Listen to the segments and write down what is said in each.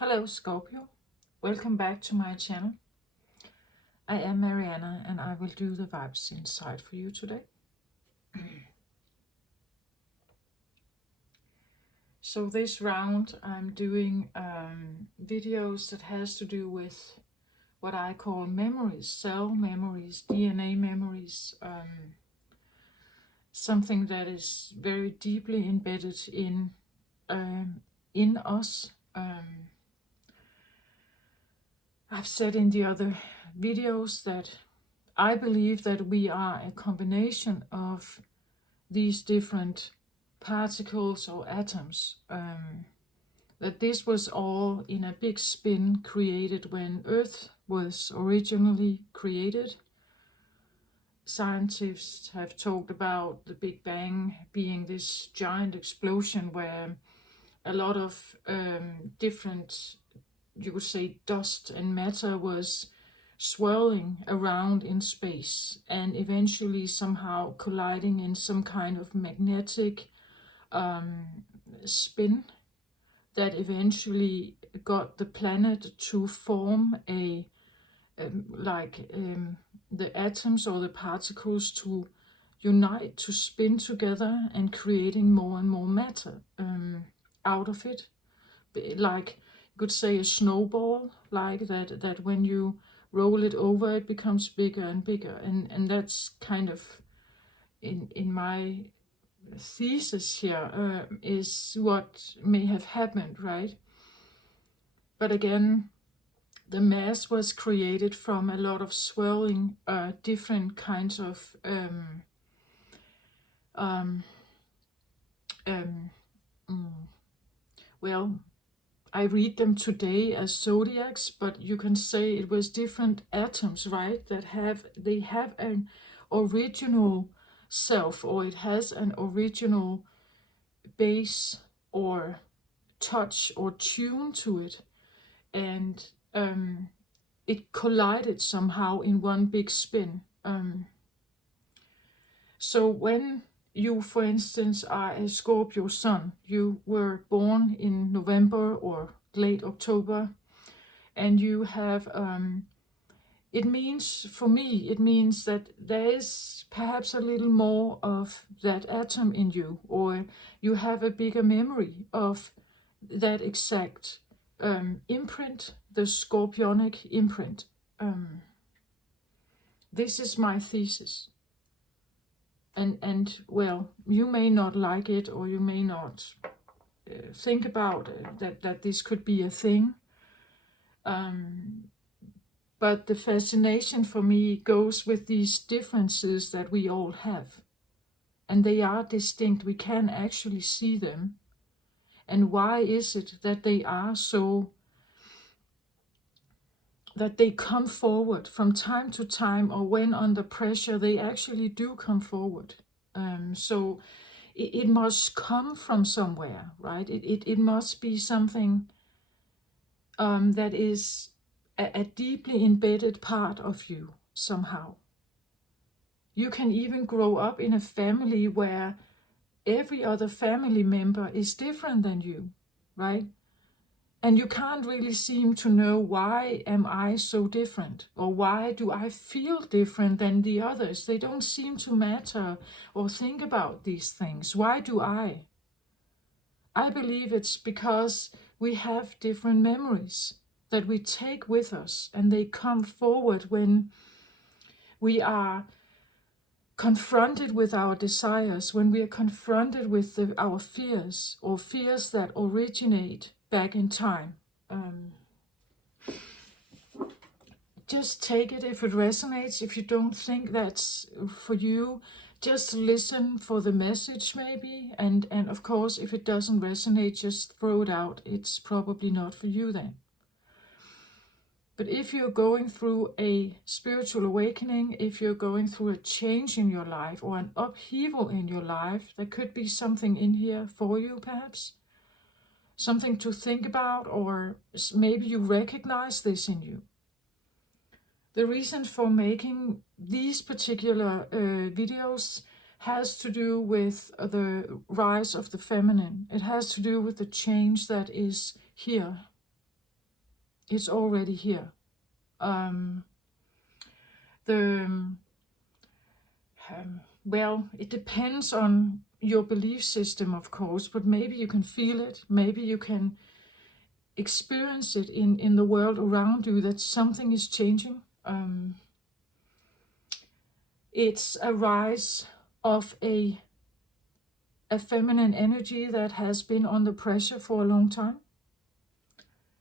Hello Scorpio, welcome back to my channel. I am Mariana and I will do the vibes inside for you today. So this round I'm doing videos that has to do with what I call memories, cell memories, DNA memories, something that is very deeply embedded in us. I've said in the other videos that I believe that we are a combination of these different particles or atoms. That this was all in a big spin created when Earth was originally created. Scientists have talked about the Big Bang being this giant explosion where a lot of different, you could say, dust and matter was swirling around in space and eventually somehow colliding in some kind of magnetic spin that eventually got the planet to form the atoms or the particles to unite, to spin together and creating more and more matter out of it. Like you could say a snowball, like that when you roll it over it becomes bigger and bigger, and that's kind of in my thesis here is what may have happened, right? But again, the mass was created from a lot of swirling different kinds of well, I read them today as zodiacs, but you can say it was different atoms, right? They have an original self, or it has an original base or touch or tune to it, and it collided somehow in one big spin. So when you, for instance, are a Scorpio sun, you were born in November or late October, and you have, it means, for me, it means that there is perhaps a little more of that atom in you, or you have a bigger memory of that exact imprint, the scorpionic imprint. This is my thesis. And well, you may not like it, or you may not think about that this could be a thing. But the fascination for me goes with these differences that we all have. And they are distinct. We can actually see them. And why is it that they are so, that they come forward from time to time, or when under pressure, they actually do come forward. So it must come from somewhere, right? It must be something that is a deeply embedded part of you somehow. You can even grow up in a family where every other family member is different than you, right? And you can't really seem to know, why am I so different? Or why do I feel different than the others? They don't seem to matter or think about these things. Why do I? I believe it's because we have different memories that we take with us, and they come forward when we are confronted with our desires, when we are confronted with our fears, or fears that originate back in time. Just take it if it resonates. If you don't think that's for you, just listen for the message maybe. And of course, if it doesn't resonate, just throw it out. It's probably not for you then. But if you're going through a spiritual awakening, if you're going through a change in your life or an upheaval in your life, there could be something in here for you perhaps. Something to think about, or maybe you recognize this in you. The reason for making these particular videos has to do with the rise of the feminine. It has to do with the change that is here. It's already here. The well, it depends on your belief system, of course, but maybe you can feel it. Maybe you can experience it in the world around you, that something is changing. It's a rise of a feminine energy that has been under pressure for a long time.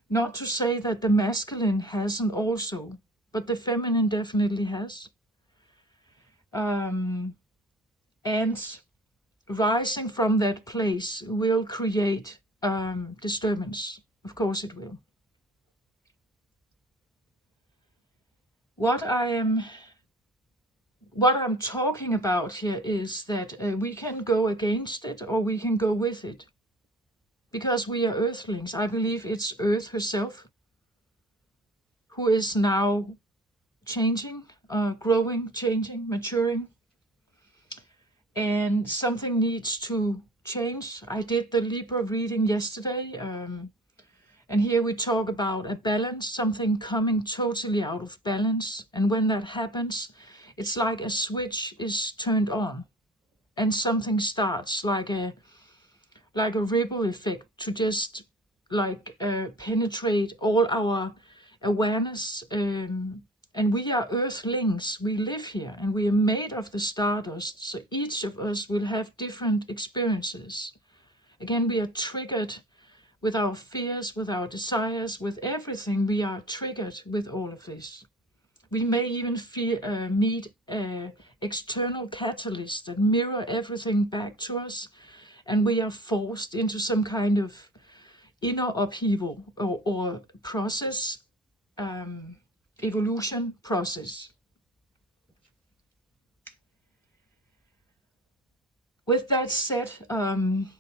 Not to say that the masculine hasn't also, but the feminine definitely has. And rising from that place will create disturbance. Of course it will. What I'm talking about here is that we can go against it or we can go with it. Because we are earthlings. I believe it's Earth herself who is now changing, growing, changing, maturing. And something needs to change. I did the Libra reading yesterday, and here we talk about a balance, something coming totally out of balance. And when that happens, it's like a switch is turned on and something starts like a ripple effect to just penetrate all our awareness. And we are earthlings. We live here and we are made of the stardust. So each of us will have different experiences. Again, we are triggered with our fears, with our desires, with everything. We are triggered with all of this. We may even meet an external catalyst that mirror everything back to us, and we are forced into some kind of inner upheaval or process, evolution process. With that said, I'm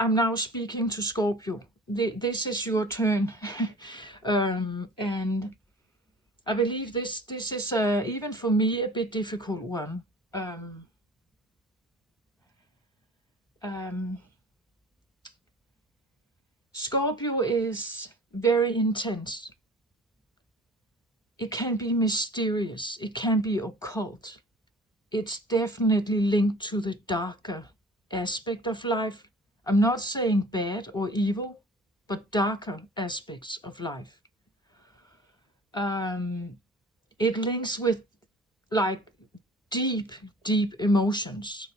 now speaking to Scorpio. This is your turn. And I believe this is even for me a bit difficult one. Scorpio is very intense. It can be mysterious. It can be occult. It's definitely linked to the darker aspect of life. I'm not saying bad or evil, but darker aspects of life. It links with like deep emotions.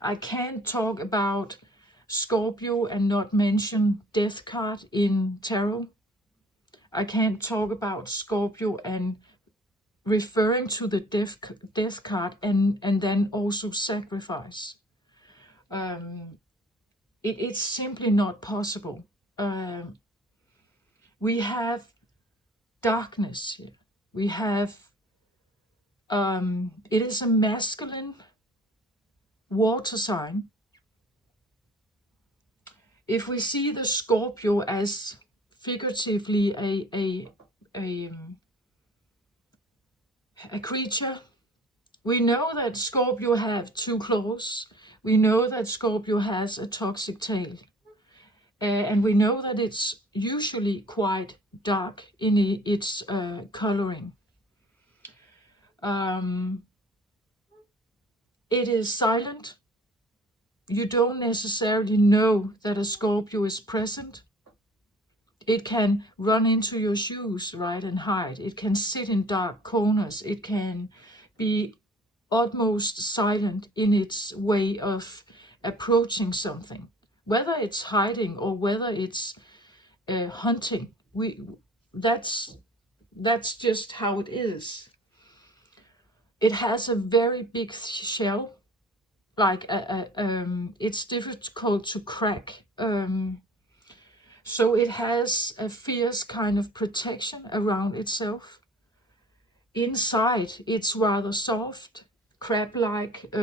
I can't talk about Scorpio and not mention Death card in tarot. I can't talk about Scorpio and referring to the death card and then also sacrifice. It's simply not possible. We have darkness here. We have, it is a masculine water sign. If we see the Scorpio as figuratively a creature, we know that Scorpio have two claws. We know that Scorpio has a toxic tail. And we know that it's usually quite dark in its coloring. It is silent. You don't necessarily know that a Scorpio is present. It can run into your shoes, right, and hide. It can sit in dark corners. It can be utmost silent in its way of approaching something. Whether it's hiding or whether it's hunting, that's just how it is. It has a very big shell, like it's difficult to crack. So it has a fierce kind of protection around itself. Inside, it's rather soft, crab-like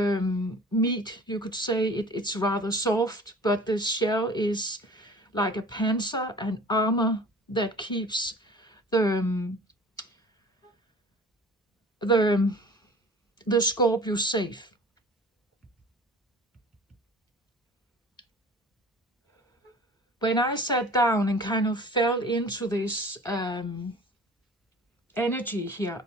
meat, you could say. It's rather soft, but the shell is like a panzer, an armor that keeps the Scorpio safe. when I sat down and kind of fell into this energy here,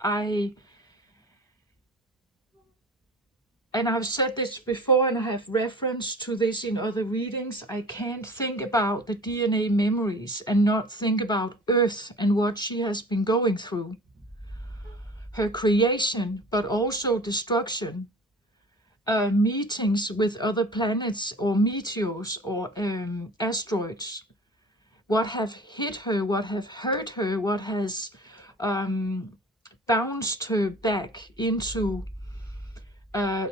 and I've said this before and I have reference to this in other readings, I can't think about the DNA memories and not think about Earth and what she has been going through. Her creation, but also destruction, meetings with other planets or meteors or asteroids, what have hit her, what have hurt her, what has bounced her back into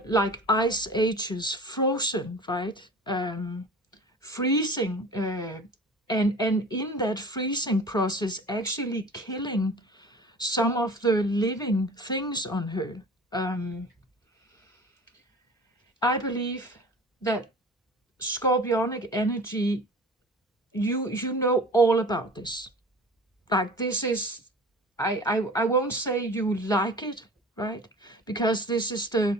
like ice ages, frozen, right? Freezing, and in that freezing process, actually killing some of the living things on her. I believe that scorpionic energy, you know all about this. Like this is, I won't say you like it, right? Because this is the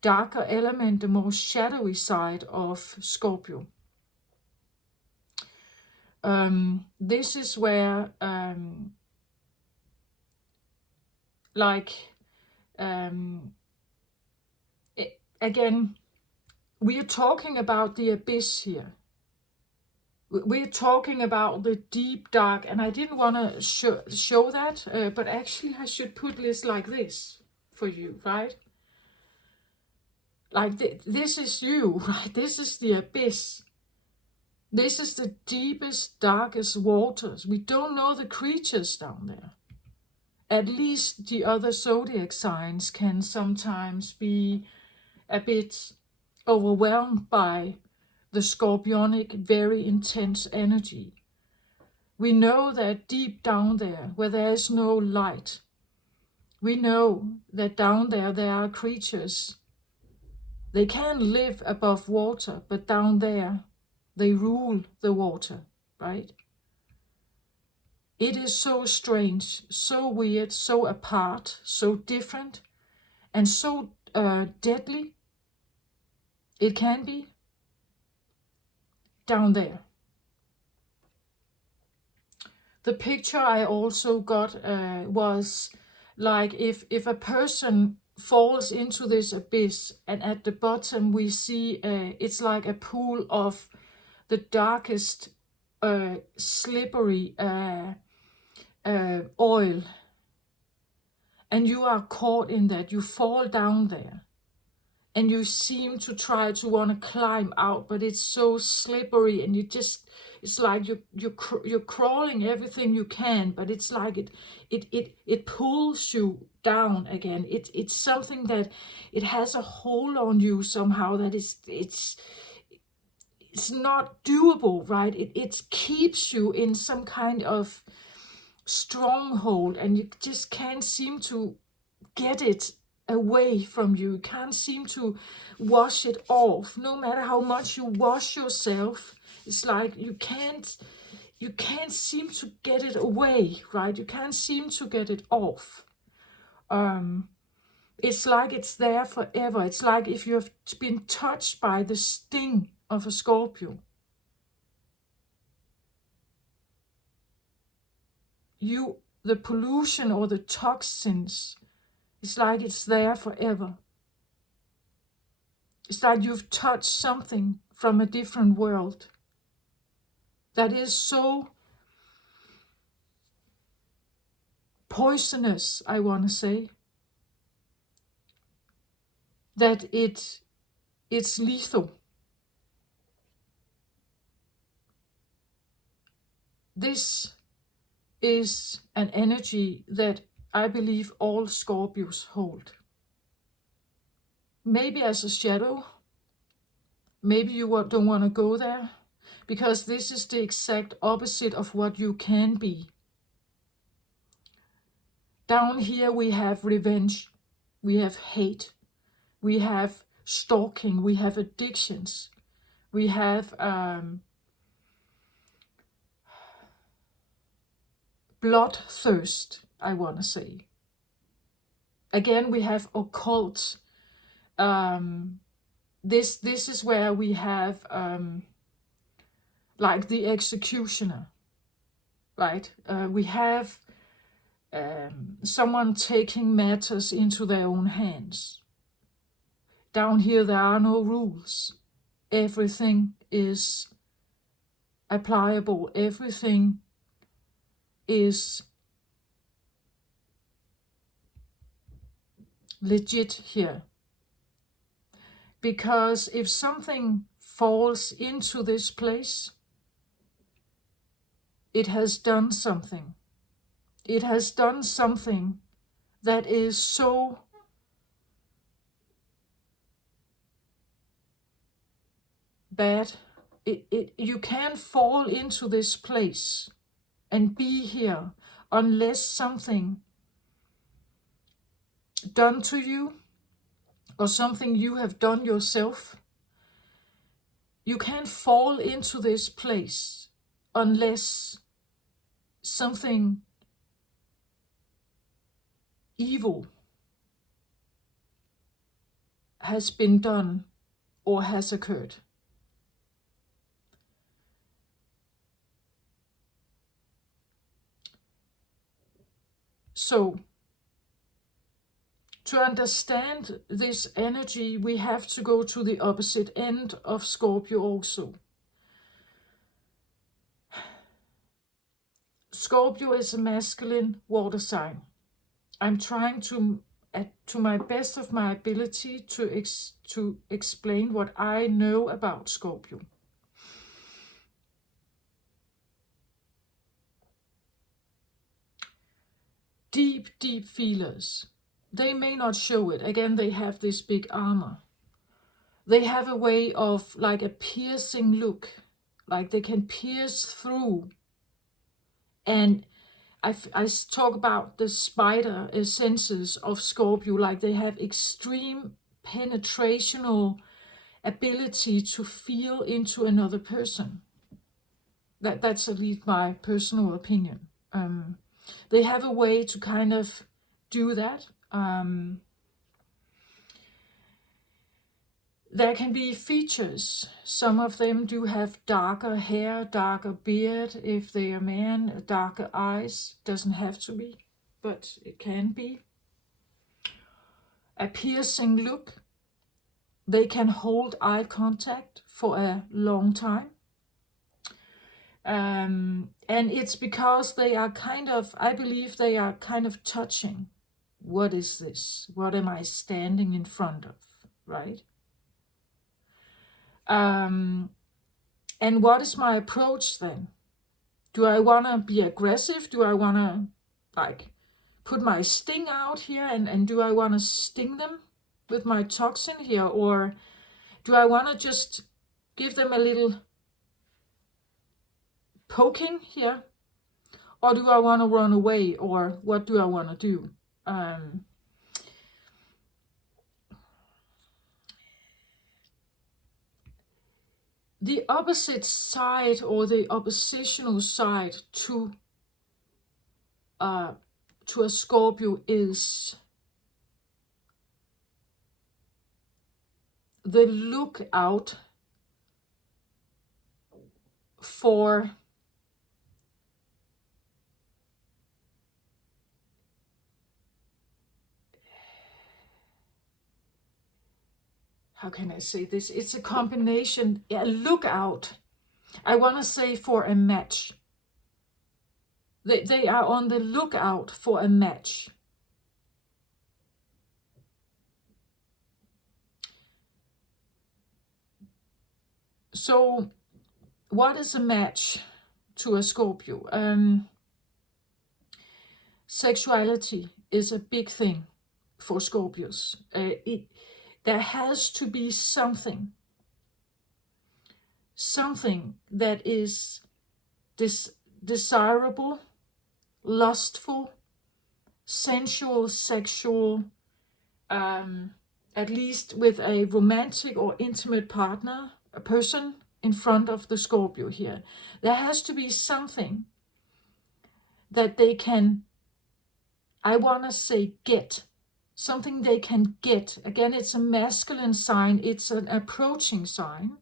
darker element, the more shadowy side of Scorpio. This is where, again, we are talking about the abyss here. We're talking about the deep dark, and I didn't want to show that, but actually I should put this like this for you, right? Like this is you, right? This is the abyss. This is the deepest, darkest waters. We don't know the creatures down there. At least the other zodiac signs can sometimes be a bit overwhelmed by the scorpionic, very intense energy. We know that deep down there, where there is no light, we know that down there are creatures. They can live above water, but down there, they rule the water, right? It is so strange, so weird, so apart, so different, and so deadly. It can be down there. The picture I also got was like if a person falls into this abyss, and at the bottom we see it's like a pool of the darkest slippery oil, and you are caught in that. You fall down there and you seem to try to want to climb out, but it's so slippery, and you just, it's like you're crawling everything you can, but it's like it pulls you down again. It's something that it has a hold on you somehow, that it's not doable, right? It keeps you in some kind of stronghold, and you just can't seem to get it away from you. You can't seem to wash it off. No matter how much you wash yourself, it's like you can't seem to get it away, right? You can't seem to get it off. It's like it's there forever. It's like if you have been touched by the sting of a Scorpio, the pollution or the toxins, it's like it's there forever. It's like you've touched something from a different world that is so poisonous, I want to say, that it's lethal. This is an energy that I believe all Scorpios hold. Maybe as a shadow, maybe you don't want to go there, because this is the exact opposite of what you can be. Down here we have revenge, we have hate, we have stalking, we have addictions, we have bloodthirst, I want to say. Again, we have occult. This is where we have like the executioner, right? We have someone taking matters into their own hands. Down here, there are no rules. Everything is applicable. Everything is legit here. Because if something falls into this place, it has done something. It has done something that is so bad. You can't fall into this place and be here unless something done to you or something you have done yourself. You can't fall into this place unless something evil has been done or has occurred. So, to understand this energy, we have to go to the opposite end of Scorpio also. Scorpio is a masculine water sign. I'm trying to my best of my ability to explain what I know about Scorpio. Deep, deep feelers. They may not show it. Again, they have this big armor. They have a way of like a piercing look, like they can pierce through. And I talk about the spider senses of Scorpio, like they have extreme penetrational ability to feel into another person. That's at least my personal opinion. They have a way to kind of do that. There can be features. Some of them do have darker hair, darker beard. If they are man, darker eyes. Doesn't have to be, but it can be. A piercing look. They can hold eye contact for a long time. And it's because they are kind of, I believe they are kind of touching. What is this? What am I standing in front of, right? And what is my approach then? Do I want to be aggressive? Do I want to like put my sting out here and do I want to sting them with my toxin here? Or do I want to just give them a little poking here? Or do I want to run away? Or what do I want to do? The opposite side or the oppositional side to a Scorpio is the lookout for how can I say this? It's a combination, a lookout. I want to say for a match. They are on the lookout for a match. So, what is a match to a Scorpio? Sexuality is a big thing for Scorpios. There has to be something that is desirable, lustful, sensual, sexual, at least with a romantic or intimate partner, a person in front of the Scorpio here. There has to be something that they can, I want to say, get. Something they can get. Again, it's a masculine sign. It's an approaching sign.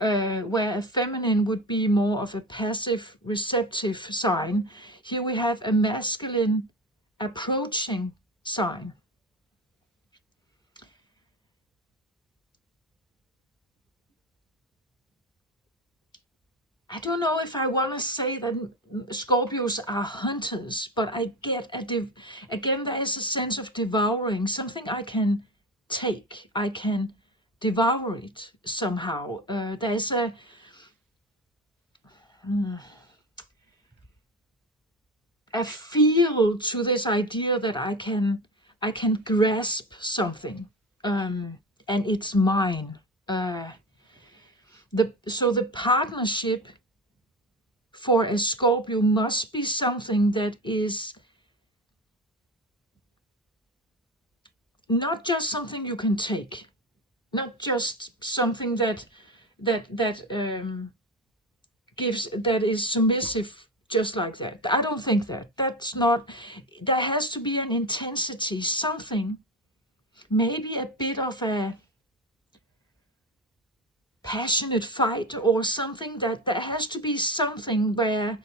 where a feminine would be more of a passive, receptive sign. Here we have a masculine approaching sign. I don't know if I want to say that Scorpios are hunters, but I get again, there is a sense of devouring, something I can take, I can devour it somehow. There's a feel to this idea that I can grasp something, and it's mine. So the partnership for a Scorpio must be something that is not just something you can take, not just something that is submissive just like that. I don't think that. That's not. There has to be an intensity, something, maybe a bit of a passionate fight or something. That there has to be something where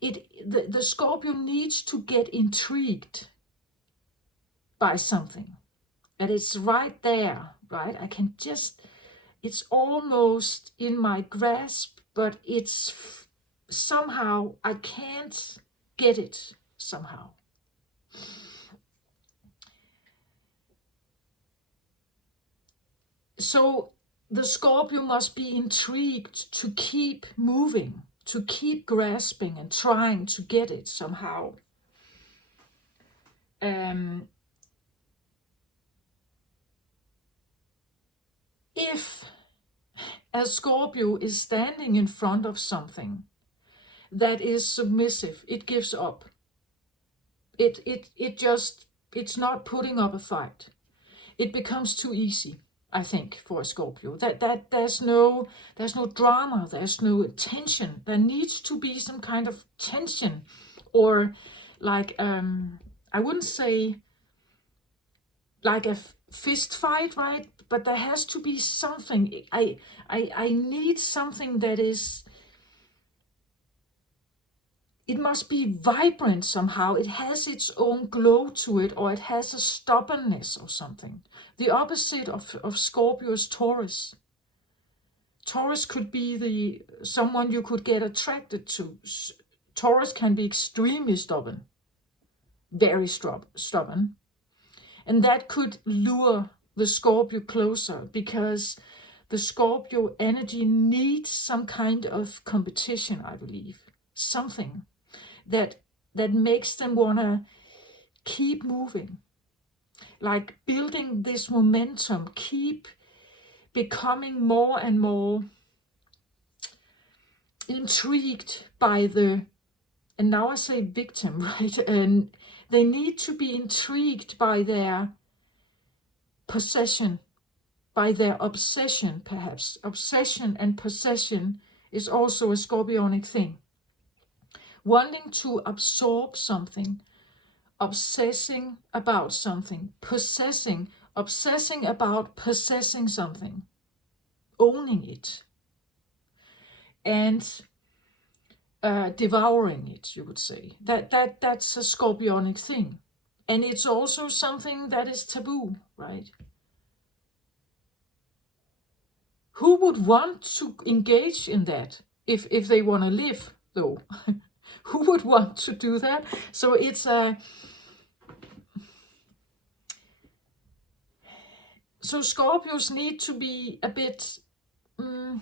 the Scorpio needs to get intrigued by something, and it's right there, right? It's almost in my grasp, but it's somehow I can't get it somehow. So the Scorpio must be intrigued to keep moving, to keep grasping and trying to get it somehow. If a Scorpio is standing in front of something that is submissive, it gives up. It's not putting up a fight. It becomes too easy, I think, for a Scorpio. That there's no drama, there's no tension. There needs to be some kind of tension, or like I wouldn't say like a fist fight, right? But there has to be something. I need something that is. It must be vibrant somehow. It has its own glow to it, or it has a stubbornness or something. The opposite of Scorpio is Taurus. Taurus could be someone you could get attracted to. Taurus can be extremely stubborn, very stubborn. And that could lure the Scorpio closer, because the Scorpio energy needs some kind of competition, I believe. Something that makes them want to keep moving, like building this momentum, keep becoming more and more intrigued by and now I say victim, right? And they need to be intrigued by their possession, by their obsession, perhaps. Obsession and possession is also a Scorpionic thing. Wanting to absorb something, obsessing about something, obsessing about possessing something, owning it, and devouring it, you would say. That's a Scorpionic thing. And it's also something that is taboo, right? Who would want to engage in that if they want to live, though? Who would want to do that? So it's so Scorpios need to be a bit. They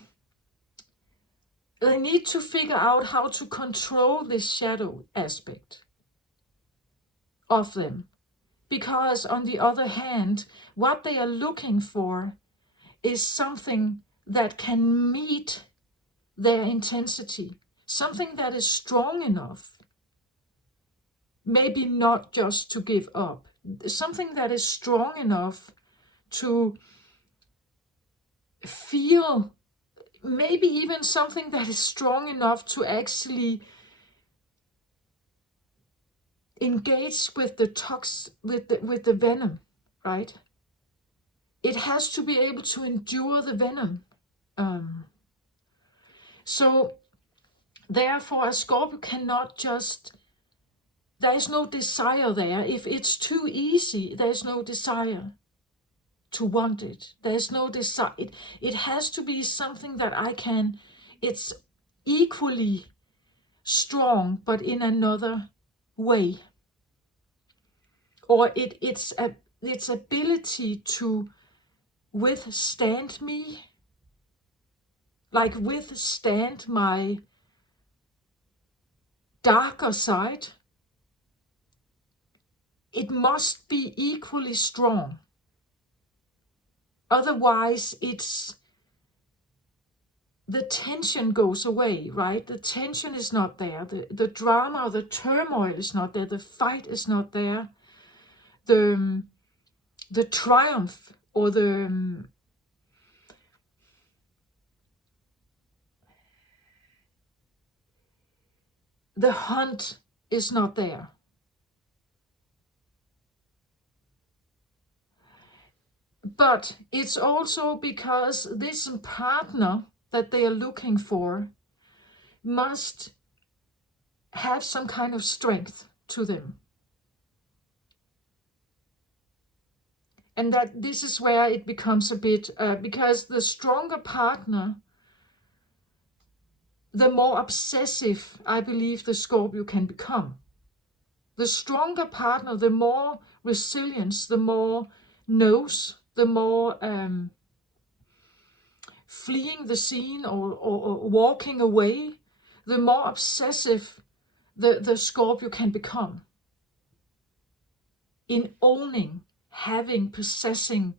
need to figure out how to control this shadow aspect of them, because on the other hand, what they are looking for is something that can meet their intensity, something that is strong enough, maybe not just to give up, something that is strong enough to feel, maybe even something that is strong enough to actually engage with with the venom, right? It has to be able to endure the venom. So therefore a Scorpio cannot just, there is no desire there. If it's too easy, there's no desire to want it. There's no desire. It has to be something that it's equally strong, but in another way. Or its ability to withstand me, like withstand my darker side. It must be equally strong. Otherwise, the tension goes away, right? The tension is not there. The drama or the turmoil is not there. The fight is not there. The triumph or the hunt is not there. But it's also because this partner that they are looking for must have some kind of strength to them. And that this is where it becomes a bit, because the stronger partner, the more obsessive I believe the Scorpio can become. The stronger partner, the more resilience, the more knows, the more fleeing the scene or walking away, the more obsessive the Scorpio can become in owning, having, possessing,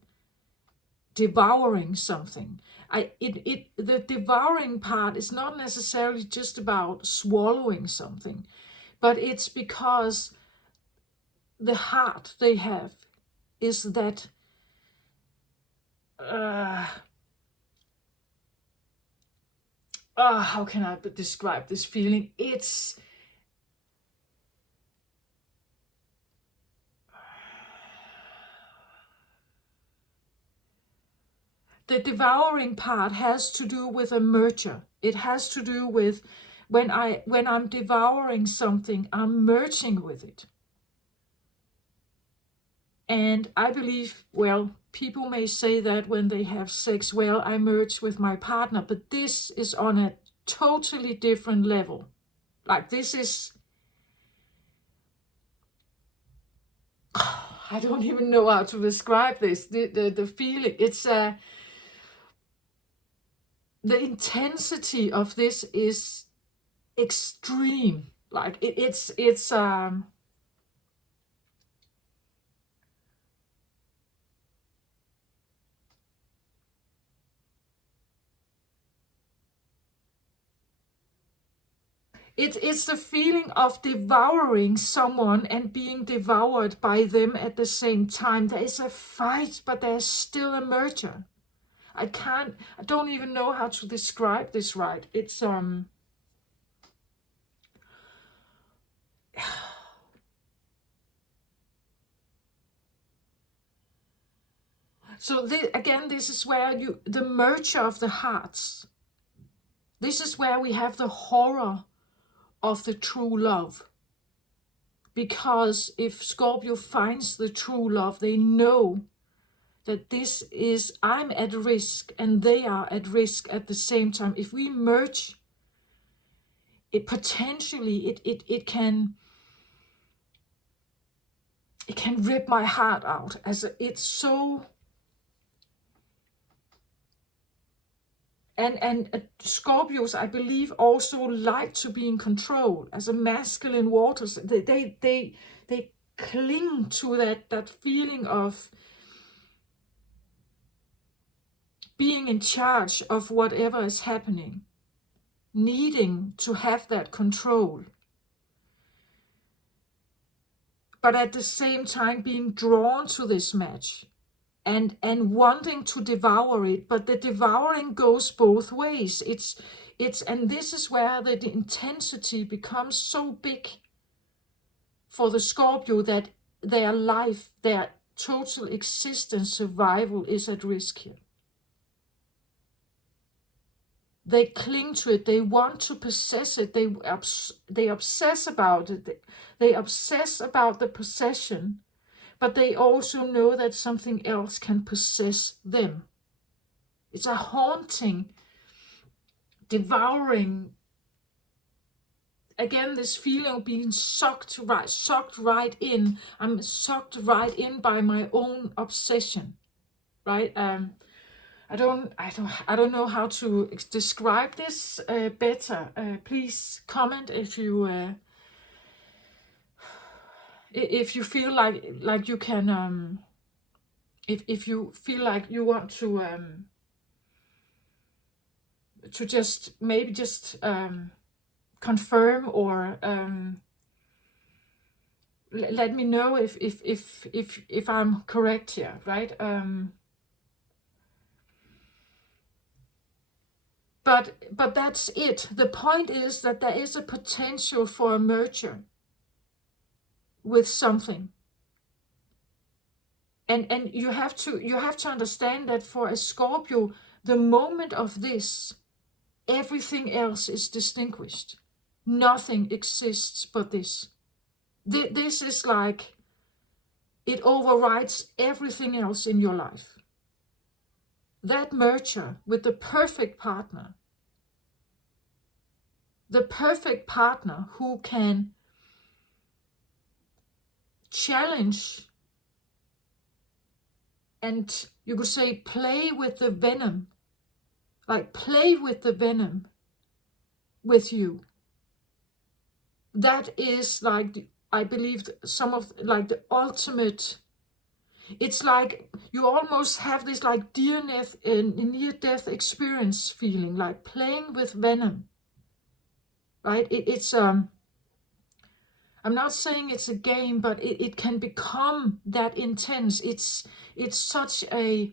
devouring something. The devouring part is not necessarily just about swallowing something, but it's because the heart they have is that how can I describe this feeling? It's the devouring part has to do with a merger. It has to do with when I'm devouring something, I'm merging with it. And I believe, well, people may say that when they have sex, well, I merge with my partner, but this is on a totally different level. Like this is, I don't even know how to describe this. The feeling, it's the intensity of this is extreme. Like it's it's the feeling of devouring someone and being devoured by them at the same time. There is a fight, but there's still a merger. I don't even know how to describe this right. It's so again, this is where the merger of the hearts. This is where we have the horror of the true love. Because if Scorpio finds the true love, they know that this is, I'm at risk and they are at risk at the same time. If we merge, it potentially it can rip my heart out, as it's so. And Scorpios, I believe, also like to be in control. As a masculine waters, they cling to that feeling of being in charge of whatever is happening, needing to have that control, but at the same time being drawn to this match and wanting to devour it. But the devouring goes both ways. It's and this is where the intensity becomes so big for the Scorpio that their life, their total existence, survival is at risk here. They cling to it. They want to possess it. They obsess about it. They obsess about the possession, but they also know that something else can possess them. It's a haunting, devouring, again, this feeling of being sucked right in. I'm sucked right in by my own obsession, right? I don't know how to describe this better. Please comment if you feel like you can, if you feel like you want to just maybe just confirm, or let me know if I'm correct here, right? But that's it. The point is that there is a potential for a merger with something. And you have to understand that for a Scorpio, the moment of this, everything else is distinguished. Nothing exists but this. This is like, it overrides everything else in your life. That merger with the perfect partner who can challenge and, you could say, play with the venom with you. That is like, I believe, some of like the ultimate. It's like you almost have this like near-death experience feeling, like playing with venom, right? It's I'm not saying it's a game, but it can become that intense. It's such a,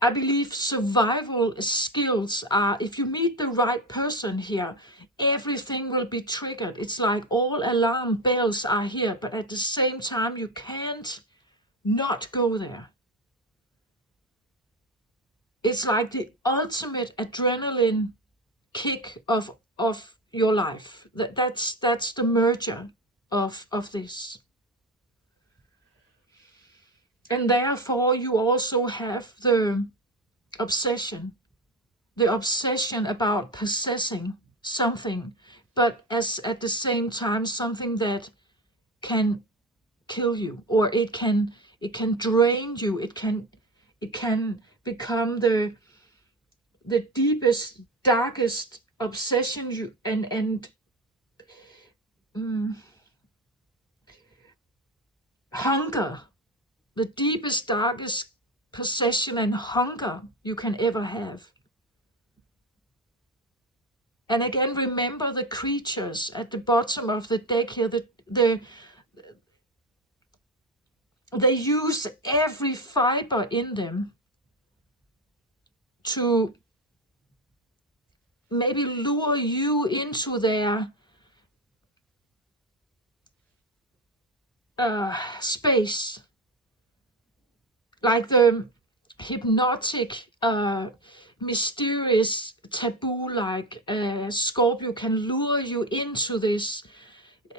I believe survival skills are, if you meet the right person here, everything will be triggered. It's like all alarm bells are here, but at the same time, you can't not go there. It's like the ultimate adrenaline kick of your life. That's the merger of this. And therefore, you also have the obsession about possessing something, but at the same time, something that can kill you, or it can drain you. It can become the deepest, darkest obsession you and hunger, the deepest, darkest possession and hunger you can ever have. And again, remember the creatures at the bottom of the deck here. They use every fiber in them to maybe lure you into their space, like the hypnotic, mysterious taboo, like Scorpio can lure you into this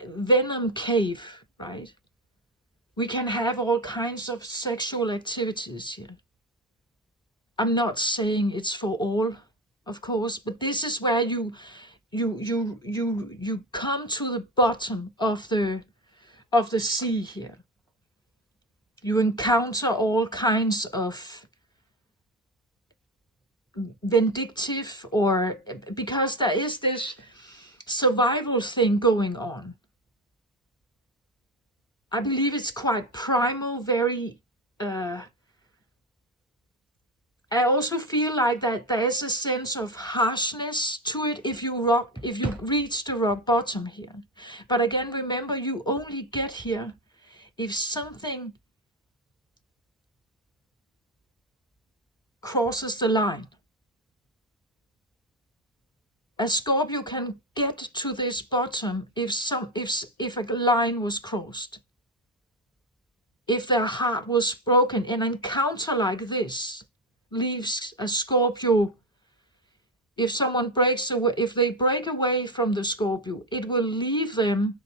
venom cave, right? We can have all kinds of sexual activities here. I'm not saying it's for all, of course, but this is where you come to the bottom of the sea here. You encounter all kinds of vindictive, or because there is this survival thing going on. I believe it's quite primal, very I also feel like that there is a sense of harshness to it if you reach the rock bottom here. But again, remember, you only get here if something crosses the line. A Scorpio can get to this bottom if a line was crossed. If their heart was broken, an encounter like this leaves a Scorpio, if someone breaks away, if they break away from the Scorpio, it will leave them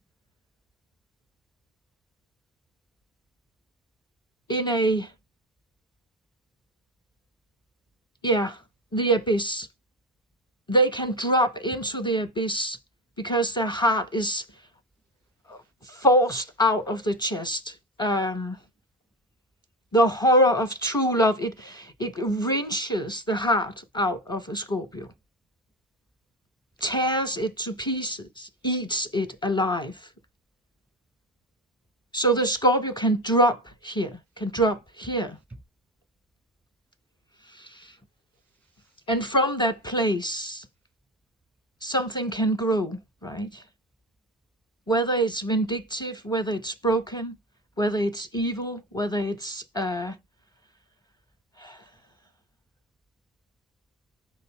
in a, the abyss. They can drop into the abyss because their heart is forced out of the chest. The horror of true love, it wrenches the heart out of a Scorpio, tears it to pieces, eats it alive. So the Scorpio can drop here, And from that place, something can grow, right? Whether it's vindictive, whether it's broken, whether it's evil, whether it's,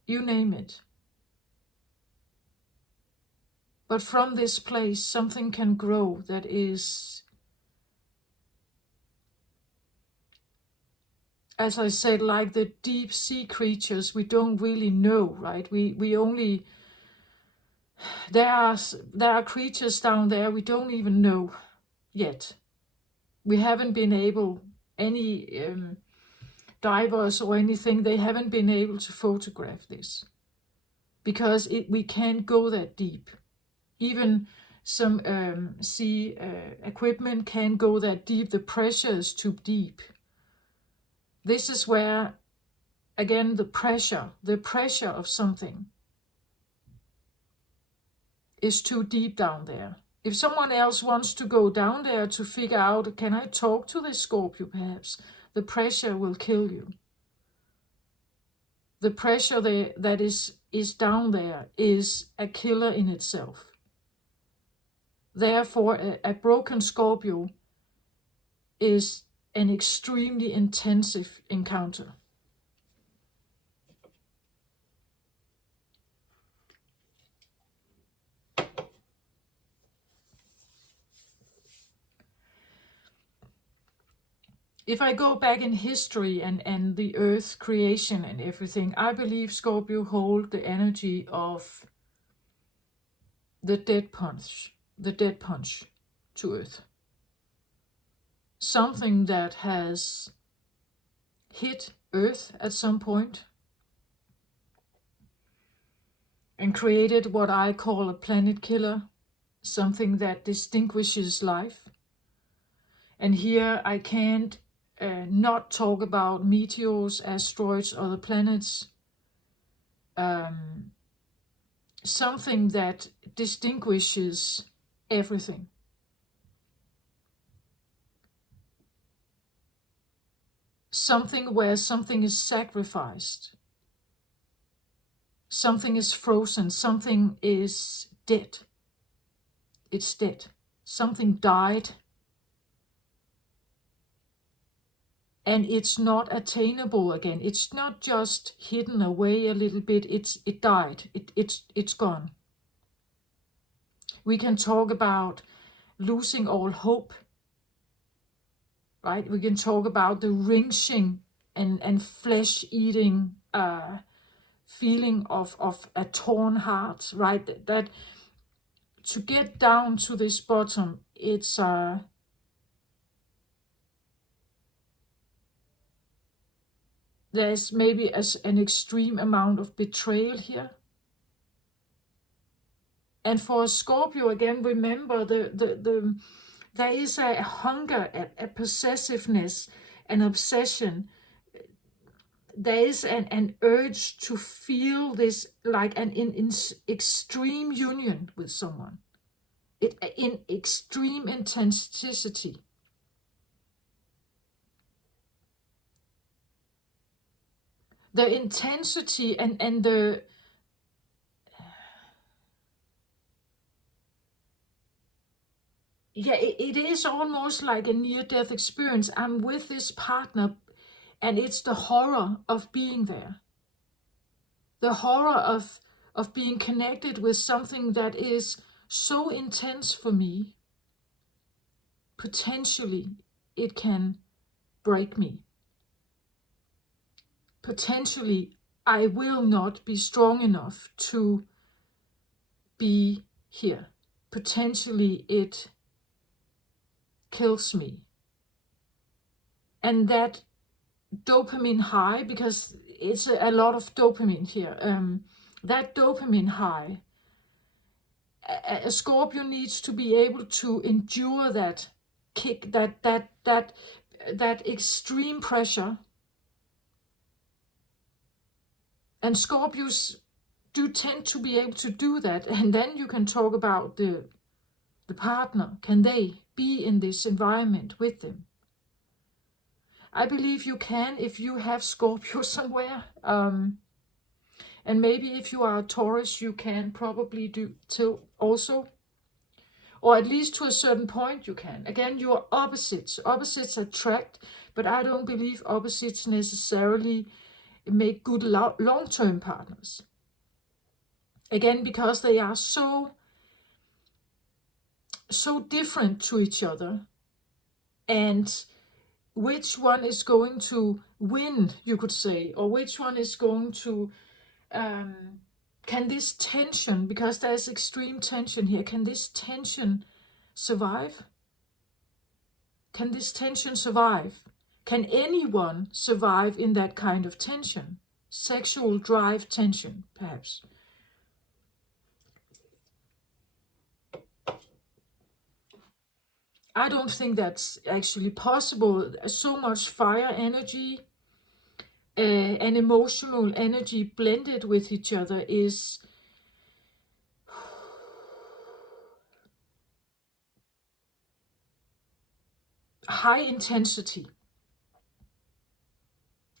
you name it. But from this place, something can grow that is, as I said, like the deep sea creatures, we don't really know, right? We only, there are creatures down there we don't even know yet. We haven't been able, any divers or anything, they haven't been able to photograph this because we can't go that deep. Even some sea equipment can't go that deep. The pressure is too deep. This is where, again, the pressure of something is too deep down there. If someone else wants to go down there to figure out, can I talk to this Scorpio perhaps? The pressure will kill you. The pressure that is down there is a killer in itself. Therefore, a broken Scorpio is an extremely intensive encounter. If I go back in history and the Earth creation and everything, I believe Scorpio hold the energy of the dead punch to Earth. Something that has hit Earth at some point and created what I call a planet killer, something that distinguishes life. And here I can't not talk about meteors, asteroids, other planets. Something that distinguishes everything. Something where something is sacrificed. Something is frozen. Something is dead. It's dead. Something died. And it's not attainable again. It's not just hidden away a little bit. It died. It's gone. We can talk about losing all hope, right? We can talk about the wrenching and flesh-eating feeling of a torn heart, right? That to get down to this bottom, it's there's maybe an extreme amount of betrayal here. And for a Scorpio, again, remember there is a hunger, a possessiveness, an obsession. There is an urge to feel this like an in extreme union with someone. In extreme intensity. The intensity and the it is almost like a near-death experience. I'm with this partner, and it's the horror of being there. The horror of being connected with something that is so intense for me. Potentially, it can break me. potentially I will not be strong enough to be here. Potentially it kills me. And that dopamine high, because it's a lot of dopamine here, that dopamine high, a Scorpio needs to be able to endure that kick, that extreme pressure. And Scorpios do tend to be able to do that. And then you can talk about the partner. Can they be in this environment with them? I believe you can if you have Scorpio somewhere. And maybe if you are a Taurus, you can probably do too also. Or at least to a certain point you can. Again, you are opposites. Opposites attract, but I don't believe opposites necessarily make good long-term partners. Again, because they are so different to each other. And which one is going to win, you could say, or which one is going to, can this tension, because there's extreme tension here, can this tension survive? Can this tension survive? Can anyone survive in that kind of tension? Sexual drive tension, perhaps. I don't think that's actually possible. So much fire energy and emotional energy blended with each other is high intensity.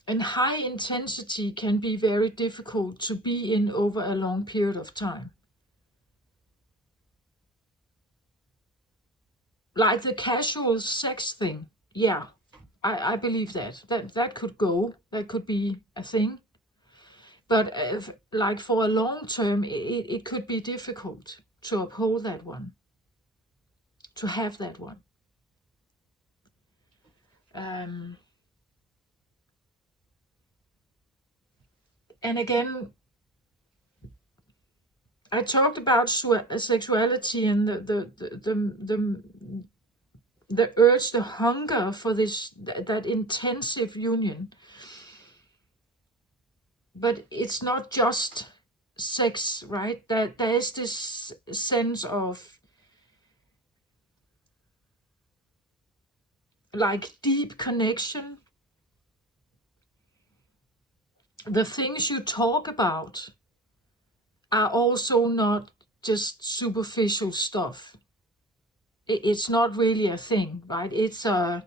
And high intensity can be very difficult to be in over a long period of time. Like the casual sex thing, yeah, I believe that could go, that could be a thing. But like for a long term, it could be difficult to uphold that one, to have that one. And again, I talked about sexuality and the urge, the hunger for this, that intensive union. But it's not just sex, right? There is this sense of like deep connection. The things you talk about are also not just superficial stuff. It's not really a thing, right? It's the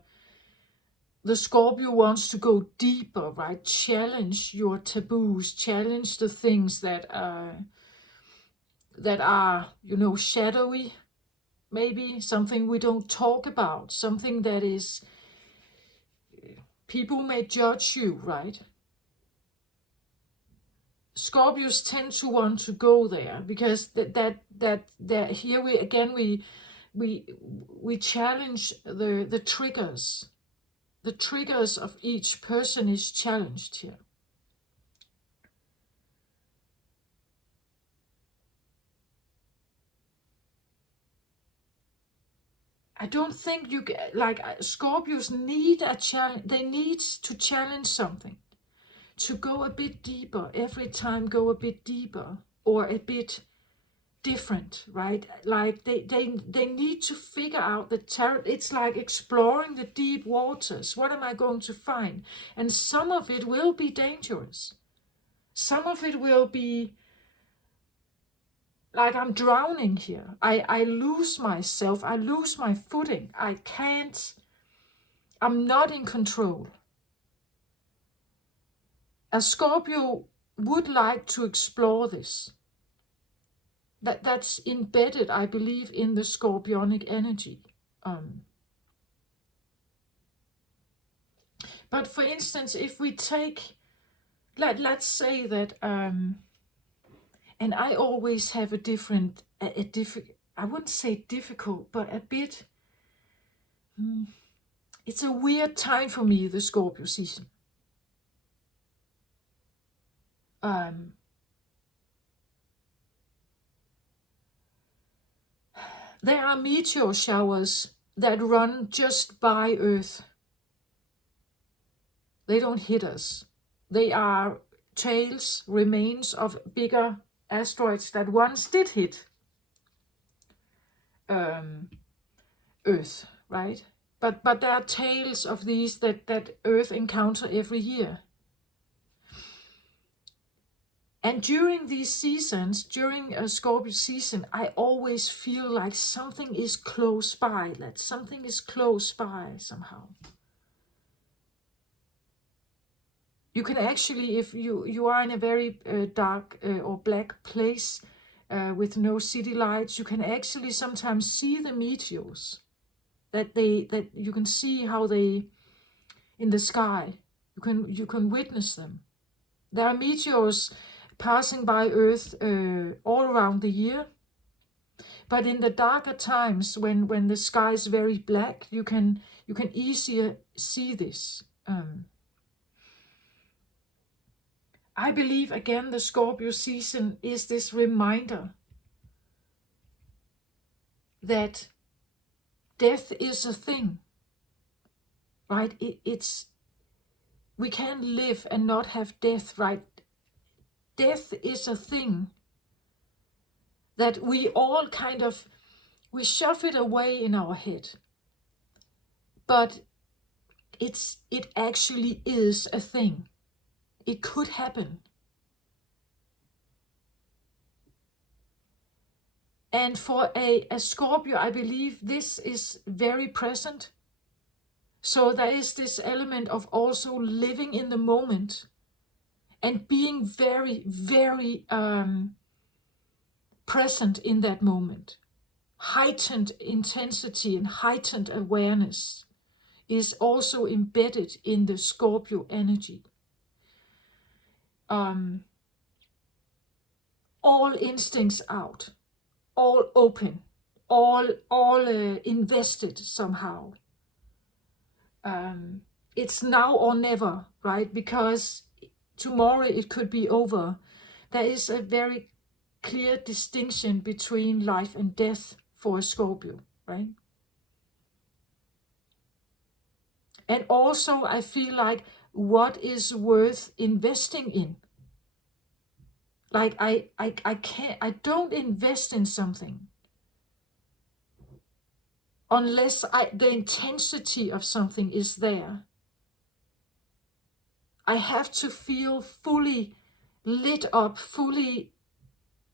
Scorpio wants to go deeper, right? Challenge your taboos, challenge the things that are, shadowy, maybe something we don't talk about, something that is, people may judge you, right? Scorpios tend to want to go there because that here we challenge the triggers. The triggers of each person is challenged here. I don't think Scorpios need a challenge. They need to challenge something, to go a bit deeper every time, go a bit deeper or a bit different, right? Like they need to figure out the terror. It's like exploring the deep waters. What am I going to find? And some of it will be dangerous. Some of it will be like, I'm drowning here. I lose myself. I lose my footing. I'm not in control. A Scorpio would like to explore this. That's embedded, I believe, in the Scorpionic energy. But for instance, if we take, let's say that, and I always have I wouldn't say difficult, but a bit, it's a weird time for me, the Scorpio season. Um, there are meteor showers that run just by Earth. They don't hit us. They are tails, remains of bigger asteroids that once did hit um, Earth, right? But there are tails of these that Earth encounter every year. And during these seasons, during a Scorpio season, I always feel like something is close by, that something is close by somehow. You can actually, if you are in a very dark or black place with no city lights, you can actually sometimes see the meteors. That you can see how they in the sky. You can witness them. There are meteors passing by Earth all around the year. But in the darker times, when the sky is very black, you can easier see this. I believe again the Scorpio season is this reminder that death is a thing, right? It's we can't live and not have death, right? Death is a thing that we all we shove it away in our head, but it actually is a thing. It could happen. And for a Scorpio, I believe this is very present. So there is this element of also living in the moment and being very, very present in that moment. Heightened intensity and heightened awareness is also embedded in the Scorpio energy. All instincts out, all open, all invested somehow. It's now or never, right? Because tomorrow it could be over. There is a very clear distinction between life and death for a Scorpio, right? And also I feel like what is worth investing in. Like I don't invest in something unless the intensity of something is there. I have to feel fully lit up, fully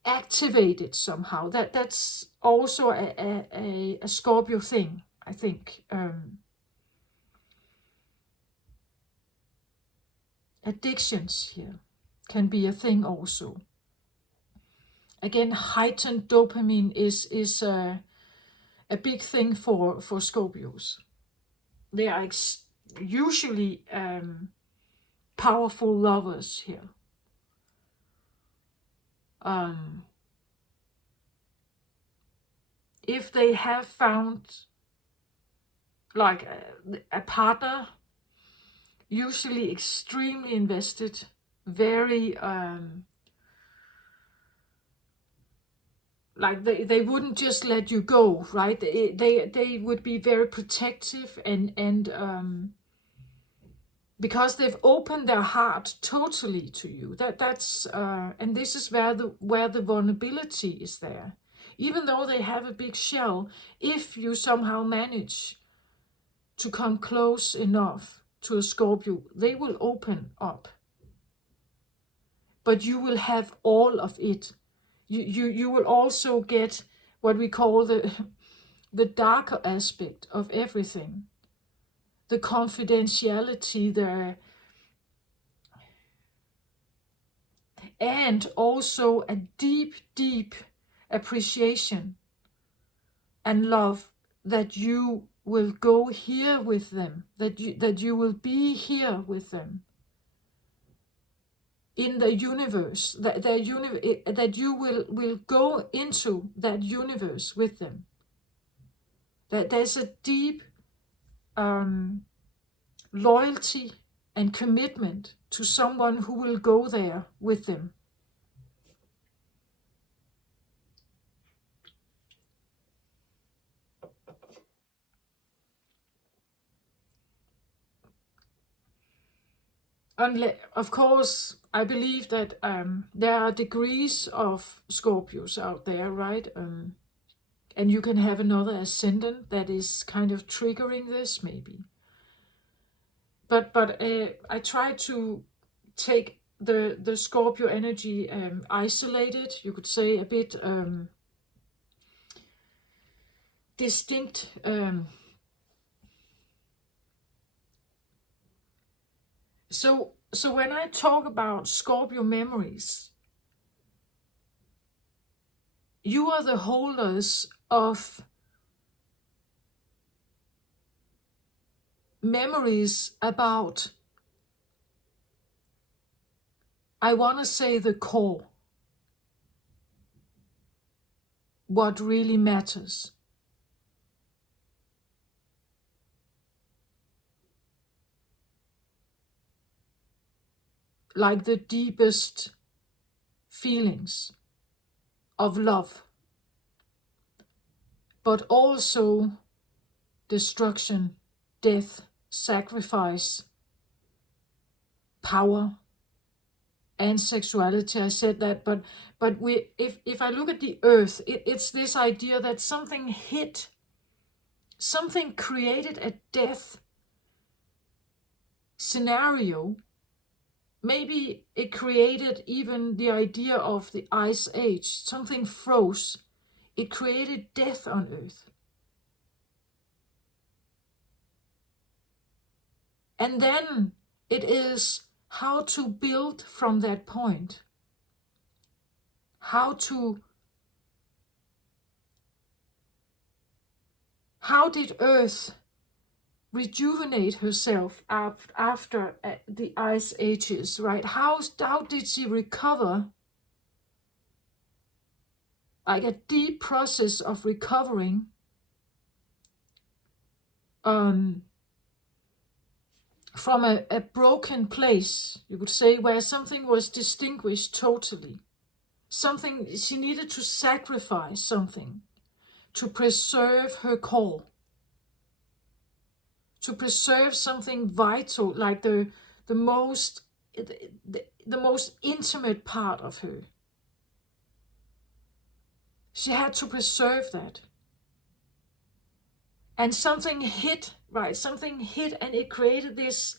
activated somehow. That's also a Scorpio thing, I think. Addictions here can be a thing also. Again, heightened dopamine is a big thing for Scorpios. They are usually powerful lovers here. If they have found like a partner, usually extremely invested, very like they wouldn't just let you go, right? They would be very protective and because they've opened their heart totally to you. That's and this is where the vulnerability is there. Even though they have a big shell, if you somehow manage to come close enough to a Scorpio, they will open up. But you will have all of it. You will also get what we call the darker aspect of everything. The confidentiality, and also a deep, deep appreciation and love that you will go here with them, that you will be here with them in the universe, that you will go into that universe with them. That there's a deep loyalty and commitment to someone who will go there with them. Of course, I believe that there are degrees of Scorpios out there, right? And you can have another ascendant that is kind of triggering this, maybe. But I try to take the Scorpio energy isolated, you could say, a bit distinct. So when I talk about Scorpio memories, you are the holders of memories about, I want to say, the core, what really matters. Like the deepest feelings of love, but also destruction, death, sacrifice, power, and sexuality. I said that, but if I look at the earth, it's this idea that something hit, something created a death scenario. Maybe it created even the idea of the Ice Age. Something froze. It created death on earth. And then it is how to build from that point. How did Earth rejuvenate herself after the Ice Ages, right? How did she recover? Like a deep process of recovering from a broken place, you could say, where something was distinguished totally. Something, she needed to sacrifice something to preserve her core, to preserve something vital, like the most intimate part of her. She had to preserve that. And something hit, right? Something hit, and it created this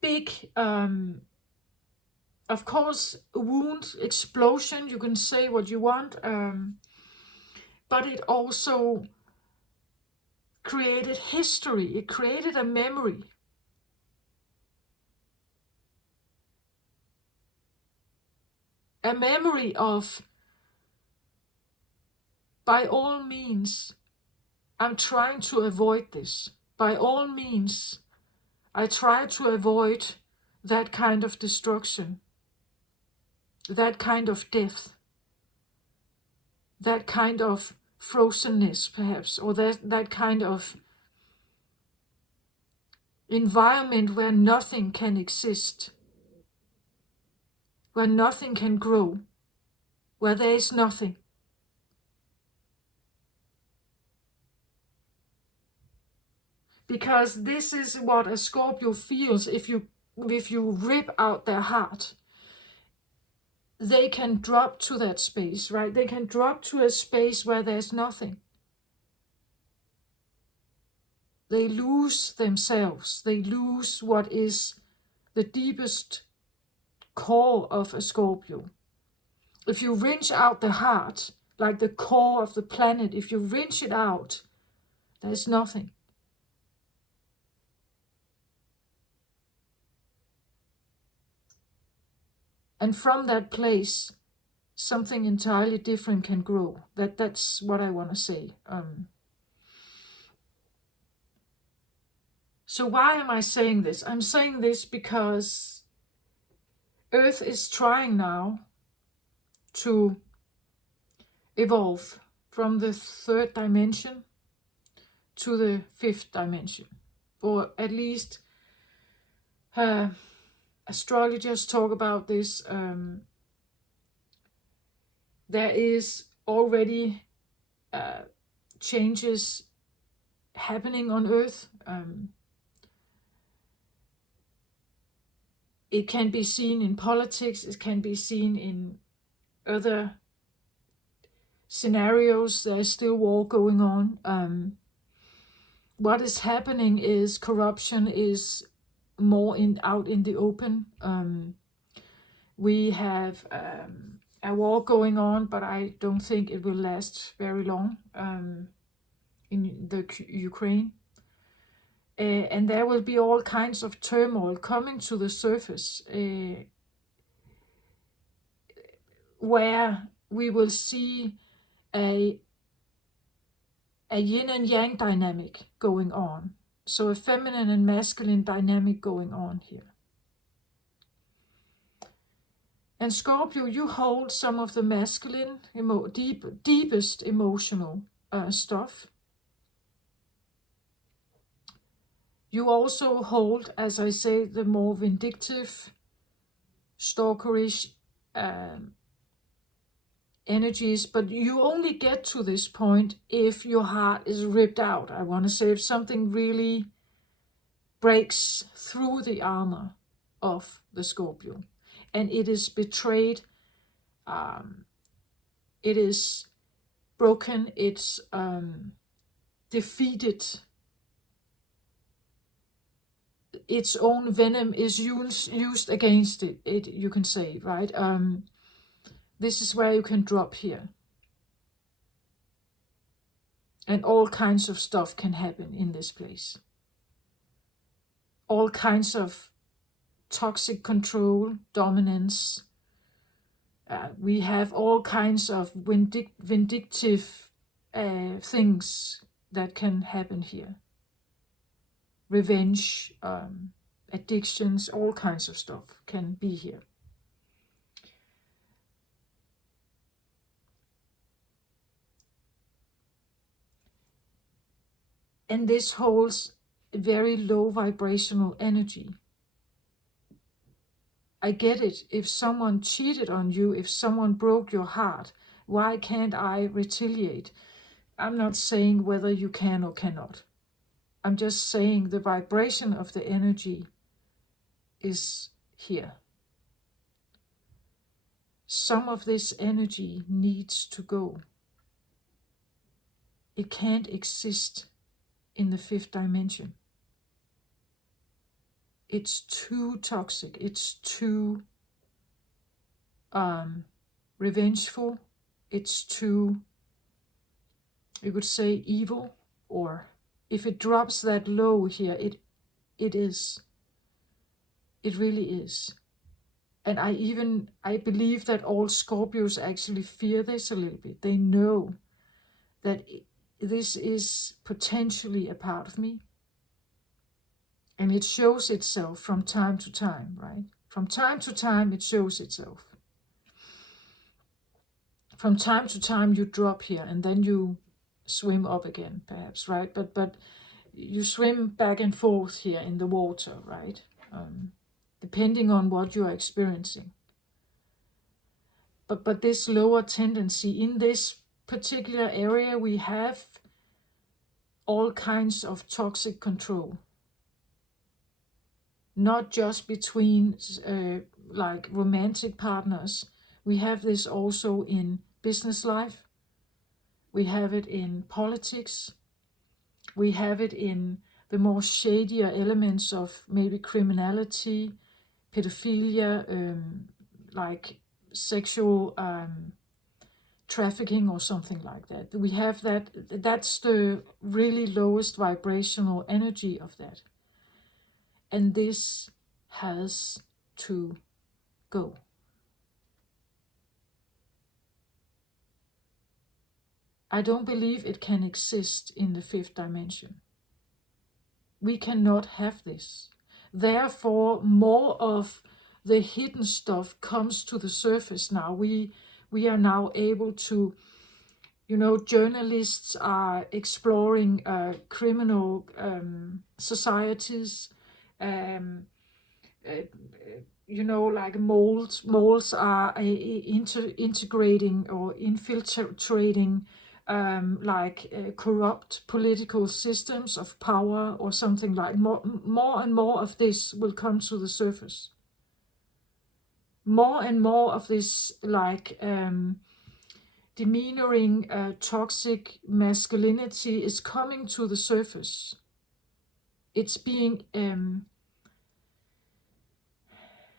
big, of course, wound, explosion. You can say what you want, but it also created history. It created a memory. A memory of, by all means, I'm trying to avoid this. By all means, I try to avoid that kind of destruction, that kind of death, that kind of frozenness, perhaps, or that kind of environment where nothing can exist, where nothing can grow, where there is nothing. Because this is what a Scorpio feels if you rip out their heart. They can drop to that space, right? They can drop to a space where there's nothing. They lose themselves. They lose what is the deepest core of a Scorpio. If you wrench out the heart, like the core of the planet, if you wrench it out, there's nothing. And from that place, something entirely different can grow. That's what I want to say. So why am I saying this? I'm saying this because Earth is trying now to evolve from the third dimension to the fifth dimension, or at least Astrologers talk about this. There is already changes happening on Earth. It can be seen in politics, it can be seen in other scenarios. There's still war going on. What is happening is corruption is more out in the open. We have a war going on, but I don't think it will last very long in the Ukraine. And there will be all kinds of turmoil coming to the surface, where we will see a yin and yang dynamic going on. So a feminine and masculine dynamic going on here. And Scorpio, you hold some of the masculine, deepest emotional stuff. You also hold, as I say, the more vindictive, stalkerish energies, but you only get to this point if your heart is ripped out. I want to say if something really breaks through the armor of the Scorpio and it is betrayed, it is broken, it's defeated, its own venom is used against it, you can say, right? This is where you can drop here. And all kinds of stuff can happen in this place. All kinds of toxic control, dominance. We have all kinds of vindictive things that can happen here. Revenge, addictions, all kinds of stuff can be here. And this holds very low vibrational energy. I get it. If someone cheated on you, if someone broke your heart, why can't I retaliate? I'm not saying whether you can or cannot. I'm just saying the vibration of the energy is here. Some of this energy needs to go. It can't exist in the fifth dimension. It's too toxic. It's too revengeful. It's too, you could say, evil. Or if it drops that low here, it is. It really is. And I believe that all Scorpios actually fear this a little bit. They know that this is potentially a part of me. And it shows itself from time to time, right? From time to time, it shows itself. From time to time, you drop here and then you swim up again, perhaps, right? But you swim back and forth here in the water, right? Depending on what you are experiencing. But this lower tendency in this particular area, we have all kinds of toxic control. Not just between like romantic partners. We have this also in business life. We have it in politics. We have it in the more shadier elements of maybe criminality, pedophilia, like sexual trafficking or something like that. We have that. That's the really lowest vibrational energy of that. And this has to go. I don't believe it can exist in the fifth dimension. We cannot have this. Therefore, more of the hidden stuff comes to the surface now. We are now able to, journalists are exploring criminal societies. like moles are integrating or infiltrating corrupt political systems of power or something. Like more and more of this will come to the surface. More and more of this demeaning toxic masculinity is coming to the surface. It's being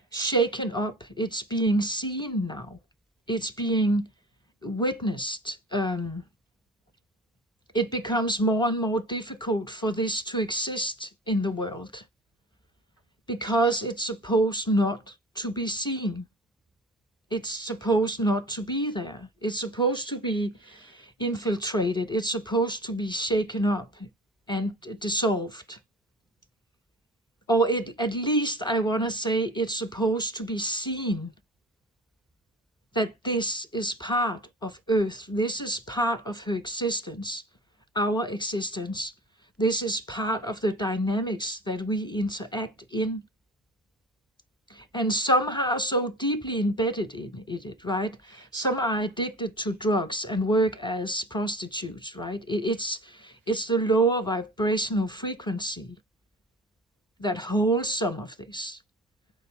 shaken up. It's being seen now. It's being witnessed. It becomes more and more difficult for this to exist in the world because it's supposed not to be seen. It's supposed not to be there. It's supposed to be infiltrated. It's supposed to be shaken up and dissolved. Or at least I want to say it's supposed to be seen that this is part of Earth. This is part of her existence, our existence. This is part of the dynamics that we interact in. And some are so deeply embedded in it, right? Some are addicted to drugs and work as prostitutes, right? It's the lower vibrational frequency that holds some of this.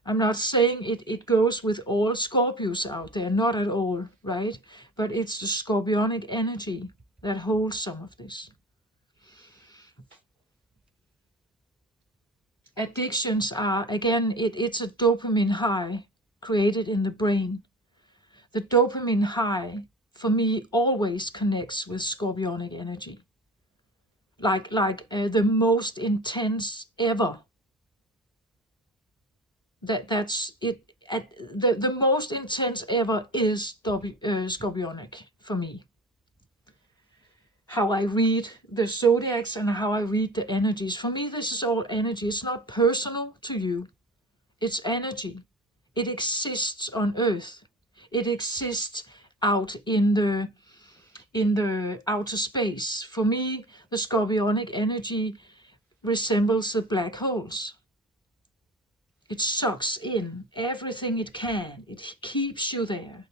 I'm not saying it goes with all Scorpios out there, not at all, right? But it's the scorpionic energy that holds some of this. Addictions are, again, it's a dopamine high created in the brain. The dopamine high, for me, always connects with scorpionic energy. Like the most intense ever. That's it. The most intense ever is scorpionic for me. How I read the zodiacs and how I read the energies. For me, this is all energy. It's not personal to you. It's energy. It exists on Earth. It exists out in the outer space. For me, the scorpionic energy resembles the black holes. It sucks in everything it can. It keeps you there.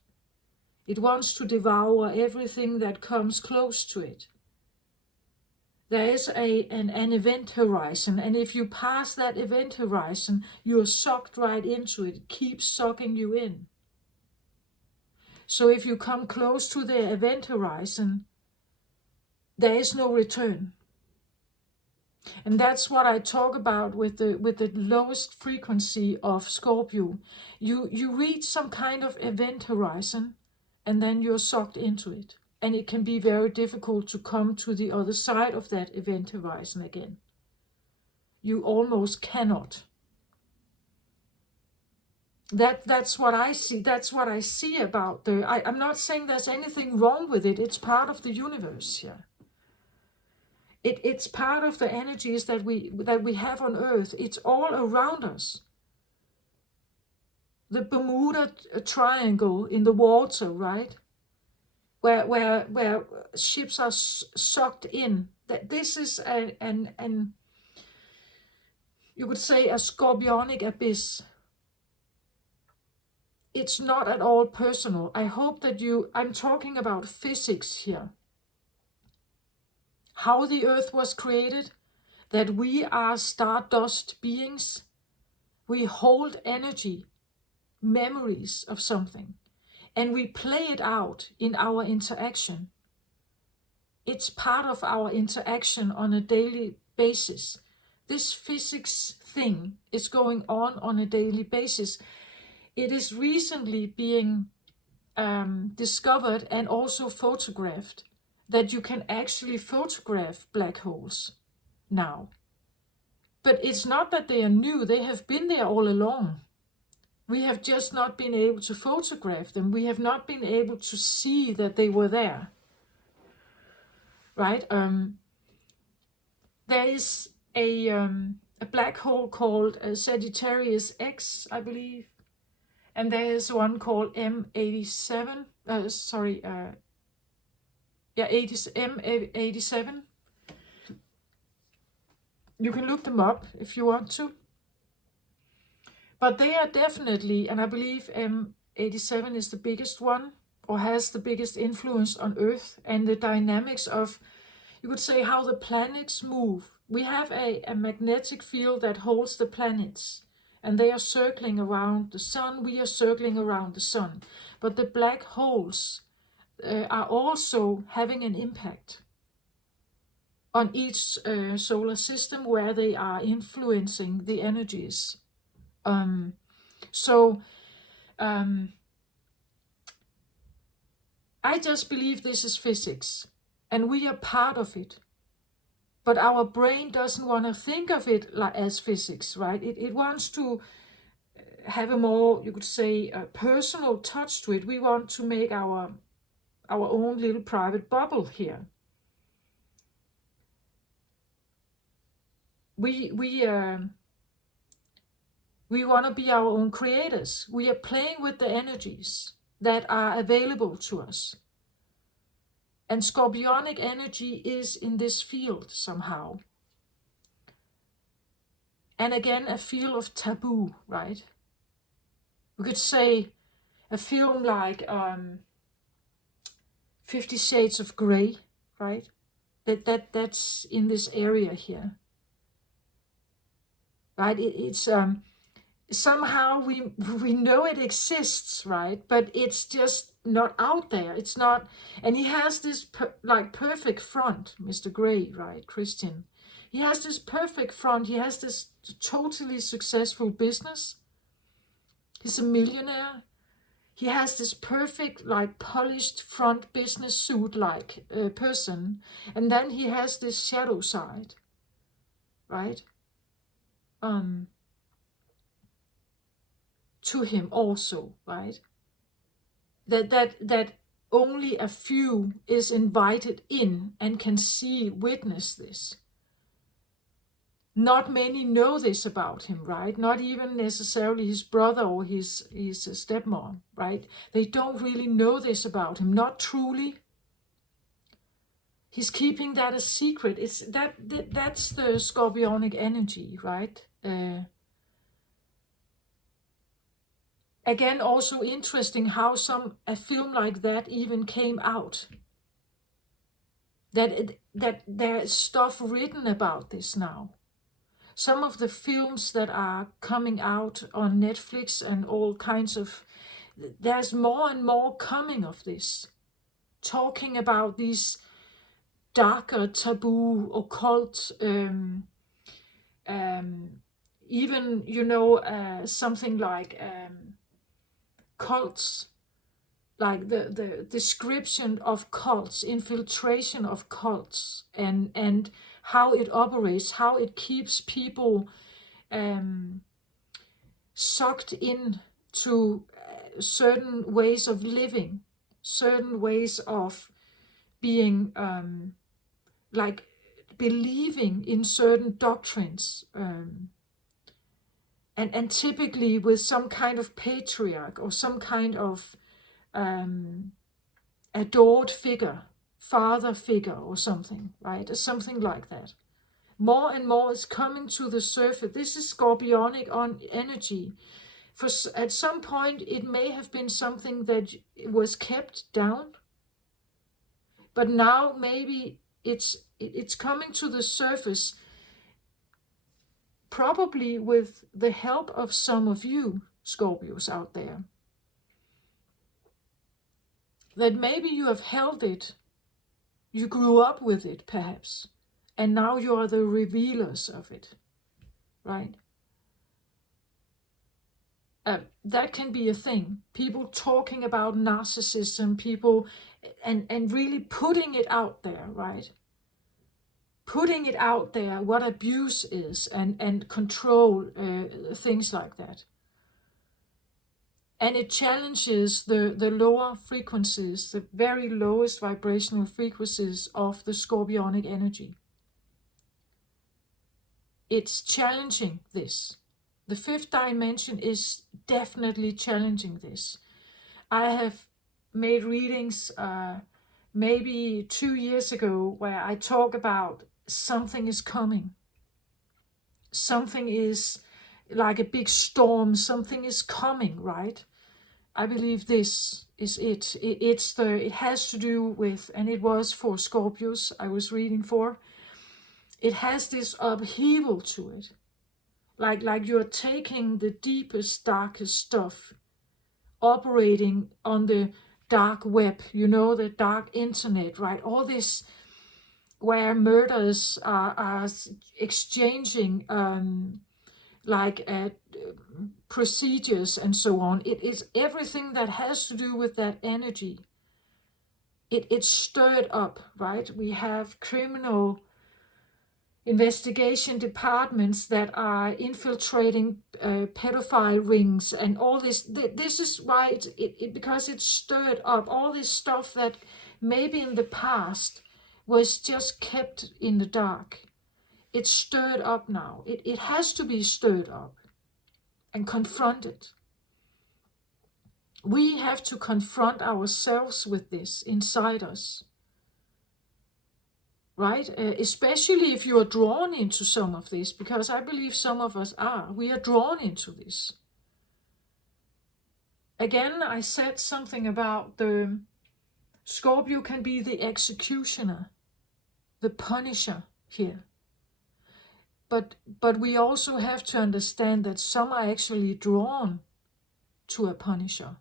It wants to devour everything that comes close to it. There is an event horizon, and if you pass that event horizon, you're sucked right into it. It keeps sucking you in. So if you come close to the event horizon, there is no return. And that's what I talk about with the lowest frequency of Scorpio. You reach some kind of event horizon, and then you're sucked into it. And it can be very difficult to come to the other side of that event horizon again. You almost cannot. That's what I see. That's what I see about I'm not saying there's anything wrong with it. It's part of the universe here. It's part of the energies that we have on Earth. It's all around us. The Bermuda Triangle in the water, right? Where ships are sucked in. That this is an you could say a scorpionic abyss. It's not at all personal. I hope that I'm talking about physics here. How the earth was created, that we are stardust beings. We hold energy, memories of something, and we play it out in our interaction. It's part of our interaction on a daily basis. This physics thing is going on a daily basis. It is recently being discovered and also photographed that you can actually photograph black holes now. But it's not that they are new, they have been there all along. We have just not been able to photograph them. We have not been able to see that they were there. Right? There is a black hole called Sagittarius X, I believe. And there is one called M87. M87. You can look them up if you want to. But they are definitely, and I believe M87 is the biggest one, or has the biggest influence on Earth, and the dynamics of, you could say, how the planets move. We have a magnetic field that holds the planets, and they are circling around the sun. We are circling around the sun. But the black holes are also having an impact on each solar system, where they are influencing the energies. So I just believe this is physics, and we are part of it. But our brain doesn't want to think of it like as physics, right? It wants to have a more, you could say, personal touch to it. We want to make our own little private bubble here. We want to be our own creators. We are playing with the energies that are available to us. And scorpionic energy is in this field somehow. And again, a field of taboo, right? We could say a film like 50 Shades of Grey, right? That's in this area here, right? It's somehow we know it exists, right? But it's just not out there. It's not, and he has this perfect front, Mr. Grey, right? Christian. He has this perfect front. He has this totally successful business. He's a millionaire. He has this perfect, polished front business suit person. And then he has this shadow side, right? To him also, right? That only a few is invited in and can witness this. Not many know this about him, right? Not even necessarily his brother or his stepmom, right? They don't really know this about him, not truly. He's keeping that a secret. It's that's the scorpionic energy, right? Again, also interesting how a film like that even came out. That there's stuff written about this now. Some of the films that are coming out on Netflix and all kinds of, there's more and more coming of this, talking about these darker, taboo, occult, even, something like cults, like the description of cults, infiltration of cults, and how it operates, how it keeps people sucked in to certain ways of living, certain ways of being, believing in certain doctrines, and typically with some kind of patriarch or some kind of adored figure, father figure or something, right? Something like that. More and more is coming to the surface. This is scorpionic on energy. At some point, it may have been something that was kept down, but now maybe it's coming to the surface, probably with the help of some of you Scorpios out there. That maybe you have held it, you grew up with it perhaps, and now you are the revealers of it, right? That can be a thing. People talking about narcissism, people, and really putting it out there, right? Putting it out there, what abuse is, and control, things like that. And it challenges the lower frequencies, the very lowest vibrational frequencies of the scorpionic energy. It's challenging this. The fifth dimension is definitely challenging this. I have made readings maybe 2 years ago where I talk about something is coming. Something is like a big storm, something is coming, right? I believe this is it. It has to do with, and it was for Scorpios I was reading for. It has this upheaval to it. Like you're taking the deepest, darkest stuff, operating on the dark web, the dark internet, right? All this where murders are exchanging procedures and so on. It is everything that has to do with that energy. It's stirred up, right? We have criminal investigation departments that are infiltrating pedophile rings and all this. This is why because it's stirred up all this stuff that maybe in the past was just kept in the dark. It's stirred up now. It has to be stirred up and confronted. We have to confront ourselves with this inside us, right? Especially if you are drawn into some of this, because I believe some of us are. We are drawn into this. Again, I said something about the Scorpio can be the executioner, the punisher here. But we also have to understand that some are actually drawn to a punisher.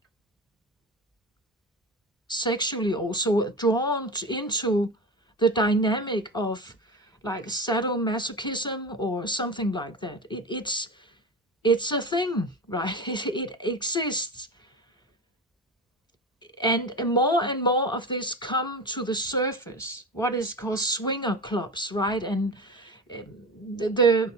Sexually also drawn into the dynamic of like sadomasochism or something like that. It's a thing, right? It exists. And more of this come to the surface, what is called swinger clubs, right? And the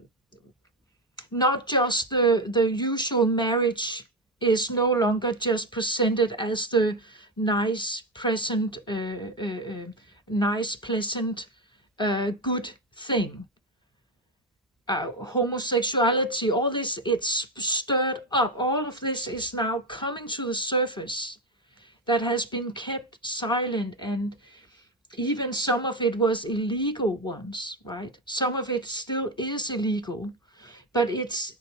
not just the usual marriage is no longer just presented as the nice, pleasant, good thing. Homosexuality, all this, it's stirred up. All of this is now coming to the surface that has been kept silent, and even some of it was illegal once, right? Some of it still is illegal, but it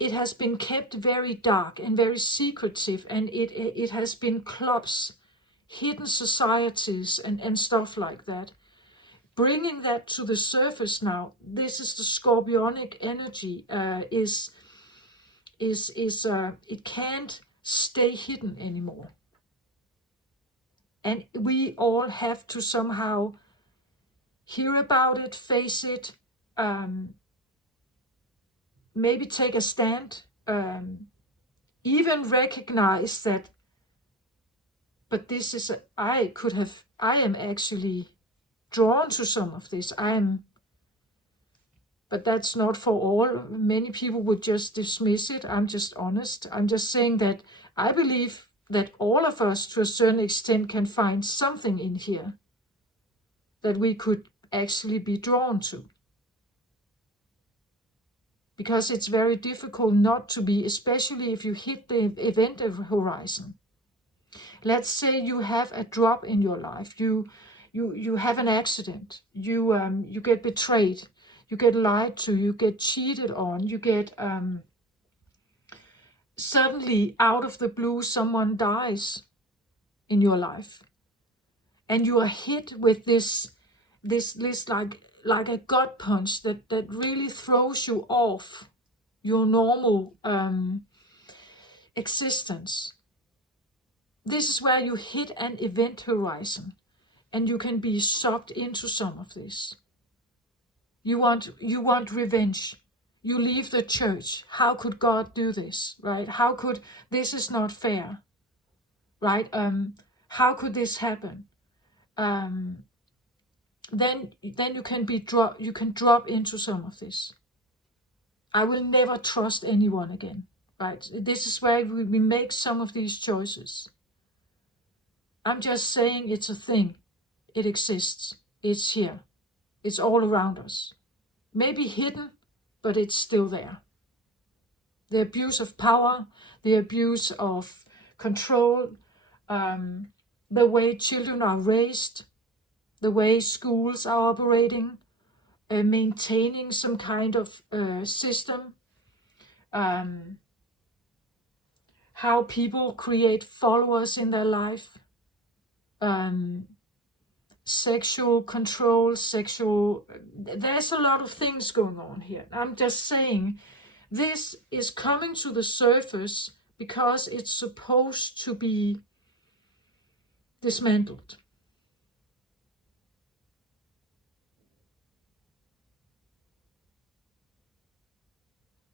has been kept very dark and very secretive, and it has been clubs, hidden societies, and stuff like that. Bringing that to the surface now, this is the scorpionic energy, it can't stay hidden anymore. And we all have to somehow hear about it, face it, maybe take a stand, even recognize that, but this is, I am actually drawn to some of this. But that's not for all. Many people would just dismiss it. I'm just honest. I'm just saying that I believe that all of us, to a certain extent, can find something in here that we could actually be drawn to. Because it's very difficult not to be, especially if you hit the event horizon. Let's say you have a drop in your life. You have an accident. You get betrayed. You get lied to. You get cheated on. You get suddenly out of the blue someone dies in your life, and you are hit with this like a gut punch that really throws you off your normal existence. This is where you hit an event horizon, and you can be sucked into some of this. You want revenge. You leave the church. How could God do this, right? How could, this is not fair, right? How could this happen? Then you can drop into some of this. I will never trust anyone again, right? This is where we make some of these choices. I'm just saying it's a thing. It exists. It's here. It's all around us. Maybe hidden, but it's still there. The abuse of power, the abuse of control, the way children are raised, the way schools are operating, maintaining some kind of system, how people create followers in their life, sexual control, there's a lot of things going on here. I'm just saying this is coming to the surface because it's supposed to be dismantled.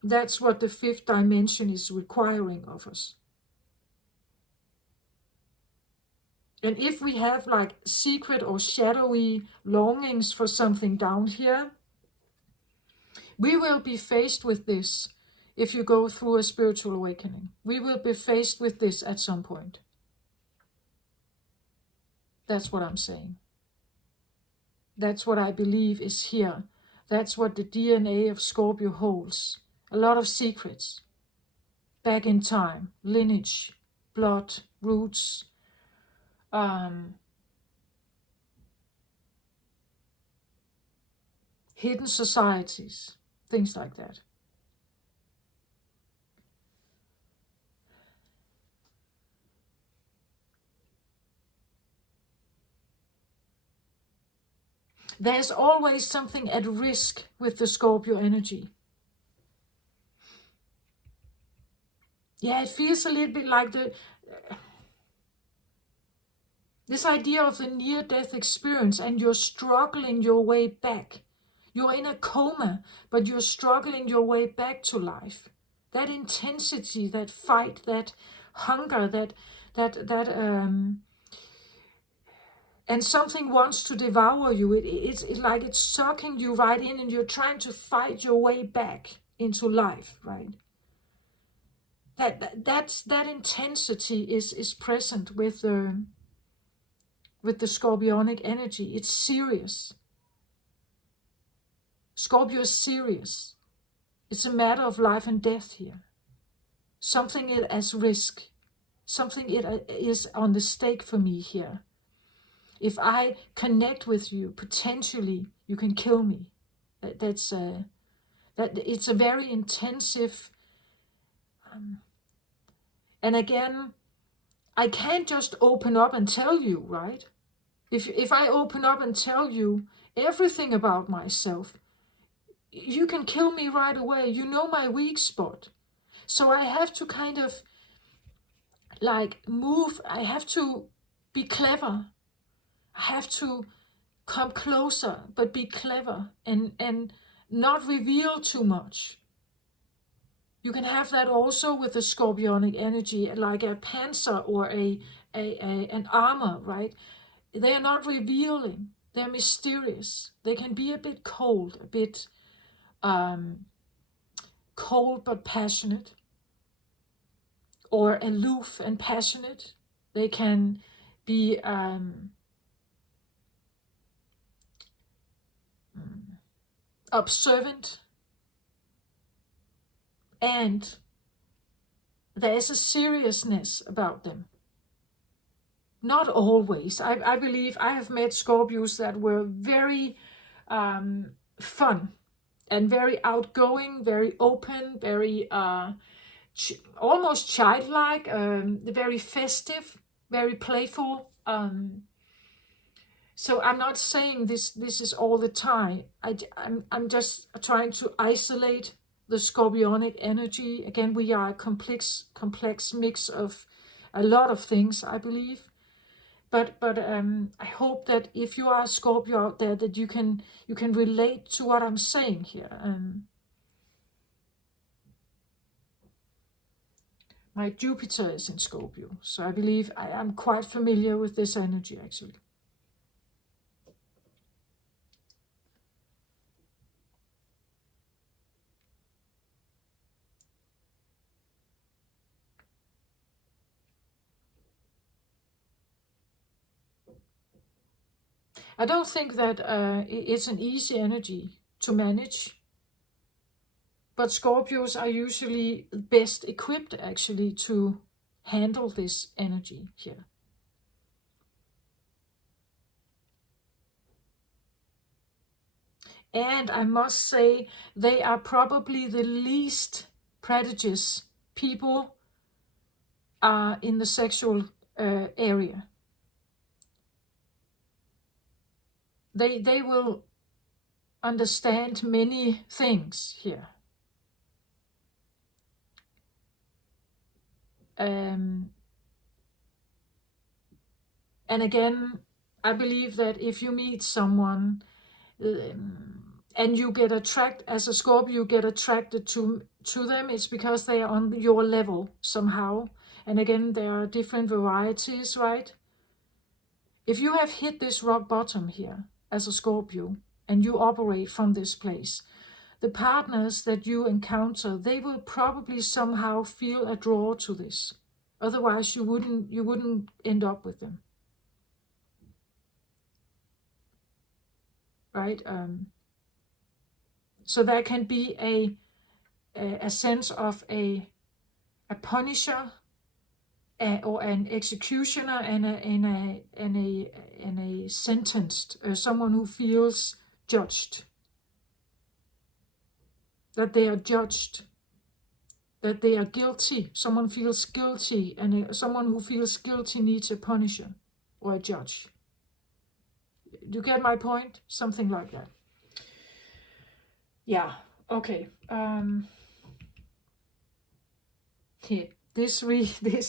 That's what the fifth dimension is requiring of us. And if we have like secret or shadowy longings for something down here, we will be faced with this if you go through a spiritual awakening. We will be faced with this at some point. That's what I'm saying. That's what I believe is here. That's what the DNA of Scorpio holds. A lot of secrets. Back in time, lineage, blood, roots, hidden societies, things like that. There's always something at risk with the Scorpio energy. Yeah, it feels a little bit like this idea of the near-death experience, and you're struggling your way back. You're in a coma, but you're struggling your way back to life. That intensity, that fight, that hunger, and something wants to devour you. It's like it's sucking you right in, and you're trying to fight your way back into life, right? That intensity is present with the Scorpionic energy. It's serious. Scorpio is serious. It's a matter of life and death here. Something is at risk. Something is on the stake for me here. If I connect with you, potentially you can kill me. It's a very intensive. And again, I can't just open up and tell you, right? If I open up and tell you everything about myself, you can kill me right away. You know my weak spot. So I have to kind of like move. I have to be clever. I have to come closer, but be clever and not reveal too much. You can have that also with the Scorpionic energy, like a panzer or an armor, right? They are not revealing. They're mysterious. They can be a bit cold, a bit cold but passionate, or aloof and passionate. They can be observant, and there is a seriousness about them. Not always. I believe I have met Scorpios that were very fun and very outgoing, very open, very almost childlike, very festive, very playful. So I'm not saying this is all the time. I'm just trying to isolate the Scorpionic energy. Again, we are a complex mix of a lot of things, I believe. But I hope that if you are a Scorpio out there, that you can relate to what I'm saying here. My Jupiter is in Scorpio, so I believe I am quite familiar with this energy, actually. I don't think that it's an easy energy to manage, but Scorpios are usually best equipped actually to handle this energy here. And I must say, they are probably the least prodigious people in the sexual area. They will understand many things here. And again, I believe that if you meet someone and you get attracted, as a Scorpio, you get attracted to them, it's because they are on your level somehow. And again, there are different varieties, right? If you have hit this rock bottom here as a Scorpio and you operate from this place, the partners that you encounter, they will probably somehow feel a draw to this. Otherwise, you wouldn't end up with them, right? So there can be a sense of a punisher or an executioner and a sentenced, someone who feels judged, that they are judged, that they are guilty. Someone feels guilty, and someone who feels guilty needs a punisher or a judge. Do you get my point? Something like that. Yeah, okay. Yeah. This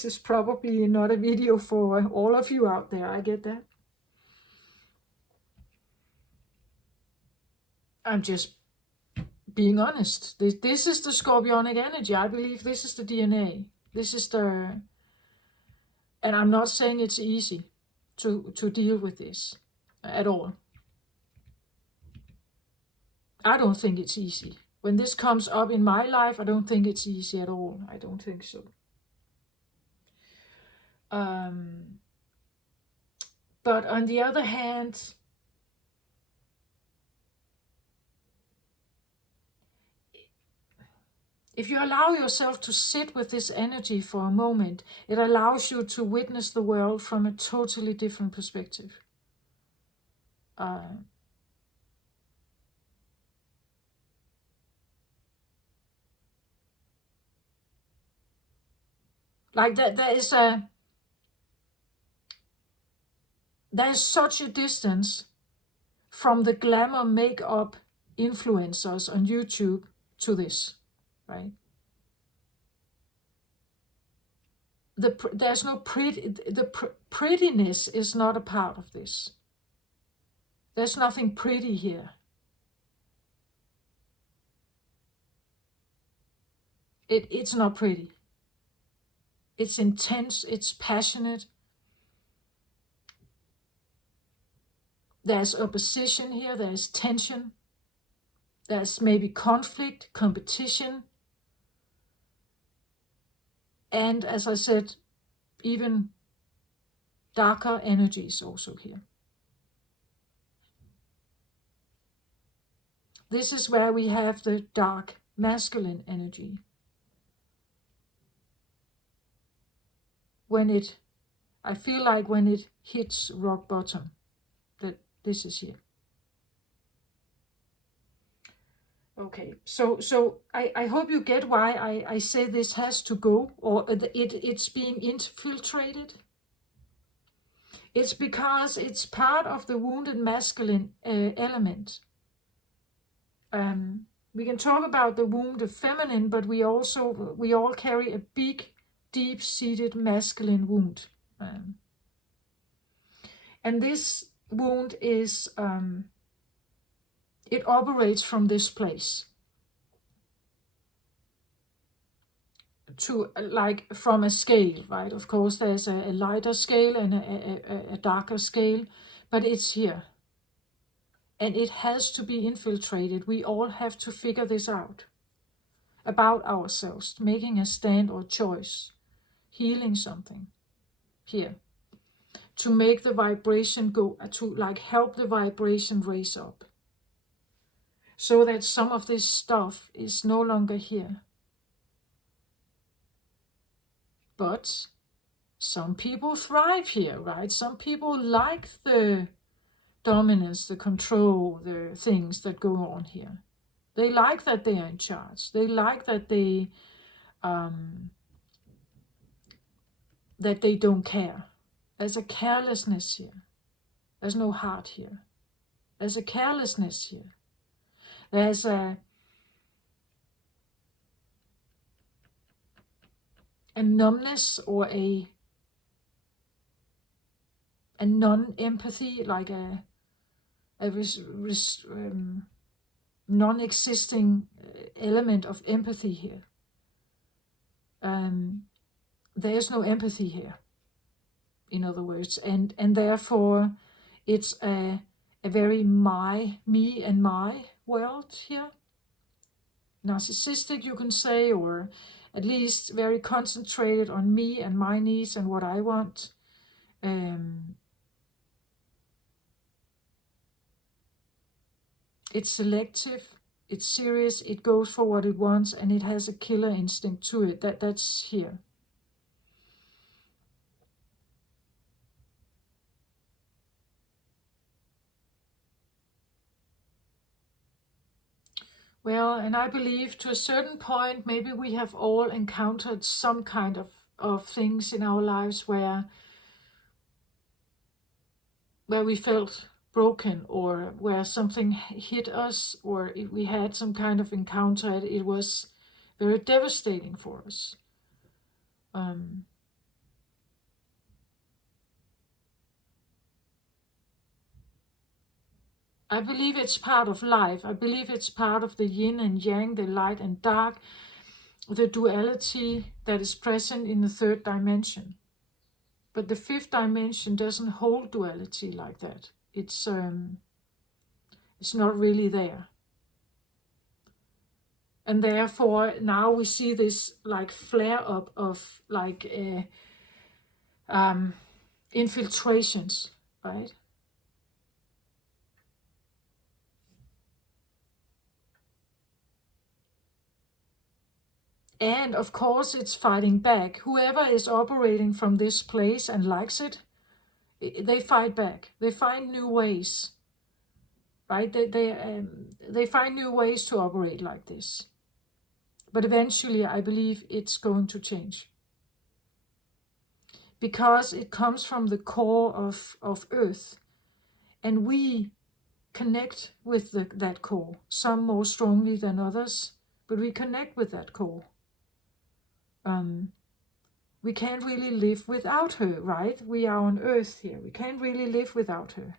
is probably not a video for all of you out there. I get that. I'm just being honest. This is the Scorpionic energy. I believe this is the DNA. This is the... And I'm not saying it's easy to deal with this at all. I don't think it's easy. When this comes up in my life, I don't think it's easy at all. I don't think so. But on the other hand, if you allow yourself to sit with this energy for a moment, it allows you to witness the world from a totally different perspective. Like that, there's such a distance from the glamour makeup influencers on YouTube to this, right? There's no prettiness is not a part of this. There's nothing pretty here. It's not pretty. It's intense, it's passionate. There's opposition here, there's tension. There's maybe conflict, competition. And as I said, even darker energies also here. This is where we have the dark masculine energy. I feel like when it hits rock bottom, that this is here. Okay, so I hope you get why I say this has to go, or it's being infiltrated. It's because it's part of the wounded masculine element. We can talk about the wounded feminine, but we all carry a big, deep-seated masculine wound. And this wound is, it operates from this place. To, like, from a scale, right? Of course, there's a lighter scale and a darker scale, but it's here. And it has to be infiltrated. We all have to figure this out about ourselves, making a stand or choice, healing something here, to make the vibration go, to like help the vibration raise up, so that some of this stuff is no longer here. But some people thrive here, right? Some people like the dominance, the control, the things that go on here. They like that they are in charge. They like that they don't care. There's a carelessness here. There's no heart here. There's a carelessness here. There's a numbness or a non-empathy, like a non-existing element of empathy here. There's no empathy here, in other words, and therefore it's a very me and my world here. Narcissistic, you can say, or at least very concentrated on me and my needs and what I want. It's selective, it's serious, it goes for what it wants, and it has a killer instinct to it. That's here. Well, and I believe to a certain point, maybe we have all encountered some kind of things in our lives where we felt broken, or where something hit us, or we had some kind of encounter. It was very devastating for us. I believe it's part of life. I believe it's part of the yin and yang, the light and dark, the duality that is present in the third dimension. But the fifth dimension doesn't hold duality like that. It's not really there. And therefore now we see this like flare up of like infiltrations, right? And of course it's fighting back. Whoever is operating from this place and likes it, they fight back. They find new ways, right? They find new ways to operate like this. But eventually I believe it's going to change. Because it comes from the core of Earth. And we connect with that core. Some more strongly than others, but we connect with that core. We can't really live without her, right? We are on Earth here. We can't really live without her.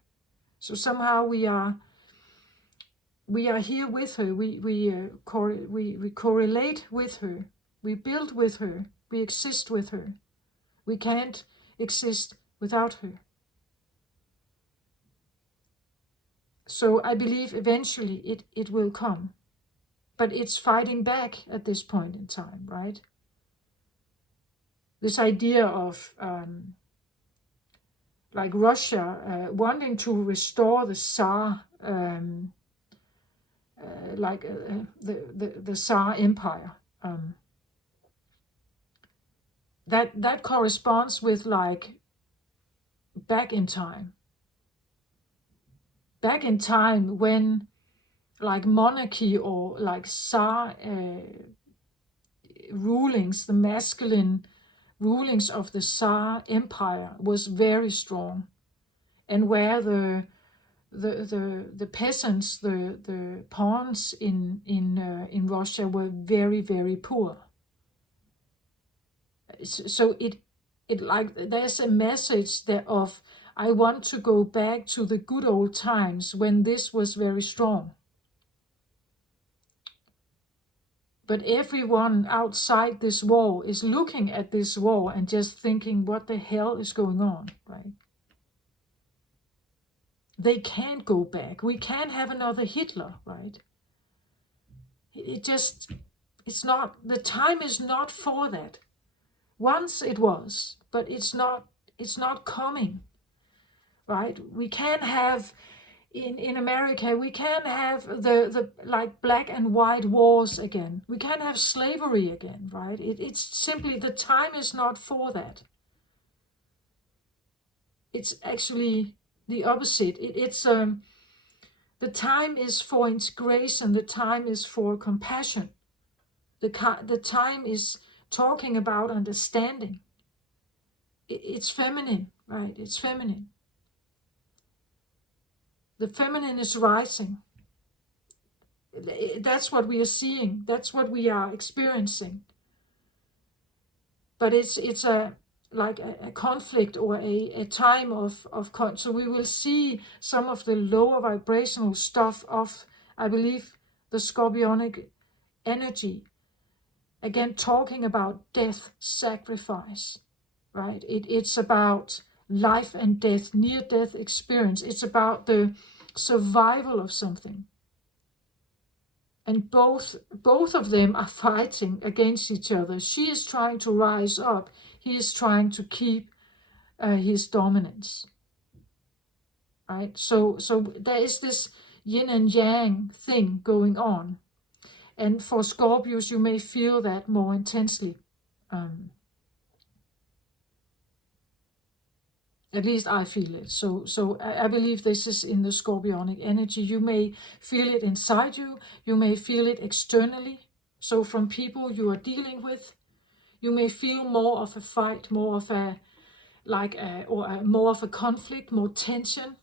So somehow we are here with her. We correlate with her. We build with her. We exist with her. We can't exist without her. So I believe eventually it will come. But it's fighting back at this point in time, right? This idea of like Russia wanting to restore the Tsar, the Tsar Empire. That corresponds with like back in time. Back in time when like monarchy or like Tsar rulings, the masculine rulings of the Tsar Empire was very strong, and where the peasants, the pawns in Russia were very, very poor. So it like there's a message there of I want to go back to the good old times when this was very strong. But everyone outside this wall is looking at this wall and just thinking, what the hell is going on, right? They can't go back. We can't have another Hitler, right? It's not, the time is not for that. Once it was, but it's not coming, right? We can't have, in America, we can't have the like black and white wars again. We can't have slavery again, right? It's simply, the time is not for that. It's actually the opposite. The time is for integration. The time is for compassion. The time is talking about understanding. It's feminine, right? It's feminine. The feminine is rising. That's what we are seeing. That's what we are experiencing. But it's a conflict or a time of so we will see some of the lower vibrational stuff of, I believe, the scorpionic energy. Again, talking about death, sacrifice, right? It's about life and death, near-death experience. It's about the survival of something. And both of them are fighting against each other. She is trying to rise up. He is trying to keep his dominance. Right? So there is this yin and yang thing going on. And for Scorpios, you may feel that more intensely. At least I feel it. So I believe this is in the scorpionic energy. You may feel it inside you. You may feel it externally. So from people you are dealing with, you may feel more of a fight, more of a more of a conflict, more tension.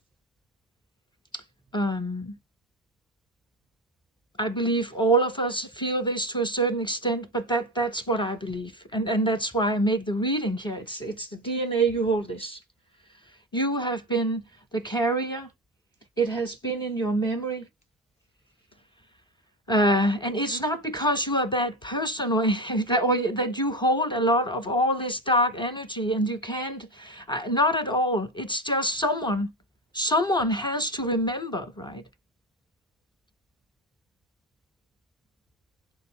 I believe all of us feel this to a certain extent, but that's what I believe, and that's why I make the reading here. It's the DNA. You hold this. You have been the carrier. It has been in your memory. And it's not because you are a bad person or that you hold a lot of all this dark energy and you can't, not at all. It's just someone has to remember, right?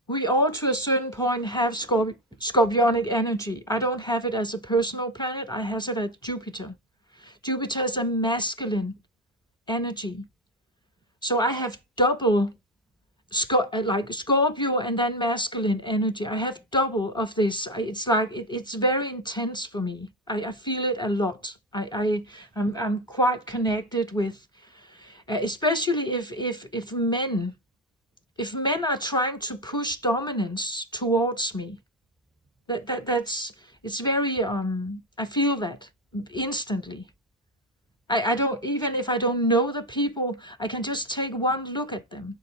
We all to a certain point have scorpionic energy. I don't have it as a personal planet. I have it at Jupiter. Jupiter is a masculine energy. So I have double Scorpio and then masculine energy. I have double of this. It's like it's very intense for me. I feel it a lot. I'm quite connected with, especially if men are trying to push dominance towards me. It's very I feel that instantly. I don't, even if I don't know the people, I can just take one look at them.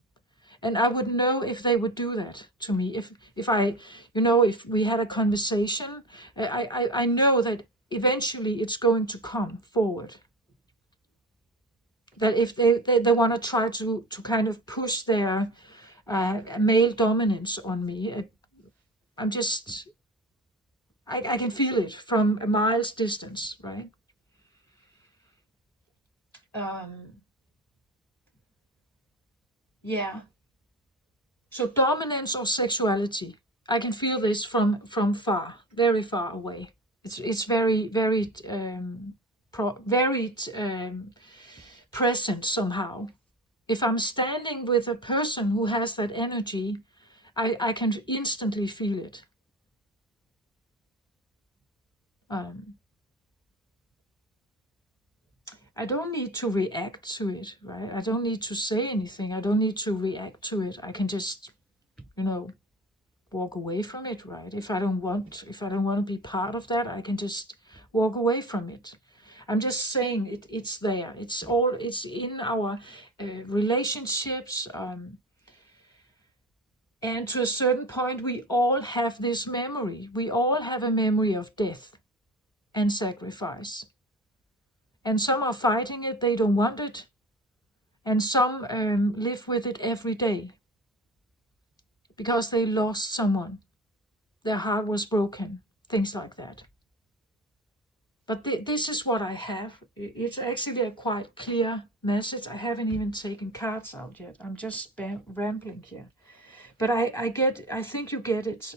And I would know if they would do that to me. If I, if we had a conversation, I know that eventually it's going to come forward. That if they want to try to kind of push their male dominance on me, I can feel it from a mile's distance, right? Yeah. So dominance or sexuality, I can feel this from far, very far away. It's very present somehow. If I'm standing with a person who has that energy, I can instantly feel it. I don't need to react to it, right? I don't need to say anything. I don't need to react to it. I can just, walk away from it, right? If I don't want to be part of that, I can just walk away from it. I'm just saying it's there. It's in our relationships. And to a certain point, we all have this memory. We all have a memory of death and sacrifice. And some are fighting it, they don't want it. And some live with it every day. Because they lost someone. Their heart was broken. Things like that. But this is what I have. It's actually a quite clear message. I haven't even taken cards out yet. I'm just rambling here. But I think you get it.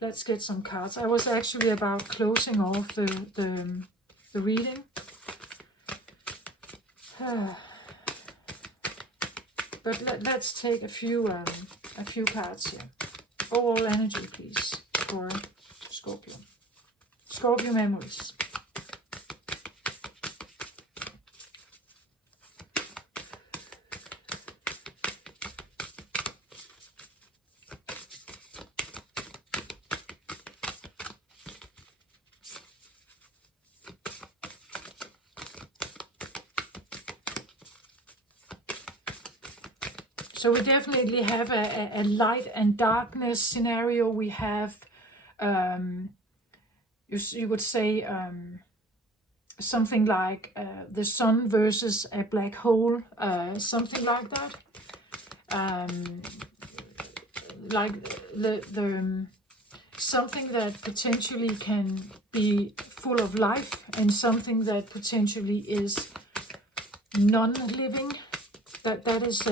Let's get some cards. I was actually about closing off the reading. But let's take a few cards here. Overall energy, please, for Scorpio. Scorpio memories. So we definitely have a light and darkness scenario. We have, you would say, something like the sun versus a black hole, something like that. Like the something that potentially can be full of life and something that potentially is non-living. That is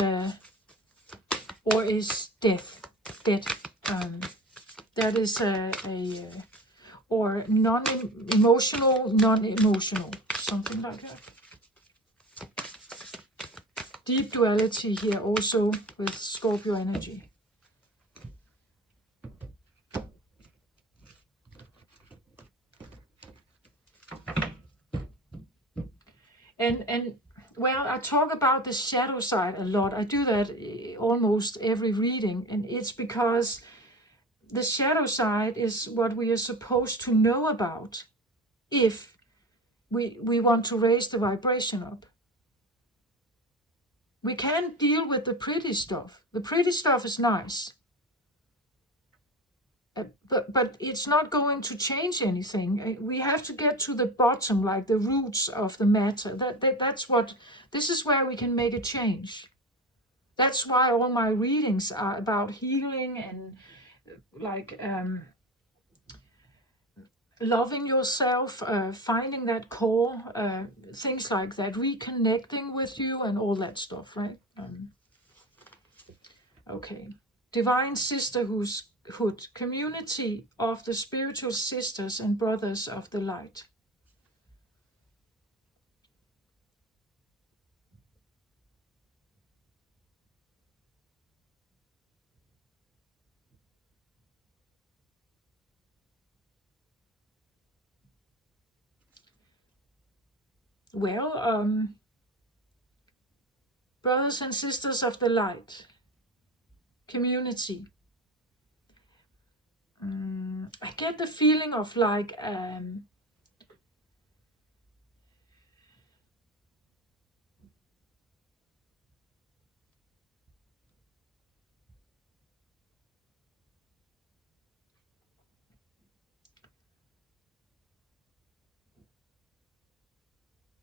or is dead. That is or non-emotional, something like that. Deep duality here also with Scorpio energy. And well, I talk about the shadow side a lot. I do that almost every reading, and it's because the shadow side is what we are supposed to know about if we want to raise the vibration up. We can't deal with the pretty stuff. The pretty stuff is nice. But it's not going to change anything. We have to get to the bottom, like the roots of the matter. This is where we can make a change. That's why all my readings are about healing and like loving yourself, finding that core, things like that, reconnecting with you and all that stuff, right? Okay. Divine Sisterhood, community of the spiritual sisters and brothers of the light. Well, brothers and sisters of the light, community. I get the feeling of like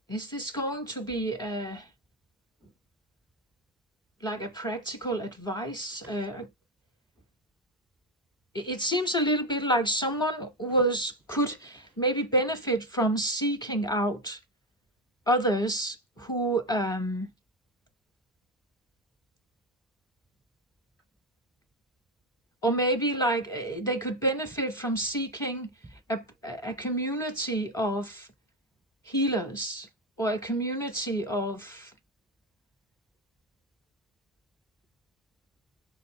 is this going to be like a practical advice? It seems a little bit like someone could maybe benefit from seeking out others who or maybe like they could benefit from seeking a community of healers or a community of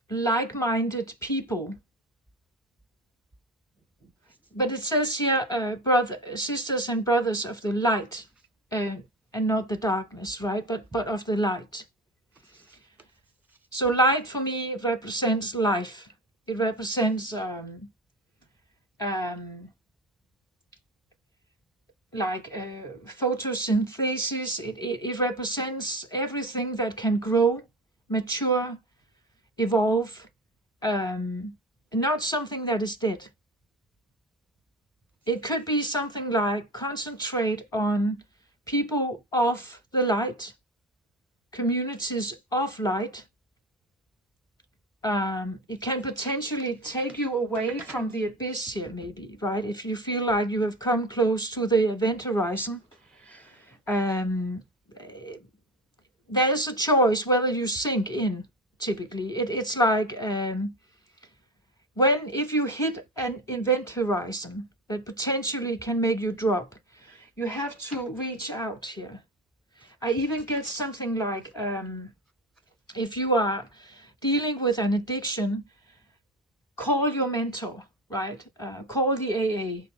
like-minded people. But it says here, sisters and brothers of the light, and not the darkness, right? But of the light. So light for me represents life. It represents photosynthesis. It represents everything that can grow, mature, evolve, not something that is dead. It could be something like concentrate on people of the light, communities of light. It can potentially take you away from the abyss here, maybe, right? If you feel like you have come close to the event horizon, there is a choice whether you sink in, typically. It's like if you hit an event horizon that potentially can make you drop, you have to reach out here. I even get something like if you are dealing with an addiction, call your mentor, right? Call the AA,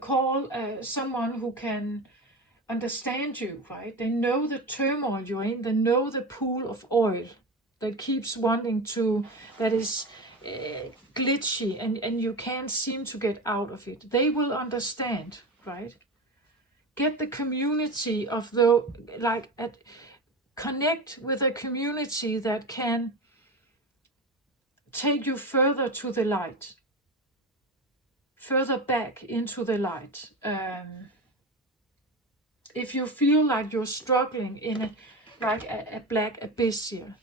call someone who can understand you, right? They know the turmoil you're in, they know the pool of oil that keeps wanting to, that is glitchy and you can't seem to get out of it. They will understand, right? Get the community of connect with a community that can take you further to the light, further back into the light. If you feel like you're struggling in a black abyss here,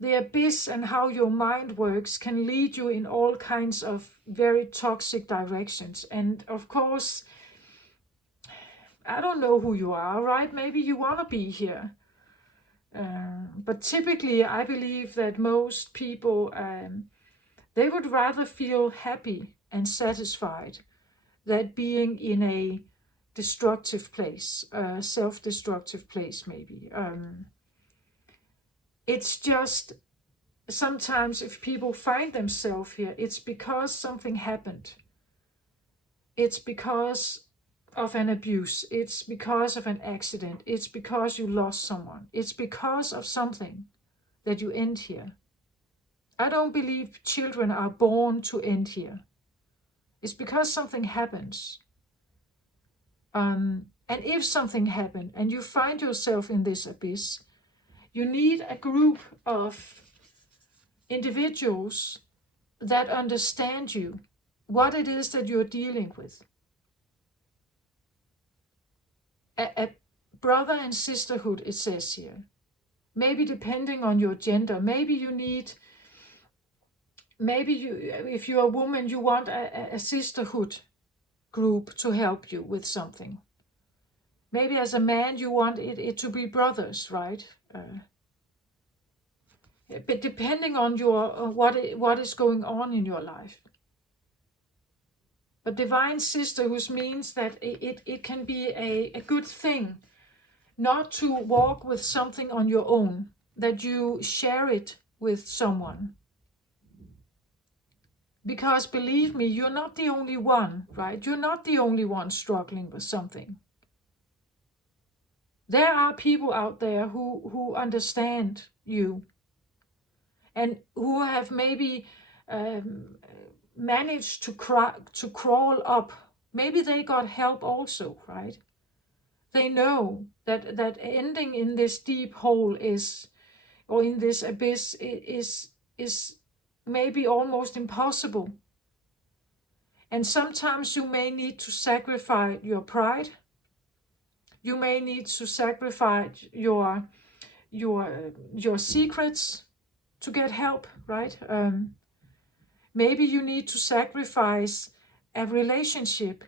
the abyss and how your mind works can lead you in all kinds of very toxic directions. And of course, I don't know who you are, right? Maybe you want to be here. But typically, I believe that most people, they would rather feel happy and satisfied than being in a destructive place, self-destructive place maybe. It's just, sometimes if people find themselves here, it's because something happened. It's because of an abuse. It's because of an accident. It's because you lost someone. It's because of something that you end here. I don't believe children are born to end here. It's because something happens. And if something happened and you find yourself in this abyss, you need a group of individuals that understand you, what it is that you're dealing with. A brother and sisterhood, it says here. Maybe depending on your gender, maybe you, if you're a woman, you want a sisterhood group to help you with something. Maybe as a man, you want it to be brothers, right? But depending on your what is going on in your life. But divine sisterhood means that it can be a good thing not to walk with something on your own, that you share it with someone. Because believe me, you're not the only one, right? You're not the only one struggling with something. There are people out there who understand you and who have maybe managed to crawl up. Maybe they got help also, right? They know that ending in this deep hole is, or in this abyss, is maybe almost impossible. And sometimes you may need to sacrifice your pride. You may need to sacrifice your secrets to get help, right? Maybe you need to sacrifice a relationship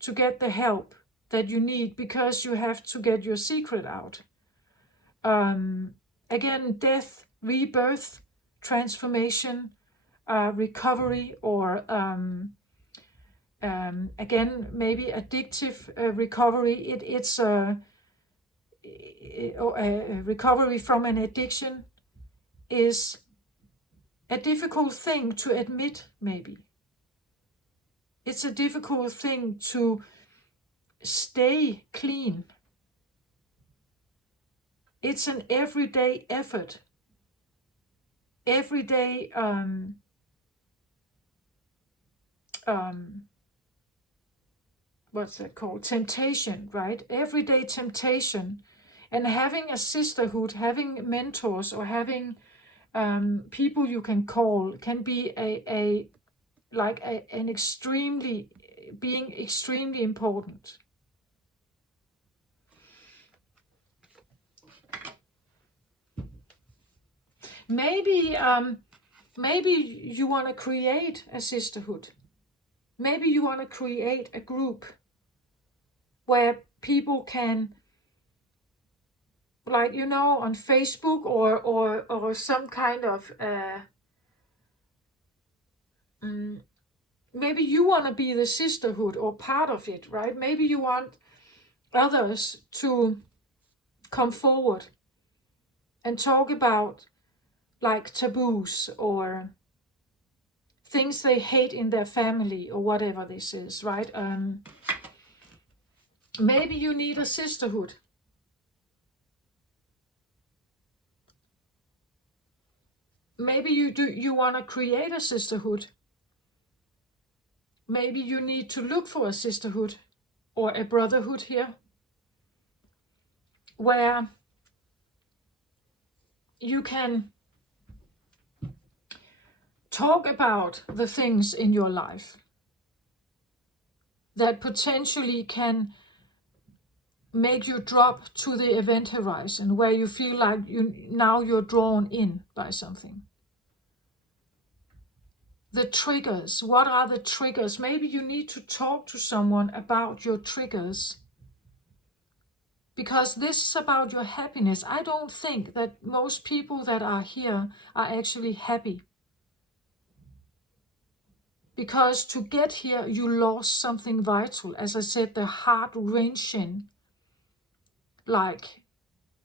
to get the help that you need because you have to get your secret out. Again, death, rebirth, transformation, recovery, or again, maybe addictive recovery. It's a recovery from an addiction is a difficult thing to admit, maybe. It's a difficult thing to stay clean. It's an everyday effort. Everyday what's that called? Temptation, right? Everyday temptation. And having a sisterhood, having mentors, or having people you can call can be an extremely important. Maybe you want to create a sisterhood. Maybe you want to create a group where people can, like, on Facebook or some kind of maybe you want to be the sisterhood or part of it, right? Maybe you want others to come forward and talk about like taboos or things they hate in their family or whatever this is, right? Maybe you need a sisterhood. Maybe you want to create a sisterhood. Maybe you need to look for a sisterhood or a brotherhood here, where you can talk about the things in your life that potentially can make you drop to the event horizon, where you feel like you're drawn in by something. The triggers, what are the triggers? Maybe you need to talk to someone about your triggers, because this is about your happiness. I don't think that most people that are here are actually happy, because to get here you lost something vital. As I said, the heart-wrenching, like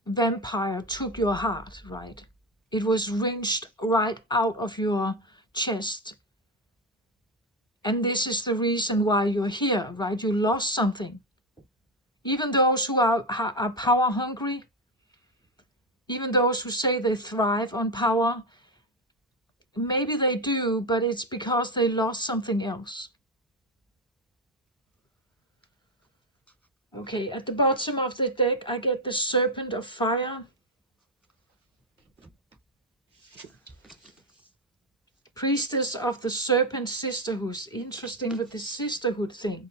vampire took your heart, right? It was wrenched right out of your chest. And this is the reason why you're here, right? You lost something. Even those who are power hungry, even those who say they thrive on power, maybe they do, but it's because they lost something else. Okay, at the bottom of the deck, I get the Serpent of Fire. Priestess of the Serpent Sisterhood. Interesting with the sisterhood thing.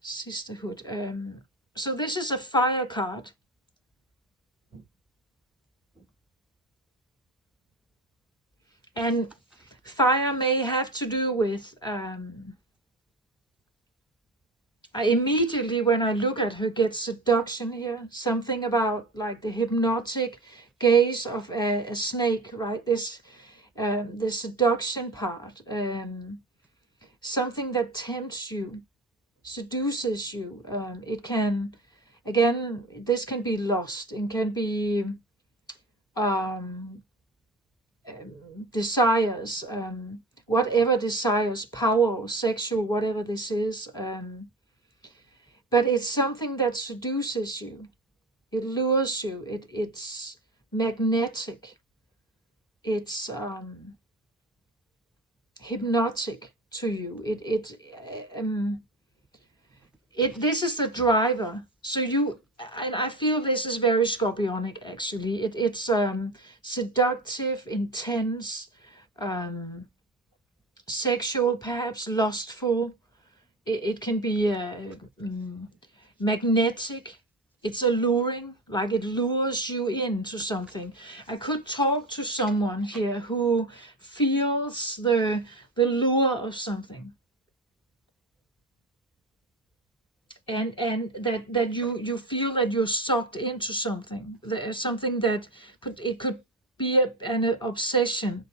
Sisterhood. So this is a fire card. And fire may have to do with... I immediately, when I look at her, get seduction here. Something about like the hypnotic gaze of a snake, right? This the seduction part. Something that tempts you, seduces you. It can, again, this can be lust. It can be desires, whatever desires, power or sexual, whatever this is. But it's something that seduces you. It lures you. It's magnetic. It's hypnotic to you. This is the driver. So you, and I feel this is very Scorpionic actually. It's seductive, intense, sexual, perhaps lustful. It can be magnetic. It's alluring, like it lures you into something. I could talk to someone here who feels the lure of something. And that you feel that you're sucked into something. Something that it could be an obsession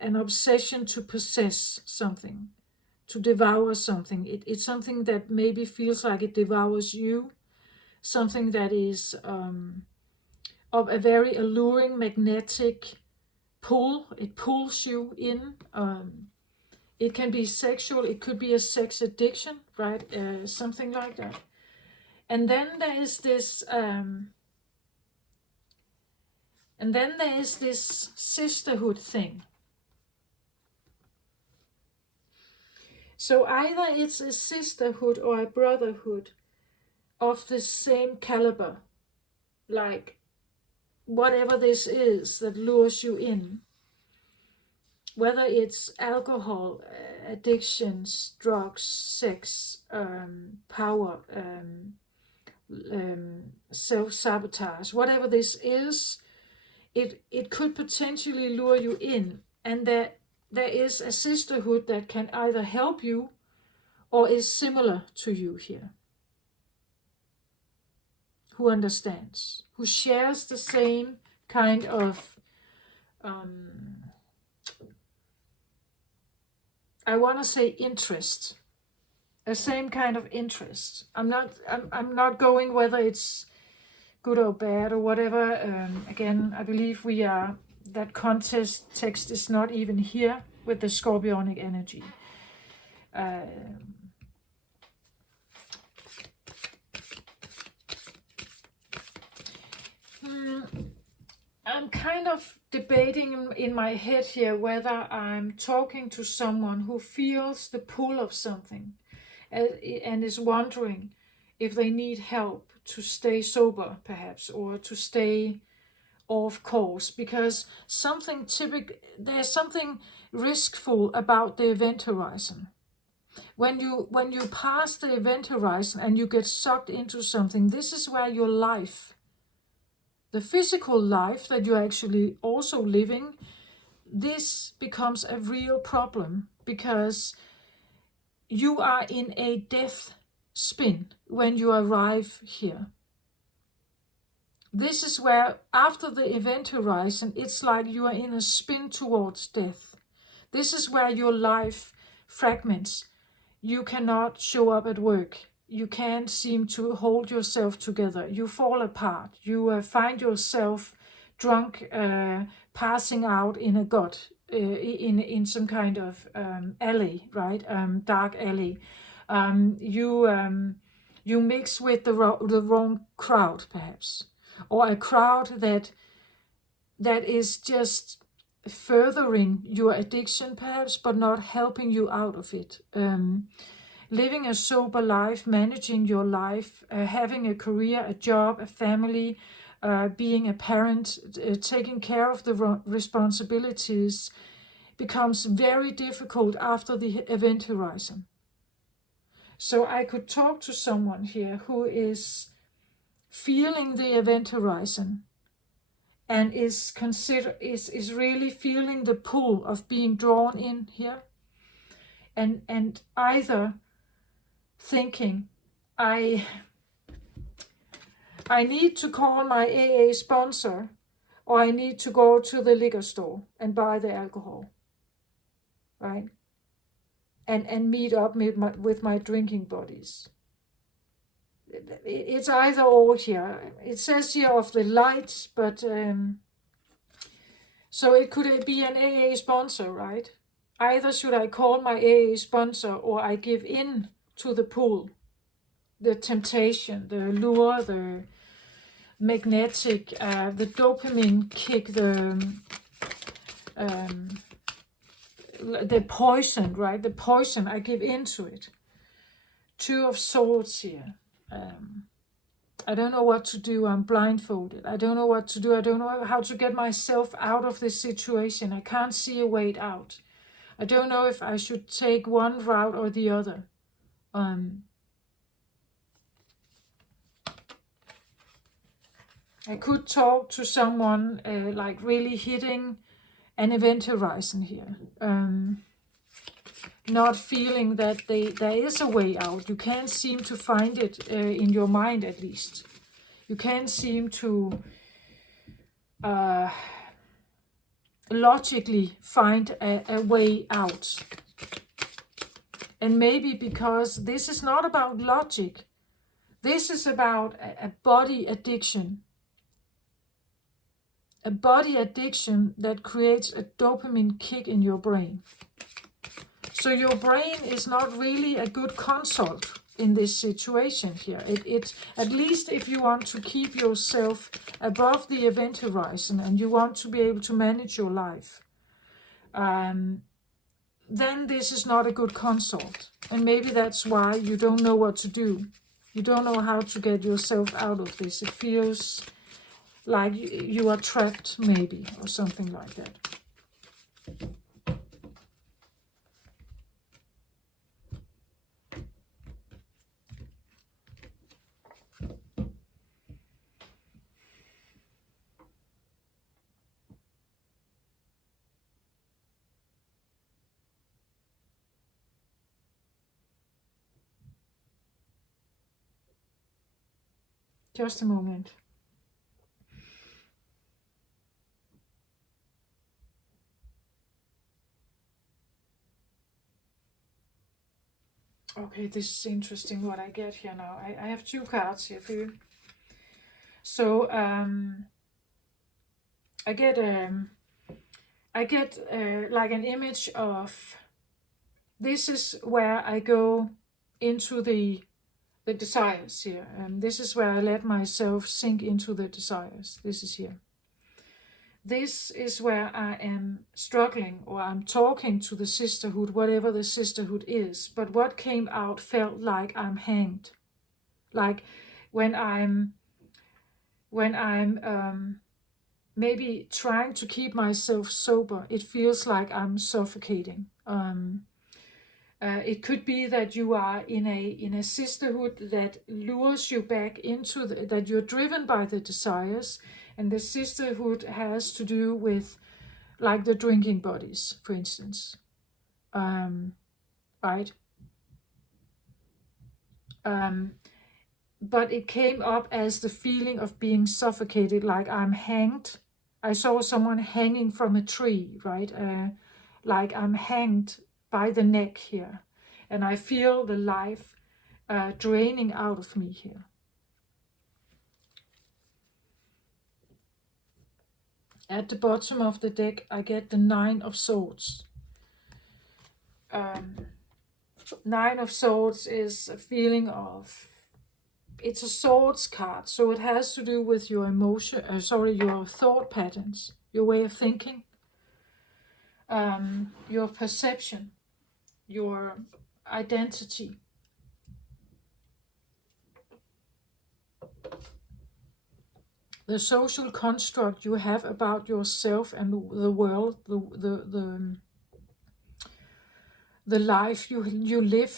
to possess something, to devour something. It's something that maybe feels like it devours you, something that is of a very alluring magnetic pull. It pulls you in. It can be sexual, it could be a sex addiction, right? Something like that. And then there is this sisterhood thing. So either it's a sisterhood or a brotherhood of the same caliber, like whatever this is that lures you in, whether it's alcohol, addictions, drugs, sex, power, self-sabotage, whatever this is, it could potentially lure you in, and there is a sisterhood that can either help you or is similar to you here, who understands, who shares the same kind of I want to say interest, the same kind of interest. I'm not going whether it's good or bad or whatever. Again, I believe that contest text is not even here with the Scorpionic energy. I'm kind of debating in my head here whether I'm talking to someone who feels the pull of something and is wondering if they need help to stay sober, perhaps, or to stay off course, because there's something riskful about the event horizon. When you pass the event horizon and you get sucked into something, this is where your life, the physical life that you're actually also living, this becomes a real problem, because you are in a death spin when you arrive here. This is where, after the event horizon, it's like you are in a spin towards death. This is where your life fragments. You cannot show up at work. You can't seem to hold yourself together. You fall apart. You find yourself drunk, passing out in a gut, in some kind of alley, right? Dark alley. You mix with the wrong crowd, perhaps, or a crowd that is just furthering your addiction, perhaps, but not helping you out of it. Living a sober life, managing your life, having a career, a job, a family, being a parent, taking care of the responsibilities becomes very difficult after the event horizon. So I could talk to someone here who is feeling the event horizon and is really feeling the pull of being drawn in here, and either thinking, I need to call my AA sponsor, or I need to go to the liquor store and buy the alcohol, right? And meet up with my drinking buddies. It's either or here. It says here of the light, but so it could be an AA sponsor, right? Either should I call my AA sponsor, or I give in to the pull, the temptation, the lure, the magnetic, the dopamine kick, the poison, right? The poison, I give into it. Two of Swords here. I don't know what to do. I'm blindfolded. I don't know what to do. I don't know how to get myself out of this situation. I can't see a way out. I don't know if I should take one route or the other. I could talk to someone like really hitting an event horizon here. Not feeling that there is a way out. You can't seem to find it in your mind, at least. You can't seem to logically find a way out. And maybe because this is not about logic. This is about a body addiction. A body addiction that creates a dopamine kick in your brain. So your brain is not really a good consult in this situation here. It at least if you want to keep yourself above the event horizon and you want to be able to manage your life, then this is not a good consult. And maybe that's why you don't know what to do. You don't know how to get yourself out of this. It feels like you are trapped, maybe, or something like that. Just a moment. Okay, this is interesting what I get here now. I have two cards here for you. So I get like an image of, this is where I go into the desires here. This is where I let myself sink into the desires. This is here. This is where I am struggling, or I'm talking to the sisterhood, whatever the sisterhood is. But what came out felt like I'm hanged. Like when I'm maybe trying to keep myself sober, it feels like I'm suffocating. It could be that you are in a sisterhood that lures you back into that you're driven by the desires, and the sisterhood has to do with like the drinking buddies, for instance, right? But it came up as the feeling of being suffocated, like I'm hanged. I saw someone hanging from a tree, right? Like I'm hanged by the neck here, and I feel the life draining out of me here. At the bottom of the deck, I get the Nine of Swords. Nine of Swords is a feeling of, it's a swords card, so it has to do with your your thought patterns, your way of thinking, your perception, your identity. The social construct you have about yourself and the world, the life you live.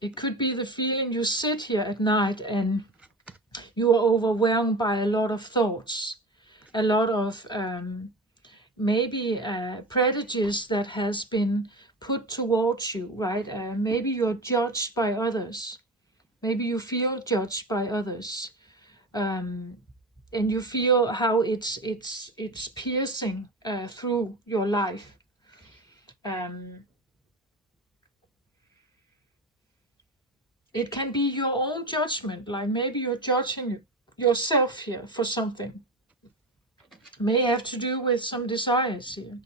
It could be the feeling you sit here at night and you are overwhelmed by a lot of thoughts, a lot of maybe prejudice that has been put towards you, right? Maybe you're judged by others. Maybe you feel judged by others. And you feel how it's piercing through your life. It can be your own judgment, like maybe you're judging yourself here for something. May have to do with some desires here,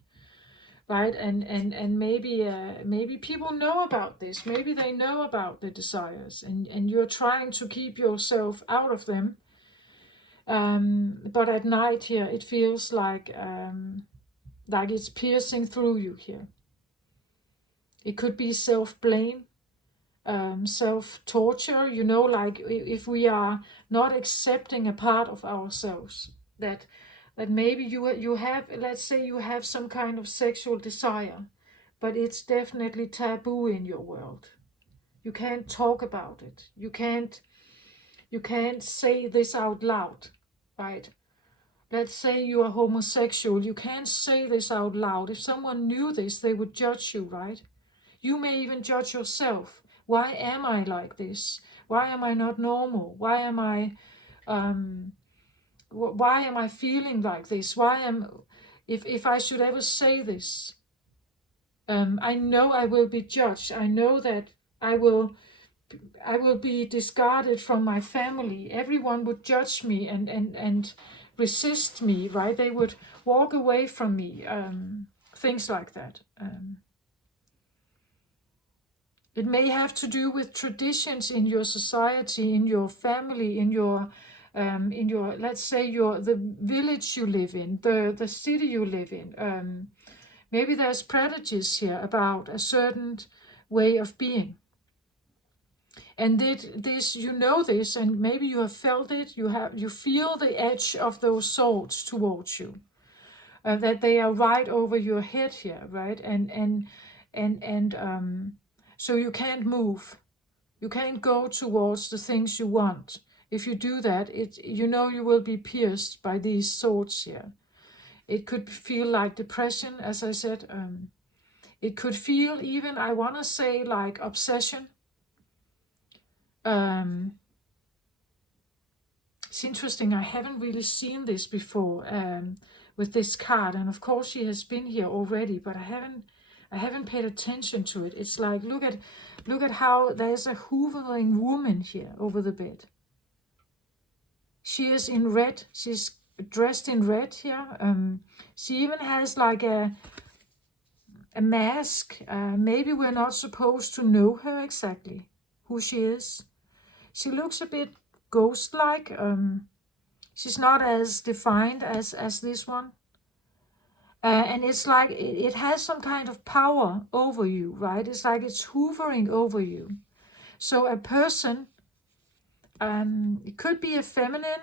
right? And maybe people know about this. Maybe they know about the desires, and you're trying to keep yourself out of them. But at night here, it feels like it's piercing through you here. It could be self-blame, self-torture, like if we are not accepting a part of ourselves, that maybe you have, let's say you have some kind of sexual desire, but it's definitely taboo in your world. You can't talk about it. You can't say this out loud, right? Let's say you are homosexual. You can't say this out loud. If someone knew this, they would judge you, right? You may even judge yourself. Why am I like this? Why am I not normal? Why am I feeling like this? If I should ever say this, I know I will be judged. I know that I will be discarded from my family. Everyone would judge me and resist me, right? They would walk away from me. Things like that. It may have to do with traditions in your society, in your family, in your let's say the village you live in, the city you live in. Maybe there's prejudice here about a certain way of being. And this, this, and maybe you have felt it. You feel the edge of those swords towards you, that they are right over your head here, right? And so you can't move. You can't go towards the things you want. If you do that, you will be pierced by these swords here. It could feel like depression, as I said. It could feel even, I want to say, like obsession. It's interesting. I haven't really seen this before with this card, and of course she has been here already, but I haven't paid attention to it. It's like, look at how there's a hovering woman here over the bed. She is in red. She's dressed in red here. She even has like a mask. Maybe we're not supposed to know her exactly, who she is. She looks a bit ghost-like. She's not as defined as this one. And it's like it has some kind of power over you, right? It's like it's hovering over you. So a person, it could be a feminine,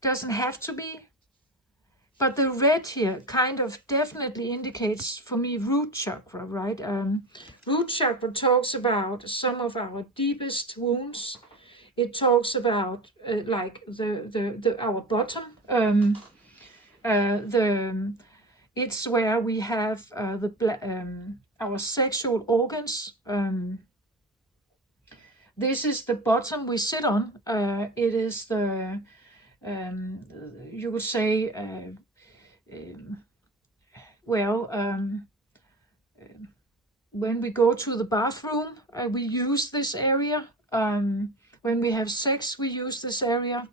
doesn't have to be. But the red here kind of definitely indicates for me root chakra, right? Root chakra talks about some of our deepest wounds. It talks about like the our bottom. It's where we have our sexual organs. This is the bottom we sit on. It is the you would say well. When we go to the bathroom, we use this area. When we have sex, we use this area.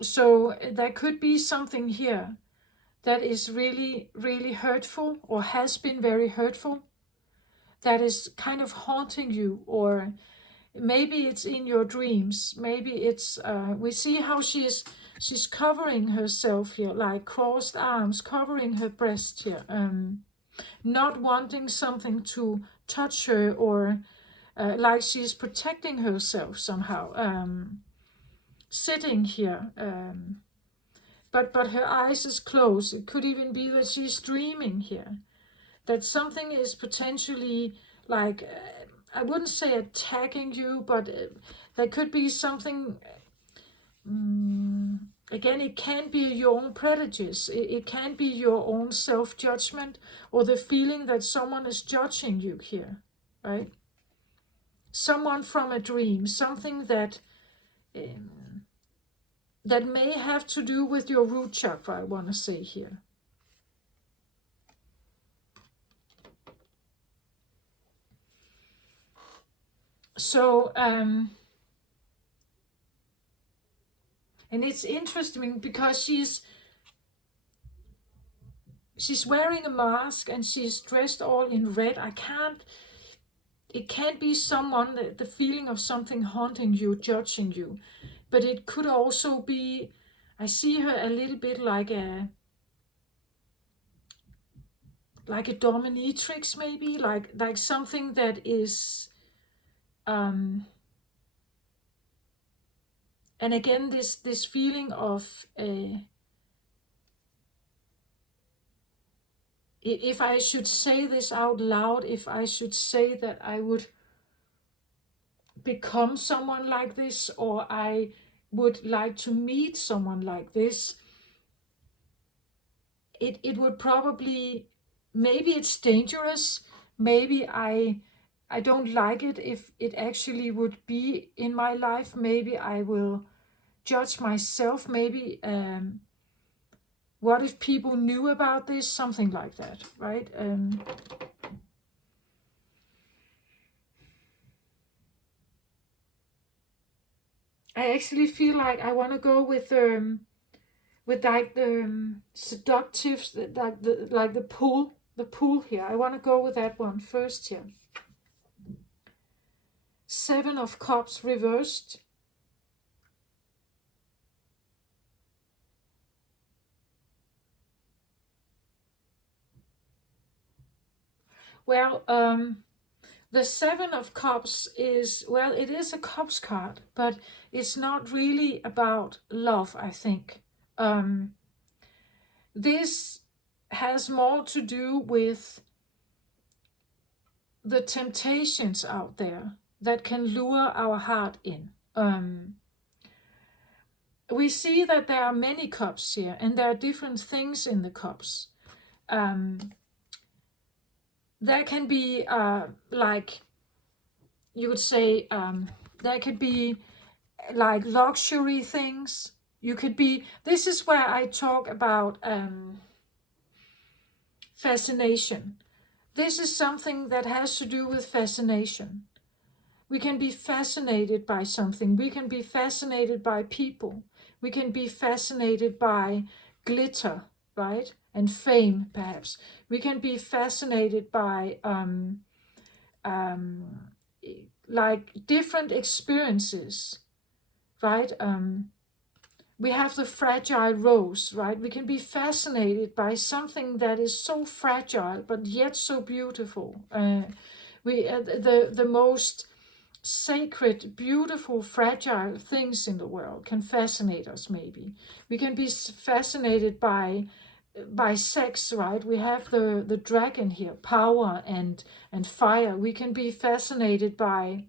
So there could be something here that is really, really hurtful, or has been very hurtful, that is kind of haunting you, or maybe it's in your dreams. Maybe it's, we see how she's covering herself here, like crossed arms, covering her breast here. Not wanting something to touch her, or like she's protecting herself somehow, sitting here, but her eyes is closed. It could even be that she's dreaming here, that something is potentially like, I wouldn't say attacking you, but there could be something. Again, it can be your own prejudice. It can be your own self-judgment, or the feeling that someone is judging you here, right? Someone from a dream, something that that may have to do with your root chakra, I want to say here. So, and it's interesting because she's wearing a mask and she's dressed all in red. It can't be someone, the feeling of something haunting you, judging you. But it could also be, I see her a little bit like a dominatrix, maybe, like something that is, and again, this feeling of if I should say this out loud, if I should say that I would become someone like this, or I would like to meet someone like this, it would probably, maybe it's dangerous, maybe I don't like it if it actually would be in my life, maybe I will judge myself, maybe what if people knew about this, something like that, right? I actually feel like I want to go with like the seductive, like the pool here. I want to go with that one first here. 7 of Cups reversed. Well, the 7 of Cups is, well, it is a Cups card, but it's not really about love, I think. This has more to do with the temptations out there that can lure our heart in. We see that there are many cups here, and there are different things in the cups. There can be, like, you would say, there could be like luxury things. You could be, this is where I talk about fascination. This is something that has to do with fascination. We can be fascinated by something. We can be fascinated by people. We can be fascinated by glitter, right? And fame, perhaps. We can be fascinated by like different experiences, right? We have the fragile rose, right? We can be fascinated by something that is so fragile but yet so beautiful. The most sacred, beautiful, fragile things in the world can fascinate us maybe. We can be fascinated by sex, right? We have the dragon here, power and fire. We can be fascinated by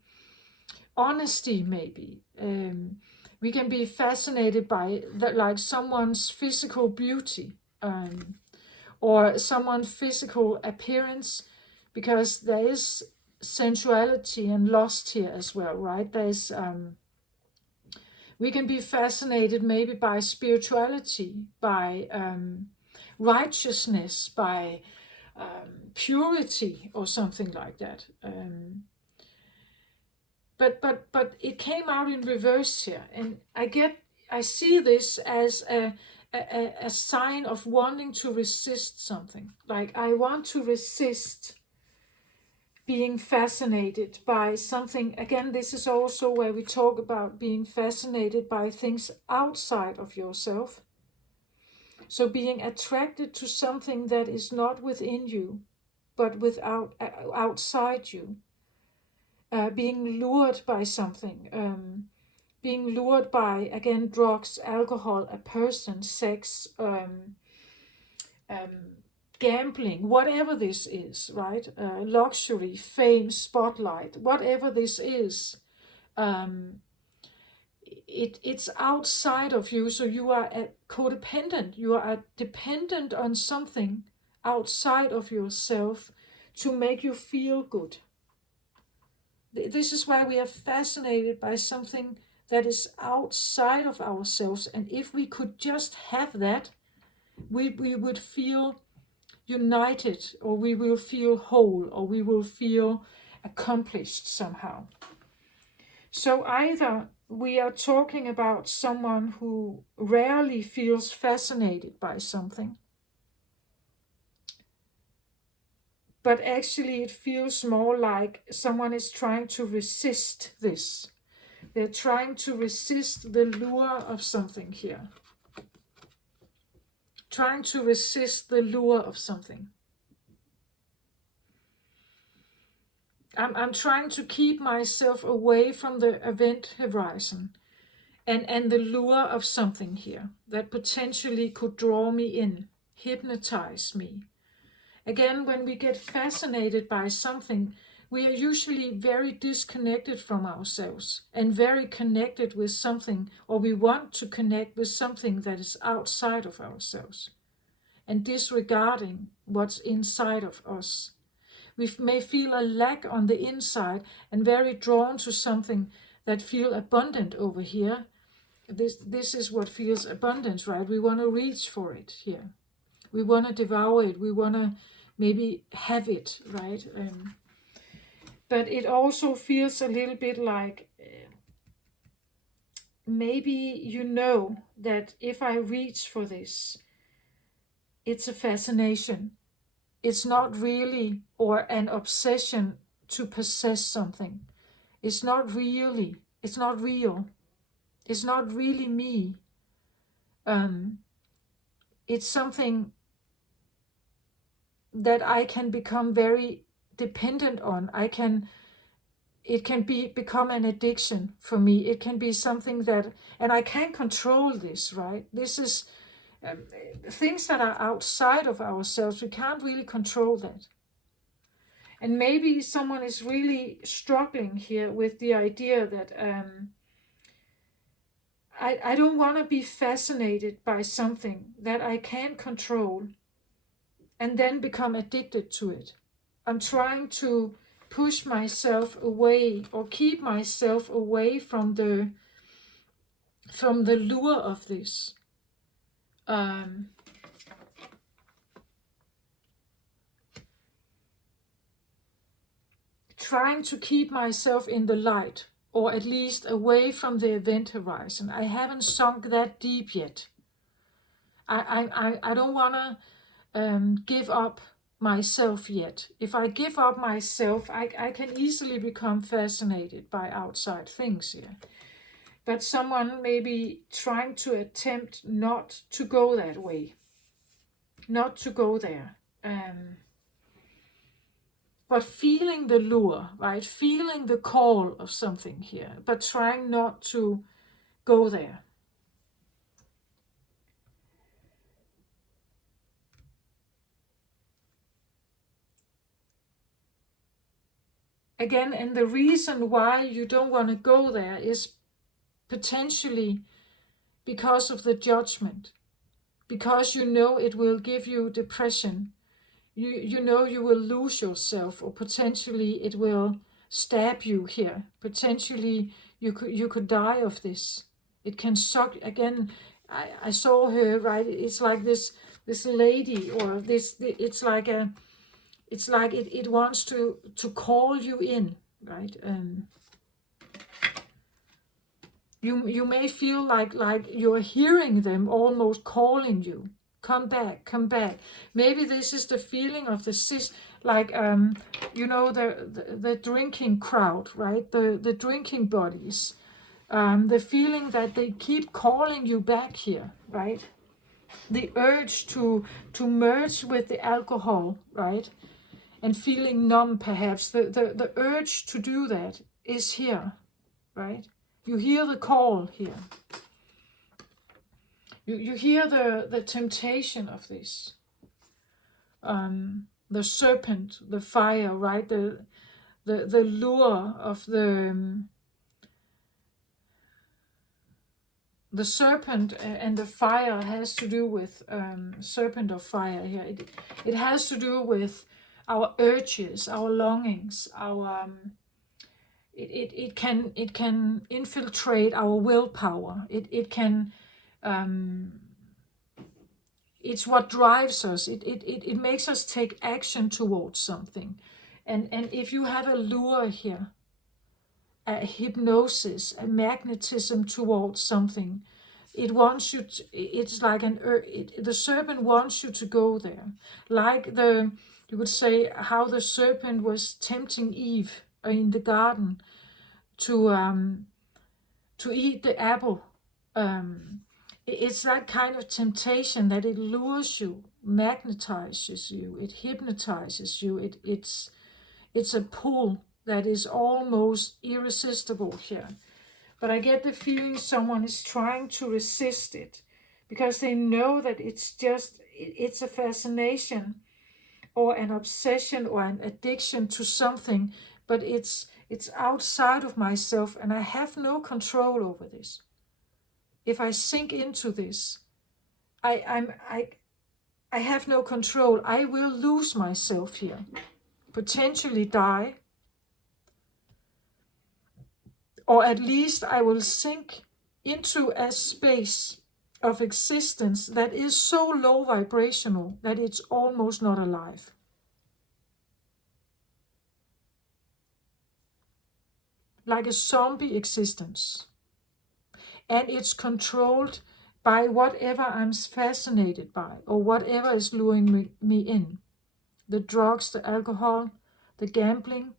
honesty maybe. We can be fascinated by that, like someone's physical beauty, or someone's physical appearance, because there is sensuality and lust here as well, right? There's we can be fascinated maybe by spirituality, by righteousness, by purity or something like that. But it came out in reverse here, and I see this as a sign of wanting to resist something. Like I want to resist being fascinated by something. Again, this is also where we talk about being fascinated by things outside of yourself. So being attracted to something that is not within you, but outside you. Being lured by something. Being lured by, again, drugs, alcohol, a person, sex, gambling, whatever this is, right? Luxury, fame, spotlight, whatever this is, it's outside of you. So you are codependent. You are dependent on something outside of yourself to make you feel good. This is why we are fascinated by something that is outside of ourselves. And if we could just have that, we would feel united, or we will feel whole, or we will feel accomplished somehow. So either we are talking about someone who rarely feels fascinated by something, but actually it feels more like someone is trying to resist this. They're trying to resist the lure of something here. Trying to resist the lure of something. I'm trying to keep myself away from the event horizon and the lure of something here that potentially could draw me in, hypnotize me. Again, when we get fascinated by something, we are usually very disconnected from ourselves and very connected with something, or we want to connect with something that is outside of ourselves, and disregarding what's inside of us. We may feel a lack on the inside and very drawn to something that feels abundant over here. This is what feels abundance, right? We want to reach for it here. We want to devour it. We want to maybe have it, right? But it also feels a little bit like maybe you know that if I reach for this, it's a fascination. It's not really, or an obsession to possess something. It's not really, it's not real. It's not really me. It's something that I can become very dependent on. It can become an addiction for me. It can be something that, and I can't control this, right? This is things that are outside of ourselves. We can't really control that. And maybe someone is really struggling here with the idea that I don't want to be fascinated by something that I can't control and then become addicted to it. I'm trying to push myself away or keep myself away from the lure of this. Trying to keep myself in the light, or at least away from the event horizon. I haven't sunk that deep yet. I don't want to give up myself yet. If I give up myself, I can easily become fascinated by outside things here. But someone may be trying to attempt not to go that way, not to go there. but feeling the lure, right? Feeling the call of something here, but trying not to go there. Again, and the reason why you don't want to go there is potentially because of the judgment, because you know it will give you depression. You know you will lose yourself, or potentially it will stab you here. Potentially you could die of this. It can suck. Again, I saw her, right? It's like this lady, or this. It's like it wants to call you in, right? You may feel like you're hearing them almost calling you. Come back, come back. Maybe this is the feeling of the the drinking crowd, right? The drinking buddies. The feeling that they keep calling you back here, right? The urge to merge with the alcohol, right? And feeling numb, perhaps. The urge to do that is here, right? You hear the call here. You hear the temptation of this. The serpent, the fire, right? The lure of the serpent and the fire has to do with serpent of fire here. It has to do with our urges, our longings, our it can infiltrate our willpower. It can it's what drives us. It makes us take action towards something. And if you have a lure here, a hypnosis, a magnetism towards something, it wants you to, it's like the serpent wants you to go there. Like you would say how the serpent was tempting Eve in the garden to eat the apple. It's that kind of temptation that it lures you, magnetizes you, it hypnotizes you. It's a pull that is almost irresistible here. But I get the feeling someone is trying to resist it because they know that it's a fascination or an obsession or an addiction to something, but it's outside of myself and I have no control over this. If I sink into this, I have no control. I will lose myself here, potentially die, or at least I will sink into a space of existence that is so low vibrational that it's almost not alive. Like a zombie existence. And it's controlled by whatever I'm fascinated by or whatever is luring me in. The drugs, the alcohol, the gambling,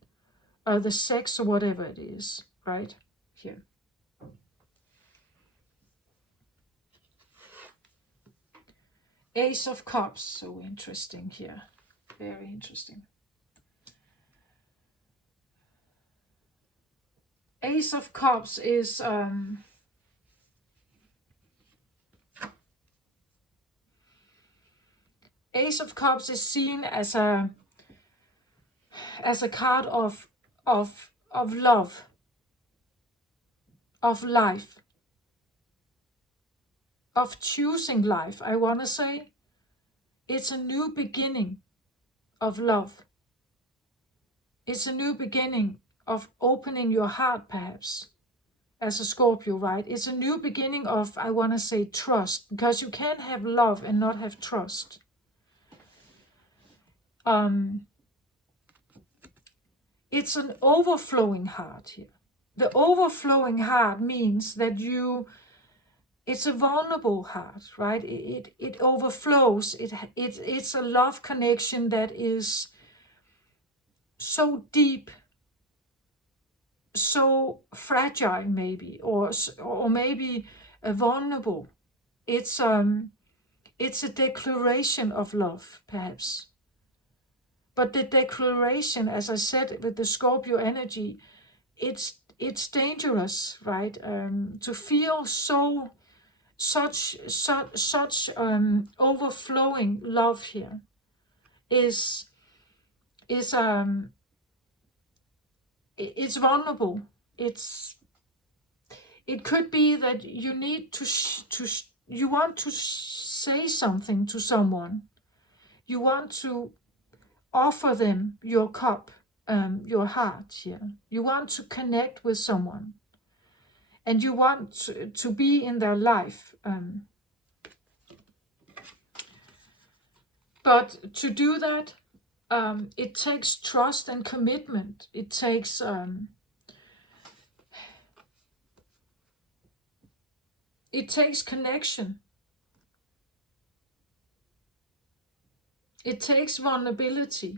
the sex, or whatever it is, right? Here. Ace of Cups, so interesting here. Very interesting. Ace of Cups is Ace of Cups is seen as a card of love, of life, of choosing life. I want to say it's a new beginning of love. It's a new beginning of opening your heart, perhaps, as a Scorpio, right? It's a new beginning of, I want to say, trust, because you can't have love and not have trust. It's an overflowing heart here. The overflowing heart means that it's a vulnerable heart, right? It overflows. It's a love connection that is so deep, so fragile, maybe, or maybe vulnerable. It's a declaration of love, perhaps. But the declaration, as I said, with the Scorpio energy, it's dangerous, right? To feel such overflowing love here is it's vulnerable. It could be that you need you want to say something to someone. You want to offer them your cup, your heart here. You want to connect with someone, and you want to be in their life. But to do that, it takes trust and commitment. It takes connection. It takes vulnerability.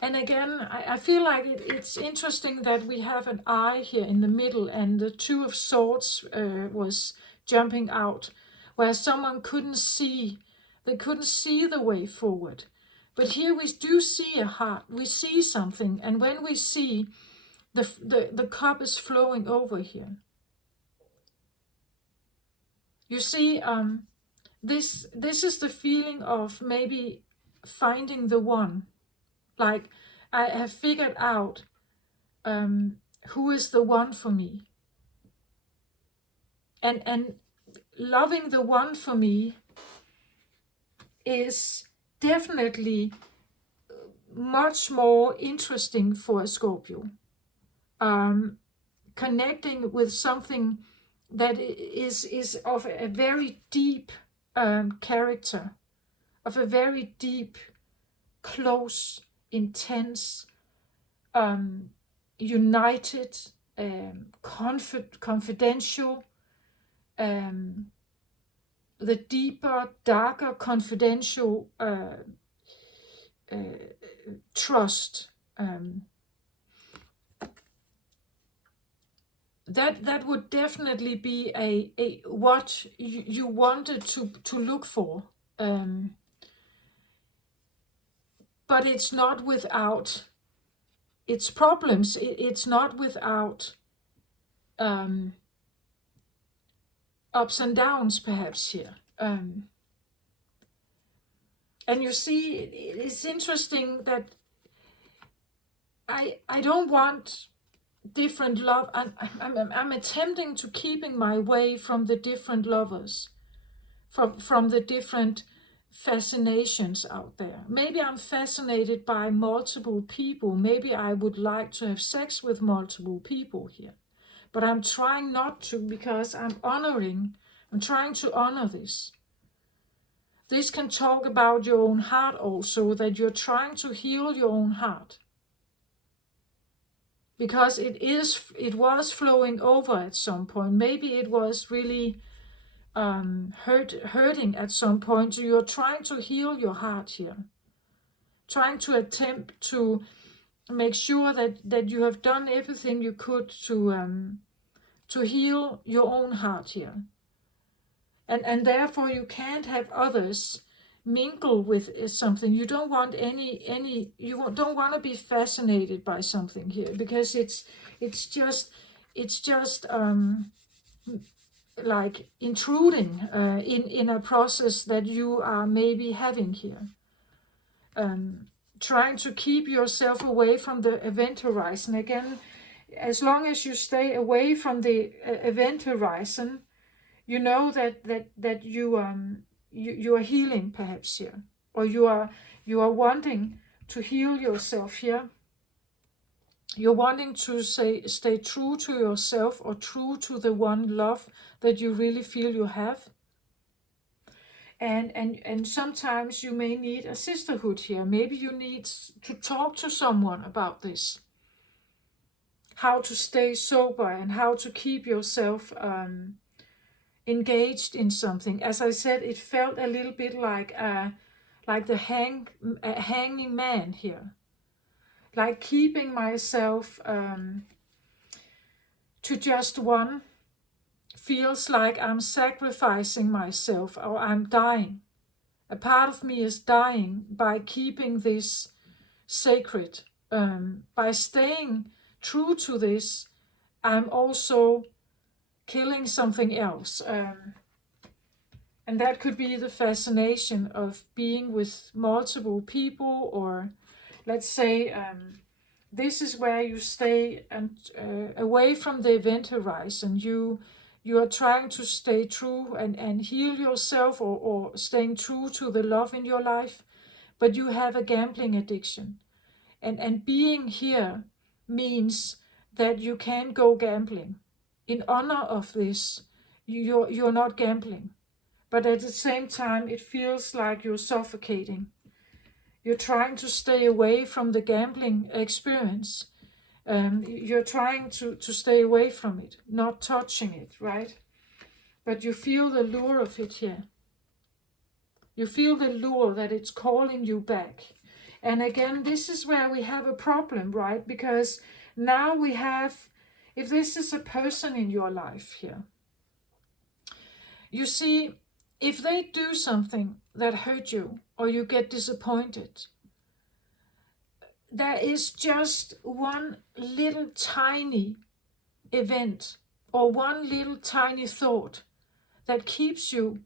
And again, I feel like it's interesting that we have an eye here in the middle, and the Two of Swords was jumping out, where someone couldn't see. They couldn't see the way forward. But here we do see a heart. We see something, and when we see, the cup is flowing over here. You see, this is the feeling of maybe finding the one. Like, I have figured out who is the one for me. And loving the one for me is definitely much more interesting for a Scorpio. Connecting with something that is of a very deep character, of a very deep, close, intense, united, confidential, the deeper, darker, confidential trust. That would definitely be a what you wanted to look for. But it's not without its problems. It's not without ups and downs, perhaps, here. And you see, it's interesting that I don't want different love. I'm attempting to keeping my way from the different lovers, from the different fascinations out there. Maybe I'm fascinated by multiple people. Maybe I would like to have sex with multiple people here. But I'm trying not to, because I'm trying to honor this. This can talk about your own heart also, that you're trying to heal your own heart. Because it was flowing over at some point. Maybe it was really hurting at some point. So you're trying to heal your heart here. Trying to attempt to make sure that you have done everything you could to heal your own heart here. And therefore you can't have others mingle with something. You don't want you don't want to be fascinated by something here, because it's just like intruding in a process that you are maybe having here. Trying to keep yourself away from the event horizon. Again, as long as you stay away from the event horizon, you know that you are healing, perhaps, here, or you are wanting to heal yourself here. You're wanting to stay true to yourself, or true to the one love that you really feel you have. And sometimes you may need a sisterhood here. Maybe you need to talk to someone about this. How to stay sober and how to keep yourself engaged in something. As I said, it felt a little bit like the hanging man here. Like keeping myself to just one feels like I'm sacrificing myself or I'm dying. A part of me is dying by keeping this sacred. By staying true to this, I'm also killing something else. And that could be the fascination of being with multiple people, or let's say this is where you stay and away from the event horizon. You are trying to stay true and heal yourself, or staying true to the love in your life, but you have a gambling addiction. And being here means that you can go gambling. In honor of this, you're not gambling. But at the same time, it feels like you're suffocating. You're trying to stay away from the gambling experience. You're trying to stay away from it, not touching it, right? But you feel the lure of it here. You feel the lure that it's calling you back. And again, this is where we have a problem, right? Because now we have, if this is a person in your life here, you see, if they do something that hurt you or you get disappointed, there is just one little tiny event or one little tiny thought that keeps you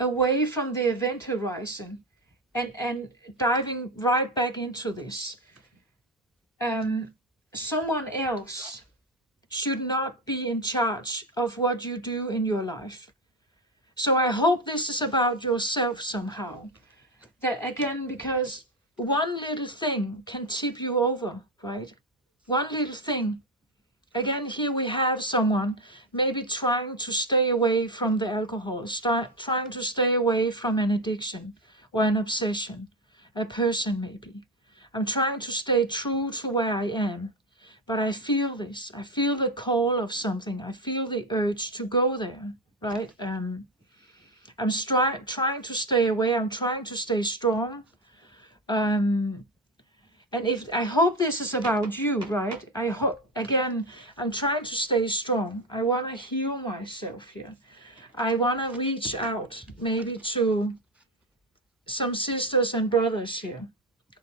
away from the event horizon and diving right back into this. Someone else should not be in charge of what you do in your life. So I hope this is about yourself somehow. That again, because one little thing can tip you over, right? One little thing. Again, here we have someone maybe trying to stay away from the alcohol, trying to stay away from an addiction or an obsession, a person maybe. I'm trying to stay true to where I am, but I feel this. I feel the call of something. I feel the urge to go there, right? I'm trying to stay away. I'm trying to stay strong. And if I hope this is about you, right? I hope, again, I'm trying to stay strong. I want to heal myself here. I want to reach out maybe to some sisters and brothers here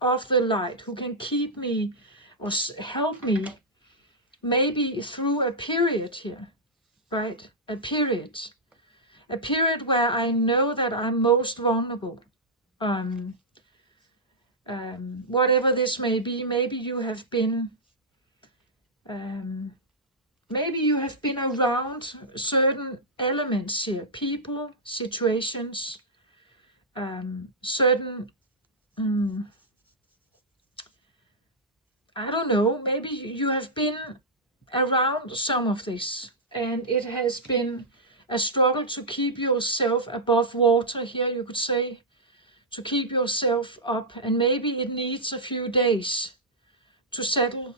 of the light who can keep me or help me maybe through a period here, right? A period where I know that I'm most vulnerable. Whatever this may be, maybe you have been around certain elements here, people, situations, certain, I don't know, maybe you have been around some of this, and it has been a struggle to keep yourself above water here, you could say, to keep yourself up, and maybe it needs a few days to settle.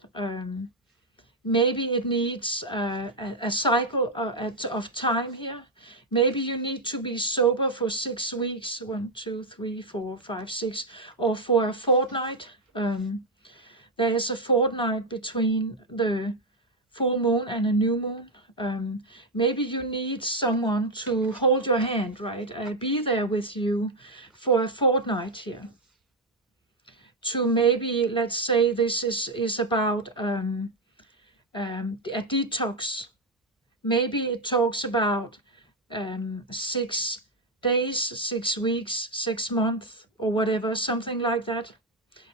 Maybe it needs a cycle of time here. Maybe you need to be sober for 6 weeks, 1, 2, 3, 4, 5, 6, or for a fortnight. There is a fortnight between the full moon and a new moon. Maybe you need someone to hold your hand, right? Be there with you for a fortnight here. To maybe, let's say this is about a detox. Maybe it talks about 6 days, 6 weeks, 6 months, or whatever, something like that.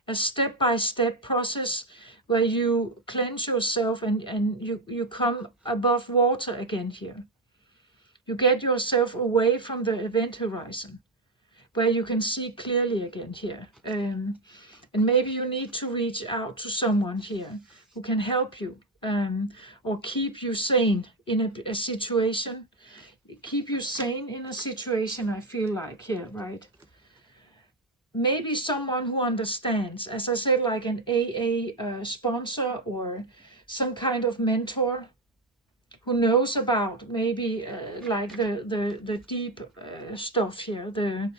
A step-by-step process where you cleanse yourself and you come above water again here. You get yourself away from the event horizon, where you can see clearly again here. And maybe you need to reach out to someone here who can help you, or keep you sane in a situation. Keep you sane in a situation, I feel like here, right? Maybe someone who understands, as I said, like an AA sponsor or some kind of mentor who knows about maybe like the deep stuff here, the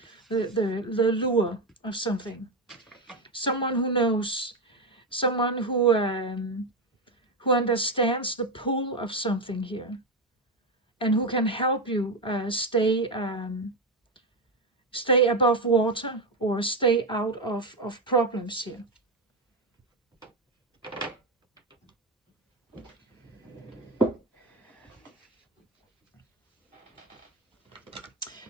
lure of something. Someone who knows, someone who understands the pull of something here. and who can help you stay above water or stay out of problems here.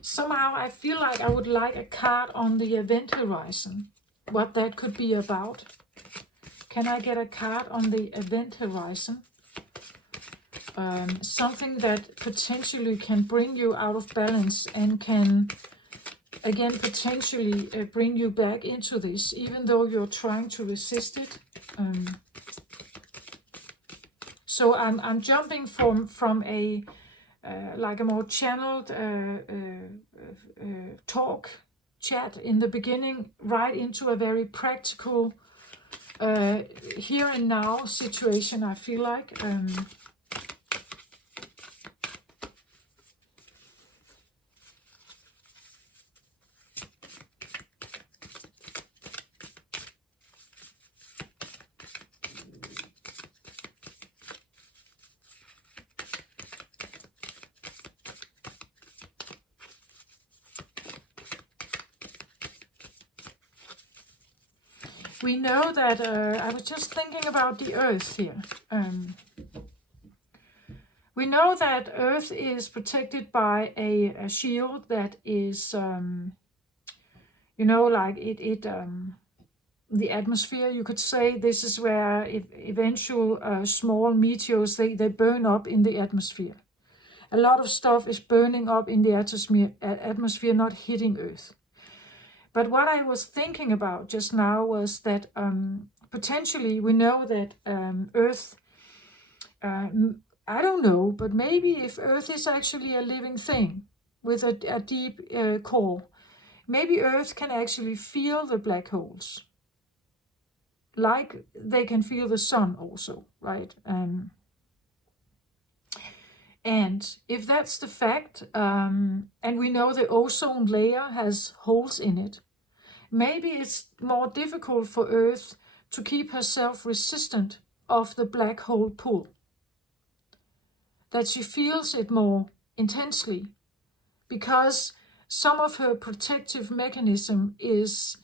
Somehow I feel like I would like a card on the event horizon, what that could be about. Can I get a card on the event horizon? Something that potentially can bring you out of balance and can, again, potentially bring you back into this, even though you're trying to resist it. So I'm jumping from a like a more channeled chat in the beginning, right into a very practical here and now situation, I feel like. We know that, I was just thinking about the Earth here. We know that Earth is protected by a shield that is, you know, like the atmosphere, you could say. This is where eventual small meteors, they burn up in the atmosphere. A lot of stuff is burning up in the atmosphere, not hitting Earth. But what I was thinking about just now was that potentially we know that Earth, I don't know, but maybe if Earth is actually a living thing with a deep core, maybe Earth can actually feel the black holes, like they can feel the sun also, right? And if that's the fact, and we know the ozone layer has holes in it, maybe it's more difficult for Earth to keep herself resistant of the black hole pull. That she feels it more intensely because some of her protective mechanism is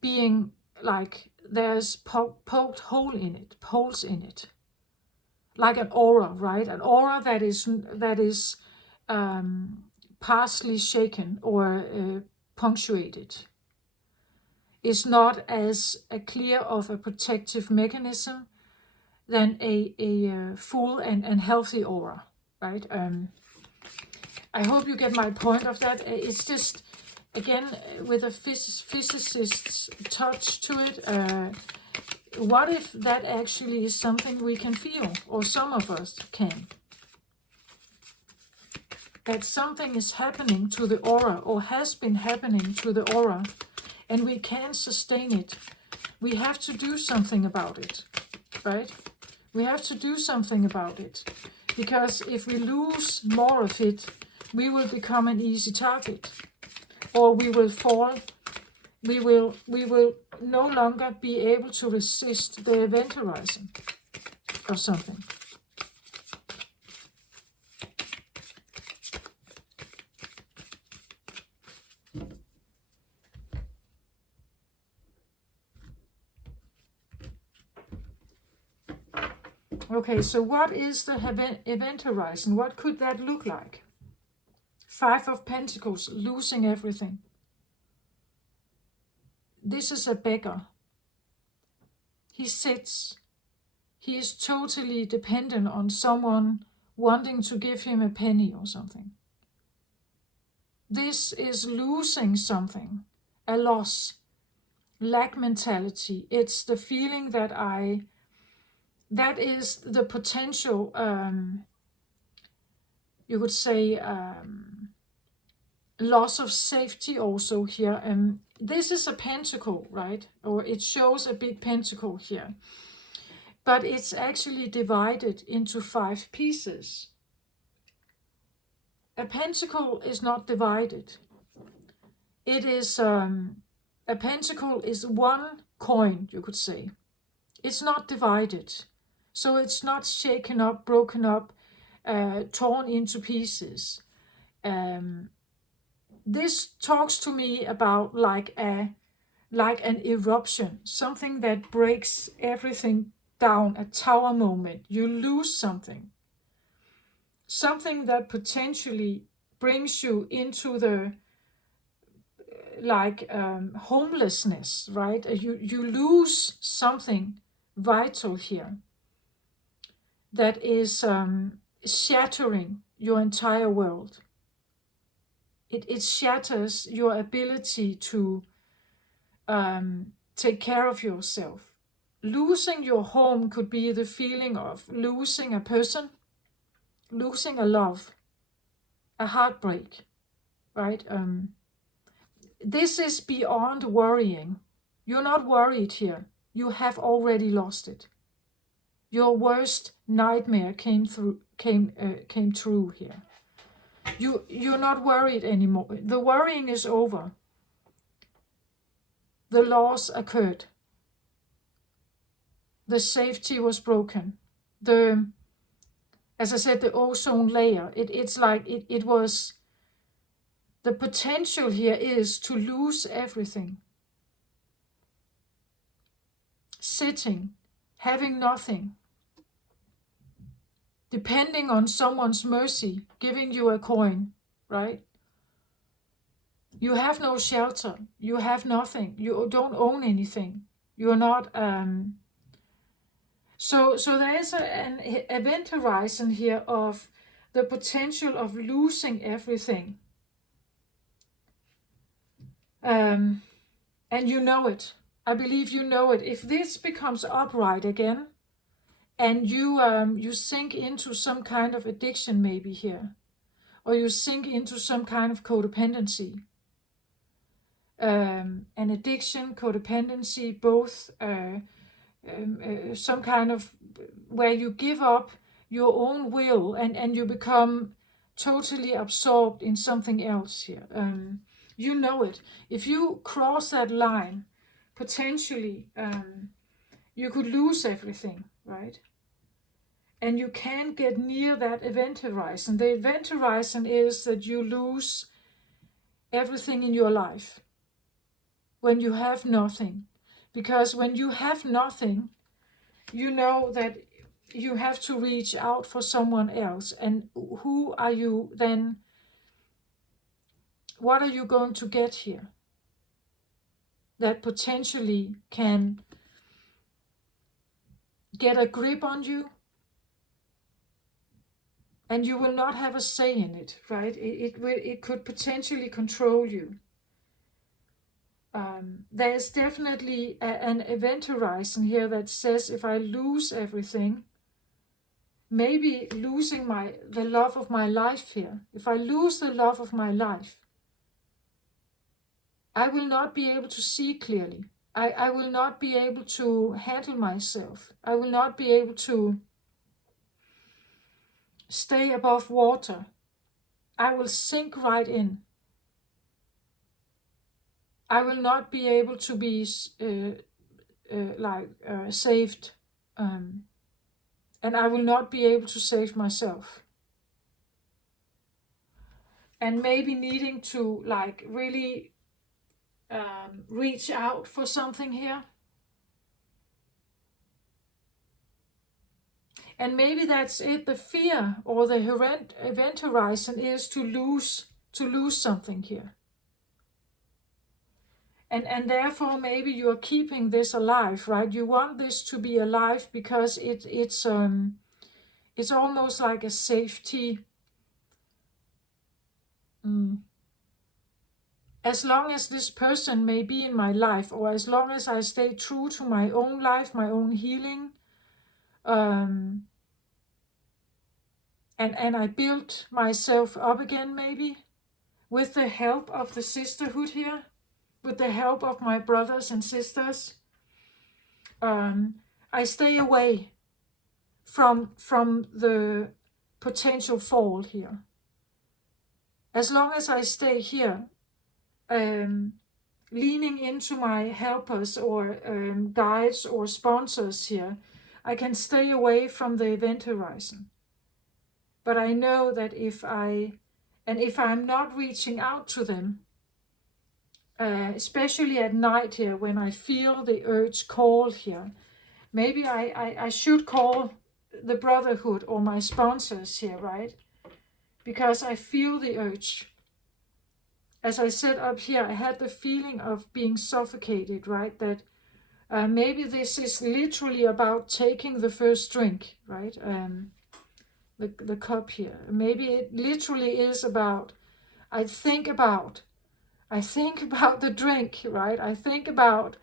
being like there's poked holes in it. Like an aura, right? An aura that is partially shaken or punctuated. Is not as clear of a protective mechanism than a full and healthy aura, right? I hope you get my point of that. It's just, again, with a physicist's touch to it, what if that actually is something we can feel, or some of us can? That something is happening to the aura, or has been happening to the aura, and we can't sustain it. We have to do something about it, right? We have to do something about it. Because if we lose more of it, we will become an easy target. Or we will fall. We will no longer be able to resist the event horizon or something. Okay, so what is the event horizon? What could that look like? 5 of Pentacles, losing everything. This is a beggar. He sits. He is totally dependent on someone wanting to give him a penny or something. This is losing something, a loss, lack mentality. It's the feeling that that is the potential, you could say, loss of safety also here. This is a pentacle, right? Or it shows a big pentacle here. But it's actually divided into 5 pieces. A pentacle is not divided. It is, a pentacle is one coin, you could say. It's not divided. So it's not shaken up, broken up, torn into pieces. This talks to me about like an eruption, something that breaks everything down, a tower moment. You lose something that potentially brings you into the homelessness, right? You lose something vital here that is shattering your entire world. It shatters your ability to take care of yourself. Losing your home could be the feeling of losing a person, losing a love, a heartbreak, right? This is beyond worrying. You're not worried here. You have already lost it. Your worst nightmare came true here. You're not worried anymore. The worrying is over. The loss occurred. The safety was broken. As I said, the ozone layer. It's like it was. The potential here is to lose everything. Sitting, having nothing, depending on someone's mercy, giving you a coin, right? You have no shelter. You have nothing. You don't own anything. You're not. So there is an event horizon here of the potential of losing everything. And you know it. I believe you know it. If this becomes upright again, and you sink into some kind of addiction maybe here, or you sink into some kind of codependency, an addiction, codependency, both some kind of where you give up your own will and you become totally absorbed in something else here. You know it. If you cross that line, potentially you could lose everything, right? And you can't get near that event horizon. The event horizon is that you lose everything in your life when you have nothing. Because when you have nothing, you know that you have to reach out for someone else. And who are you then? What are you going to get here that potentially can get a grip on you? And you will not have a say in it, right? It could potentially control you. There's definitely an event horizon here that says if I lose everything, maybe losing the love of my life here. If I lose the love of my life, I will not be able to see clearly. I will not be able to handle myself. I will not be able to stay above water. I will sink right in. I will not be able to be saved, and I will not be able to save myself. And maybe needing to really reach out for something here. And maybe that's it. The fear or the event horizon is to lose something here. And therefore maybe you're keeping this alive, right? You want this to be alive because it's almost like a safety. As long as this person may be in my life, or as long as I stay true to my own life, my own healing, and I build myself up again, maybe with the help of the sisterhood here, with the help of my brothers and sisters, I stay away from the potential fall here. As long as I stay here, leaning into my helpers or guides or sponsors here, I can stay away from the event horizon. But I know that if I'm not reaching out to them, especially at night here, when I feel the urge call here, maybe I should call the Brotherhood or my sponsors here, right? Because I feel the urge. As I said up here, I had the feeling of being suffocated, right? That maybe this is literally about taking the first drink, right? The cup here. Maybe it literally is about, I think about the drink, right? I think about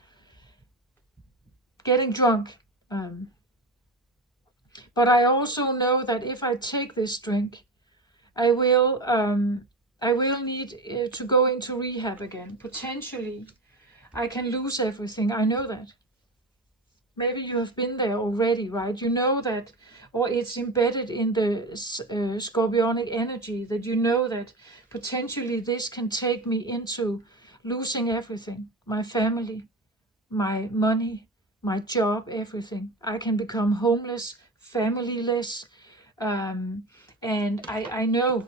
getting drunk. But I also know that if I take this drink, I will need to go into rehab again. Potentially, I can lose everything. I know that. Maybe you have been there already, right? You know that, or it's embedded in the scorpionic energy, that you know that potentially this can take me into losing everything. My family, my money, my job, everything. I can become homeless, familyless, and I know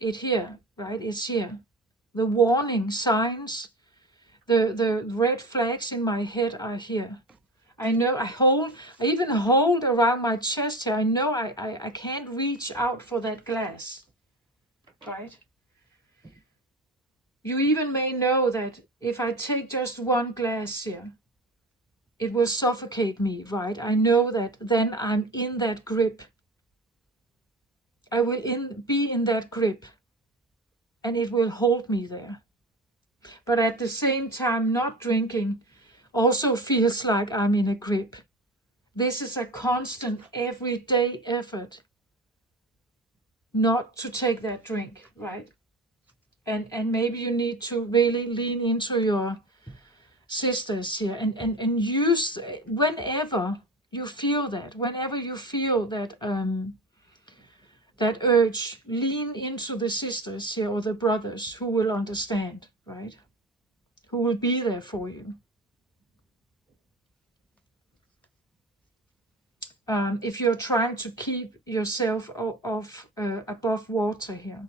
it here, right? It's here. The warning signs, the red flags in my head are here. I know I even hold around my chest here. I know I can't reach out for that glass, right? You even may know that if I take just one glass here, it will suffocate me, right? I know that then I'm in that grip. I will be in that grip, and it will hold me there. But at the same time, not drinking also feels like I'm in a grip. This is a constant, everyday effort not to take that drink, right? And maybe you need to really lean into your sisters here and use, whenever you feel that, that urge, lean into the sisters here or the brothers who will understand, right? Who will be there for you. If you're trying to keep yourself above water here.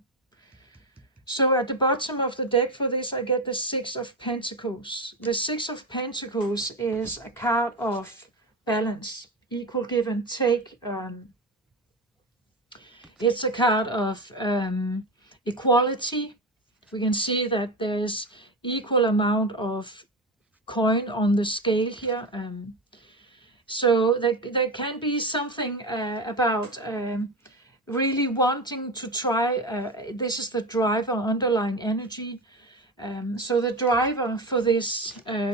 So at the bottom of the deck for this, I get the Six of Pentacles. The Six of Pentacles is a card of balance, equal give and take. It's a card of equality. We can see that there's equal amount of coin on the scale here. So there can be something about really wanting to try. This is the driver, underlying energy. So the driver for this,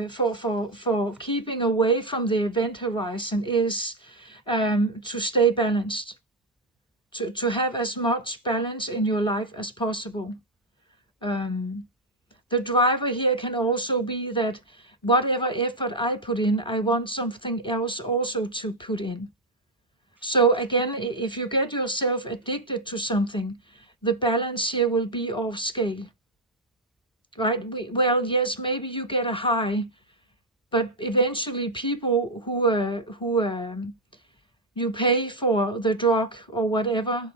for keeping away from the event horizon, is to stay balanced, to have as much balance in your life as possible. The driver here can also be that whatever effort I put in, I want something else also to put in. So again, if you get yourself addicted to something, the balance here will be off scale, right? Well, yes, maybe you get a high, but eventually people who you pay for the drug or whatever,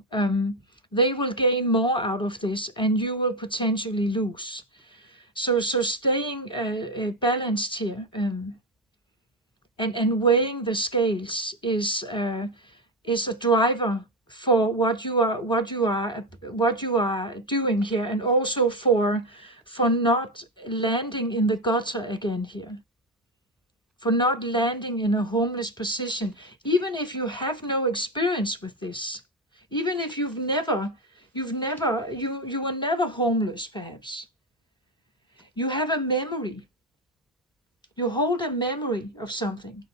they will gain more out of this, and you will potentially lose. So staying balanced here and weighing the scales is a driver for what you are doing here, and also for not landing in the gutter again here, for not landing in a homeless position, even if you have no experience with this, even if you were never homeless, perhaps. You have a memory. You hold a memory of something.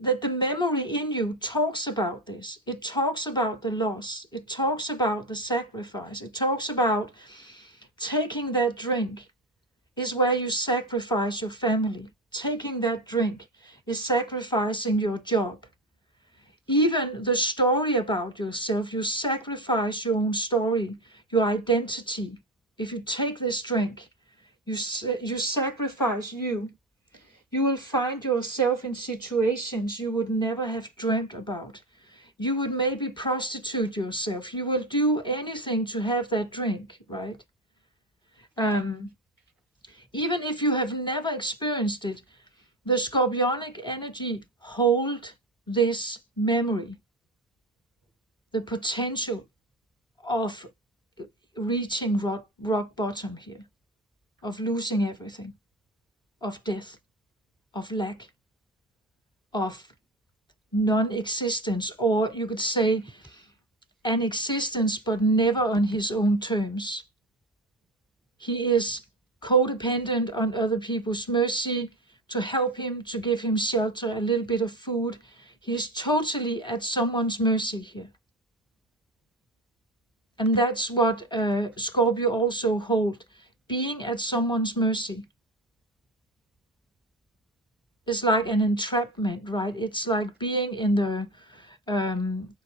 That the memory in you talks about this. It talks about the loss. It talks about the sacrifice. It talks about taking that drink is where you sacrifice your family. Taking that drink is sacrificing your job. Even the story about yourself, you sacrifice your own story, your identity. If you take this drink, you sacrifice you. You will find yourself in situations you would never have dreamt about. You would maybe prostitute yourself. You will do anything to have that drink, right? Even if you have never experienced it, the scorpionic energy hold this memory, the potential of reaching rock bottom here, of losing everything, of death, of lack, of non-existence, or you could say an existence but never on his own terms. He is codependent on other people's mercy to help him, to give him shelter, a little bit of food. He is totally at someone's mercy here. And that's what Scorpio also hold. Being at someone's mercy is like an entrapment, right? It's like being in the,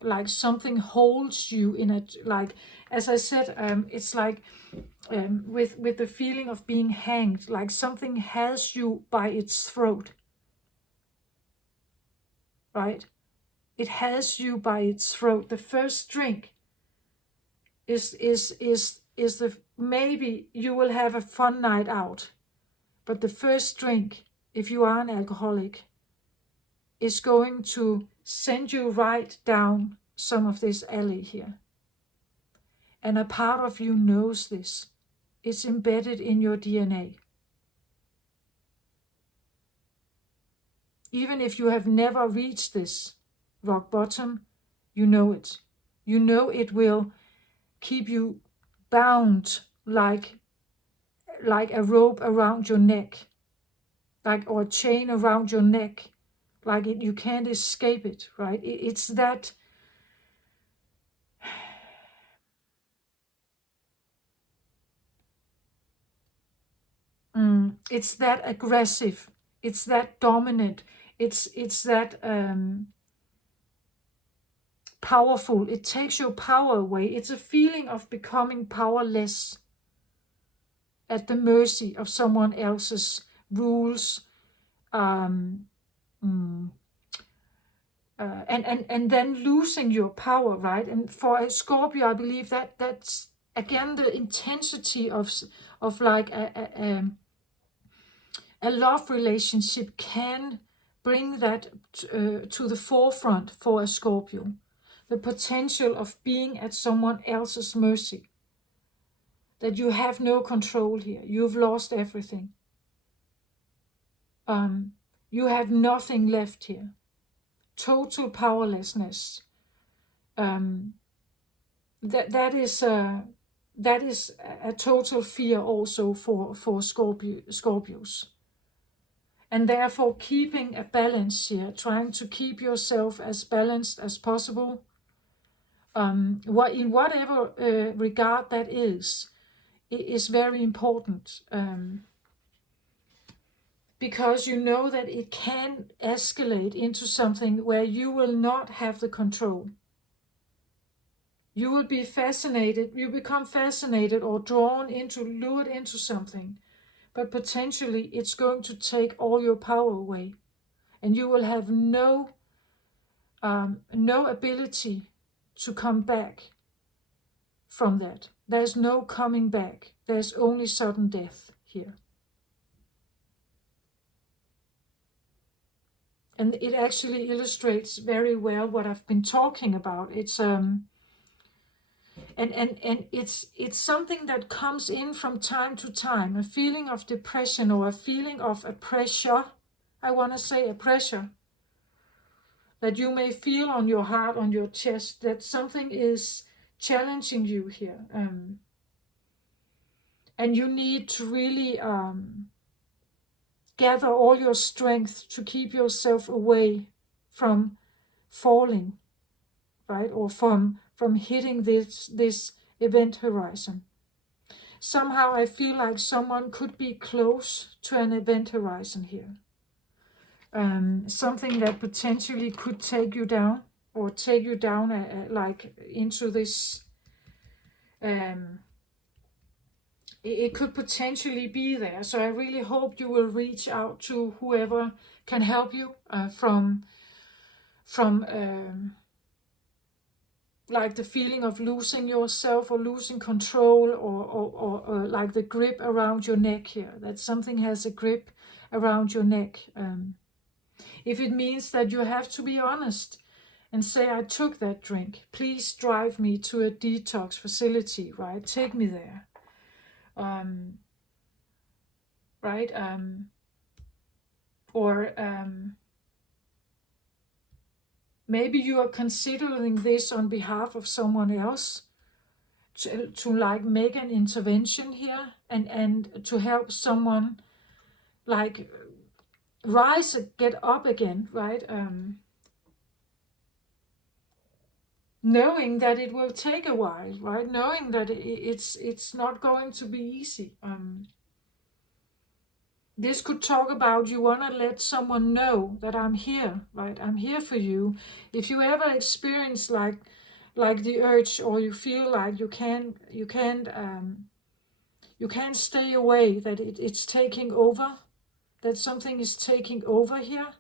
like something holds you in a, like, as I said, it's like with the feeling of being hanged, like something has you by its throat, right? It has you by its throat. The first drink is the, maybe you will have a fun night out, but the first drink, if you are an alcoholic, is going to send you right down some of this alley here. And a part of you knows this. It's embedded in your DNA. Even if you have never reached this rock bottom, you know it. You know it will keep you bound like a rope around your neck, or a chain around your neck, you can't escape it, right? It's that it's that aggressive, it's that dominant, it's that powerful. It takes your power away. It's a feeling of becoming powerless, at the mercy of someone else's rules, and then losing your power, right? And for a Scorpio, I believe that's again the intensity of like a love relationship can bring that to the forefront for a Scorpio. The potential of being at someone else's mercy. That you have no control here. You've lost everything. You have nothing left here. Total powerlessness. That is a total fear also for Scorpios. And therefore keeping a balance here, trying to keep yourself as balanced as possible. In whatever regard that is, it is very important. Because you know that it can escalate into something where you will not have the control. You will be fascinated, you become fascinated or lured into something, but potentially it's going to take all your power away, and you will have no ability to come back from that. There's no coming back. There's only sudden death here. And it actually illustrates very well what I've been talking about. It's and it's something that comes in from time to time, a feeling of depression or a feeling of a pressure. I want to say a pressure that you may feel on your heart, on your chest, that something is challenging you here. And you need to really gather all your strength to keep yourself away from falling, right? Or from hitting this event horizon. Somehow I feel like someone could be close to an event horizon here. Something that potentially could take you down, or take you down like into this. It could potentially be there. So I really hope you will reach out to whoever can help you from like the feeling of losing yourself or losing control, or like the grip around your neck here, that something has a grip around your neck. If it means that you have to be honest and say, I took that drink, please drive me to a detox facility, right? Take me there. Right? Or maybe you are considering this on behalf of someone else, to like make an intervention here, and to help someone like rise, get up again, right? Knowing that it will take a while, right? Knowing that it's not going to be easy. This could talk about you want to let someone know that I'm here, right? I'm here for you. If you ever experience like the urge, or you feel like you can't stay away, that it's taking over, that something is taking over here.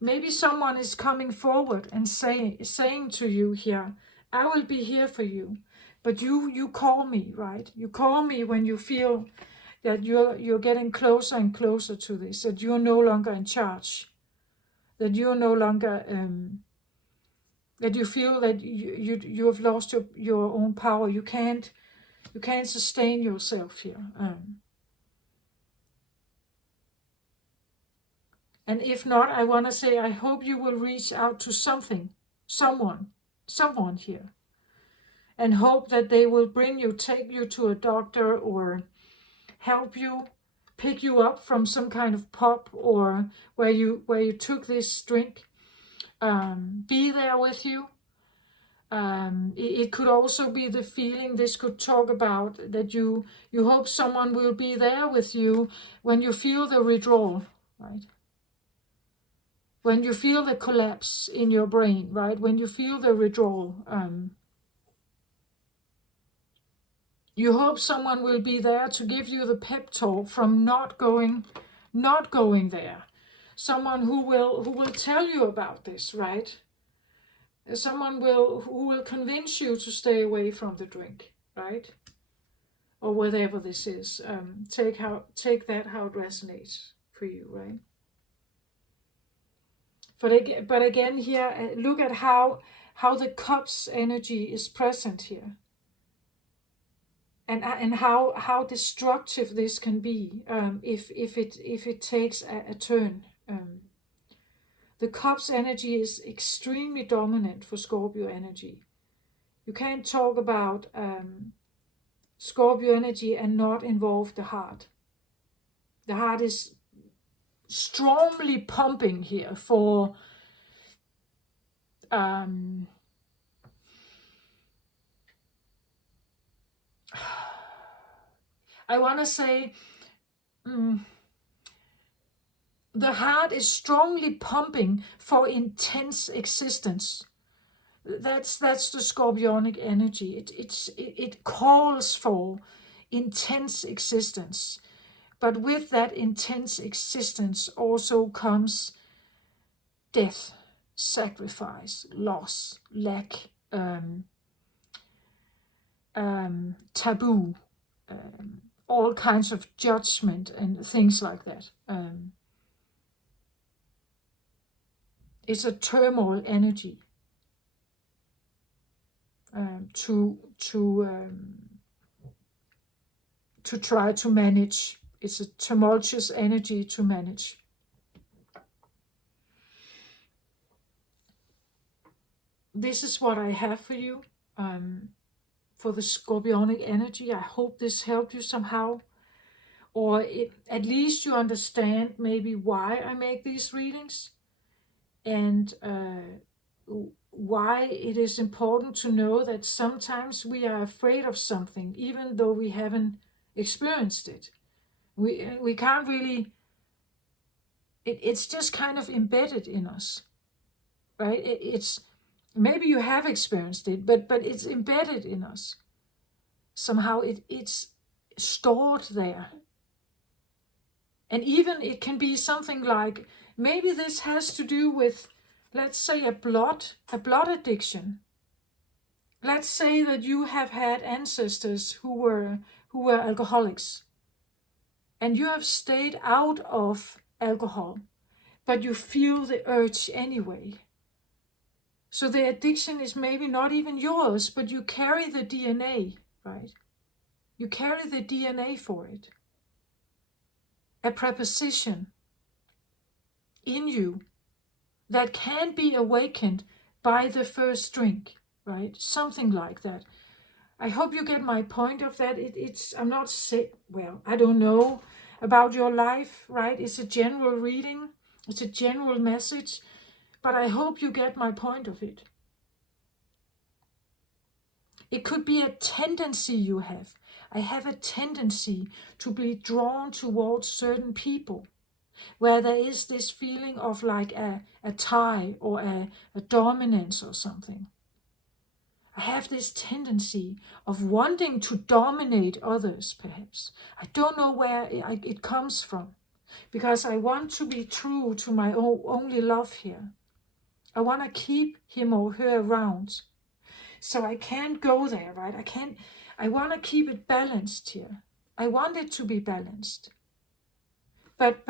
Maybe someone is coming forward and saying to you here, I will be here for you, but you call me, right? You call me when you feel that you're getting closer and closer to this, that you're no longer in charge, that you're no longer that you feel that you have lost your own power. You can't sustain yourself here. And if not, I want to say, I hope you will reach out to someone here, and hope that they will take you to a doctor, or help you, pick you up from some kind of pub, or where you took this drink, be there with you. It could also be the feeling, this could talk about that you hope someone will be there with you when you feel the withdrawal, right? When you feel the collapse in your brain, right? When you feel the withdrawal, you hope someone will be there to give you the pep talk from not going there. Someone who will tell you about this, right? Someone who will convince you to stay away from the drink, right? Or whatever this is. Take that how it resonates for you, right? But again here, look at how the cups energy is present here, and how destructive this can be, if it takes a turn. The cups energy is extremely dominant for Scorpio energy. You can't talk about Scorpio energy and not involve the heart. The heart is strongly pumping here for I want to say the heart is strongly pumping for intense existence. That's the Scorpionic energy. It calls for intense existence. But with that intense existence also comes death, sacrifice, loss, lack, taboo, all kinds of judgment and things like that. It's a turmoil energy to try to manage. It's a tumultuous energy to manage. This is what I have for you for the Scorpionic energy. I hope this helped you somehow, or at least you understand maybe why I make these readings, and why it is important to know that sometimes we are afraid of something even though we haven't experienced it. We can't really, it's just kind of embedded in us, right? It's maybe you have experienced it, but it's embedded in us somehow. It's stored there. And even it can be something like, maybe this has to do with let's say a blood addiction. Let's say that you have had ancestors who were alcoholics, and you have stayed out of alcohol, but you feel the urge anyway. So the addiction is maybe not even yours, but you carry the DNA, right? You carry the DNA for it. A preposition in you that can be awakened by the first drink, right? Something like that. I hope you get my point of that. I'm not well, I don't know about your life, right? It's a general reading, it's a general message, but I hope you get my point of it. It could be a tendency you have. I have a tendency to be drawn towards certain people where there is this feeling of like a tie or a dominance or something. I have this tendency of wanting to dominate others, perhaps. I don't know where it comes from, because I want to be true to my only love here. I want to keep him or her around. So I can't go there, right? I want to keep it balanced here. I want it to be balanced. But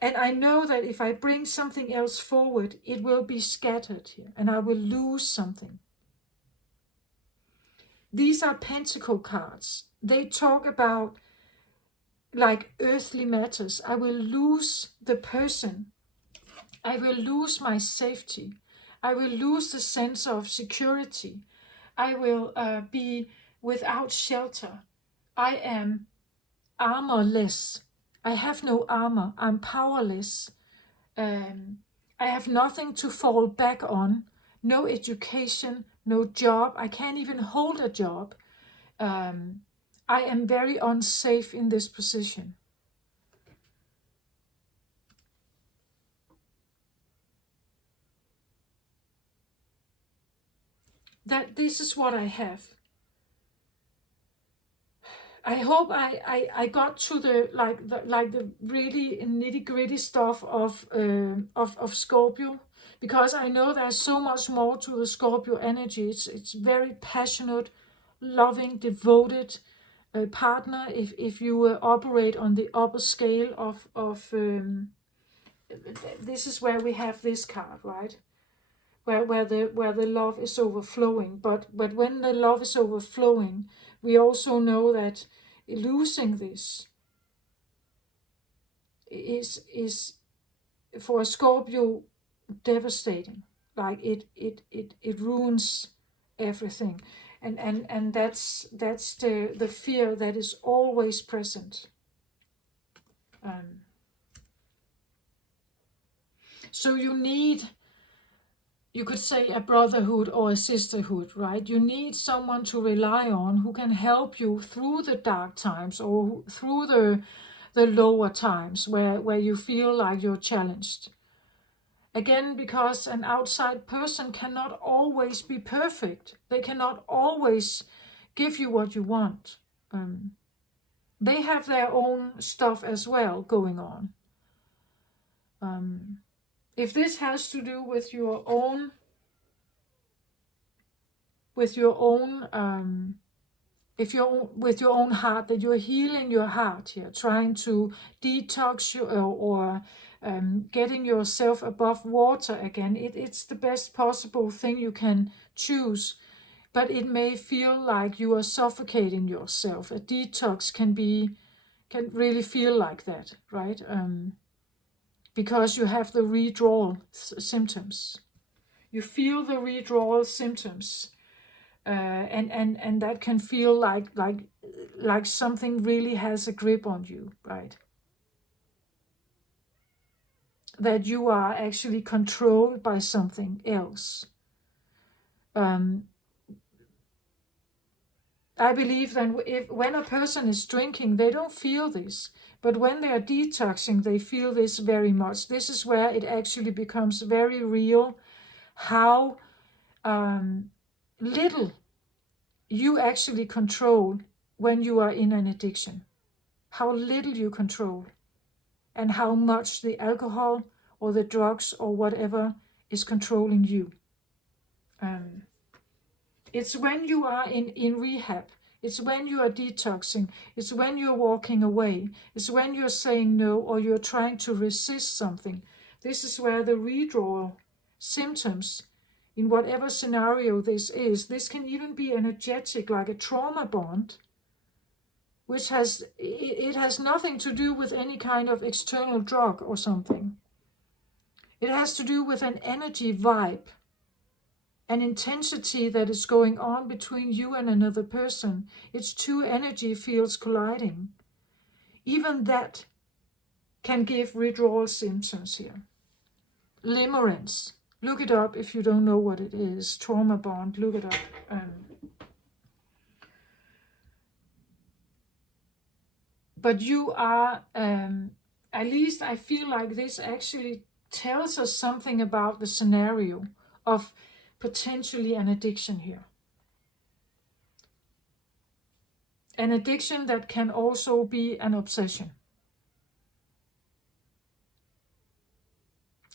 and I know that if I bring something else forward, it will be scattered here and I will lose something. These are pentacle cards. They talk about like earthly matters. I will lose the person. I will lose my safety. I will lose the sense of security. I will be without shelter. I am armorless. I have no armor. I'm powerless. I have nothing to fall back on. No education, no job. I can't even hold a job. I am very unsafe in this position. That this is what I have. I hope I got to the really nitty gritty stuff of Scorpio, because I know there's so much more to the Scorpio energy. It's very passionate, loving, devoted partner. If you operate on the upper scale of this is where we have this card, right? Where the love is overflowing. But when the love is overflowing, we also know that losing this is for a Scorpio devastating. Like it ruins everything. And that's the fear that is always present. So you could say a brotherhood or a sisterhood, right? You need someone to rely on who can help you through the dark times or through the lower times where you feel like you're challenged. Again, because an outside person cannot always be perfect. They cannot always give you what you want. They have their own stuff as well going on. If this has to do with your own with your own heart, that you're healing your heart here, trying to detox you or getting yourself above water again, it's the best possible thing you can choose. But it may feel like you are suffocating yourself. A detox can really feel like that, right? Because you have the withdrawal symptoms. You feel the withdrawal symptoms. And that can feel like something really has a grip on you, right? That you are actually controlled by something else. I believe that when a person is drinking, they don't feel this. But when they are detoxing, they feel this very much. This is where it actually becomes very real how little you actually control when you are in an addiction. How little you control, and how much the alcohol or the drugs or whatever is controlling you. It's when you are in rehab. It's when you are detoxing. It's when you're walking away. It's when you're saying no or you're trying to resist something. This is where the withdrawal symptoms, in whatever scenario this can even be energetic, like a trauma bond, which has nothing to do with any kind of external drug or something. It has to do with an energy vibe, an intensity that is going on between you and another person. It's two energy fields colliding. Even that can give withdrawal symptoms here. Limerence. Look it up if you don't know what it is. Trauma bond, look it up. But you are, at least I feel like this actually tells us something about the scenario of potentially an addiction here. An addiction that can also be an obsession.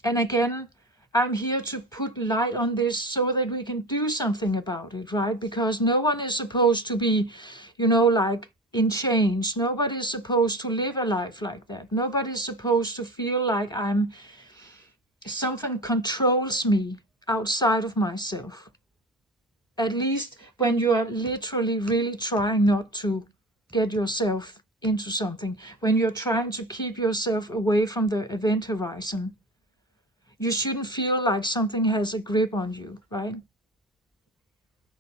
And again, I'm here to put light on this so that we can do something about it, right? Because no one is supposed to be, like in chains. Nobody is supposed to live a life like that. Nobody is supposed to feel like something controls me outside of myself. At least when you are literally really trying not to get yourself into something, when you're trying to keep yourself away from the event horizon, you shouldn't feel like something has a grip on you, right?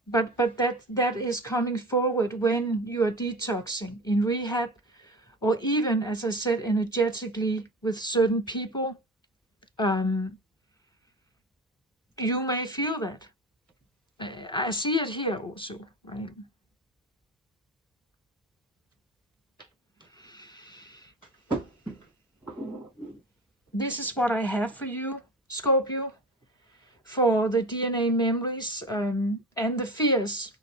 But that is coming forward when you are detoxing in rehab, or even, as I said, energetically with certain people. You may feel that. I see it here also, right? This is what I have for you, Scorpio, for the DNA memories and the fears,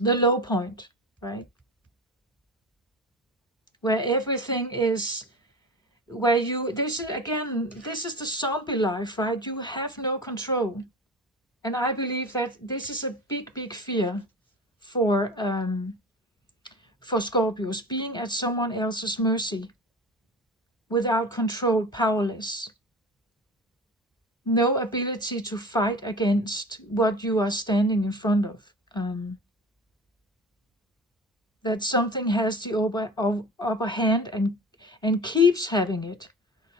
the low point, right? Where everything is, where this is the zombie life, right? You have no control. And I believe that this is a big, big fear for Scorpios, being at someone else's mercy, without control, powerless. No ability to fight against what you are standing in front of. That something has the upper hand and keeps having it.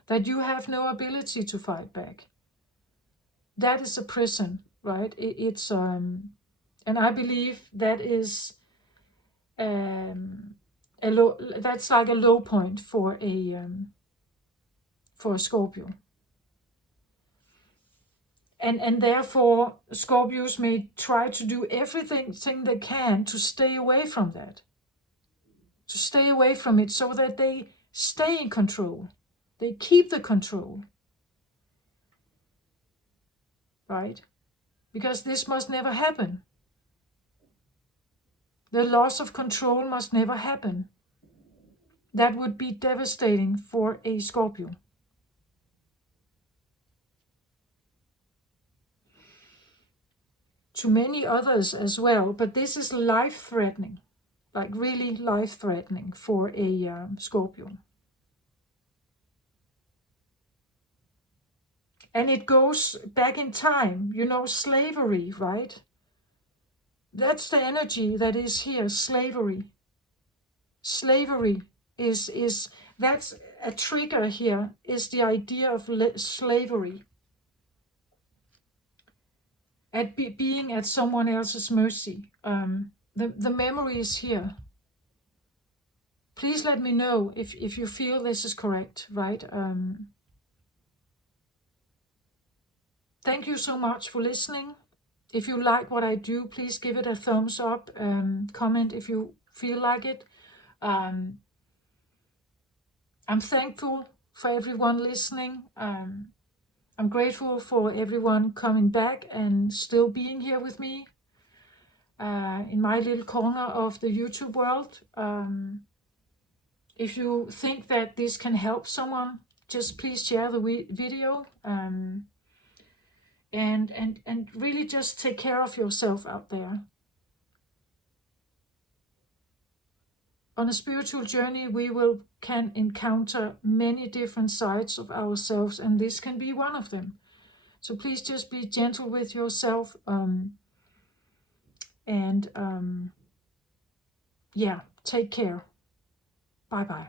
That you have no ability to fight back. That is a prison, right? It's and I believe that is that's like a low point for a Scorpio. And therefore, Scorpios may try to do everything they can to stay away from that. To stay away from it so that they stay in control. They keep the control. Right? Because this must never happen. The loss of control must never happen. That would be devastating for a Scorpio. To many others as well, but this is life-threatening, like really life-threatening for a Scorpio. And it goes back in time, slavery, right? That's the energy that is here, slavery. Slavery is that's a trigger here, is the idea of slavery. At being at someone else's mercy. The memory is here. Please let me know if you feel this is correct, right? Thank you so much for listening. If you like what I do, please give it a thumbs up. Comment if you feel like it. I'm thankful for everyone listening. I'm grateful for everyone coming back and still being here with me in my little corner of the YouTube world. If you think that this can help someone, just please share the video, and really just take care of yourself out there. On a spiritual journey, we can encounter many different sides of ourselves, and this can be one of them. So please just be gentle with yourself, and yeah, take care. Bye bye.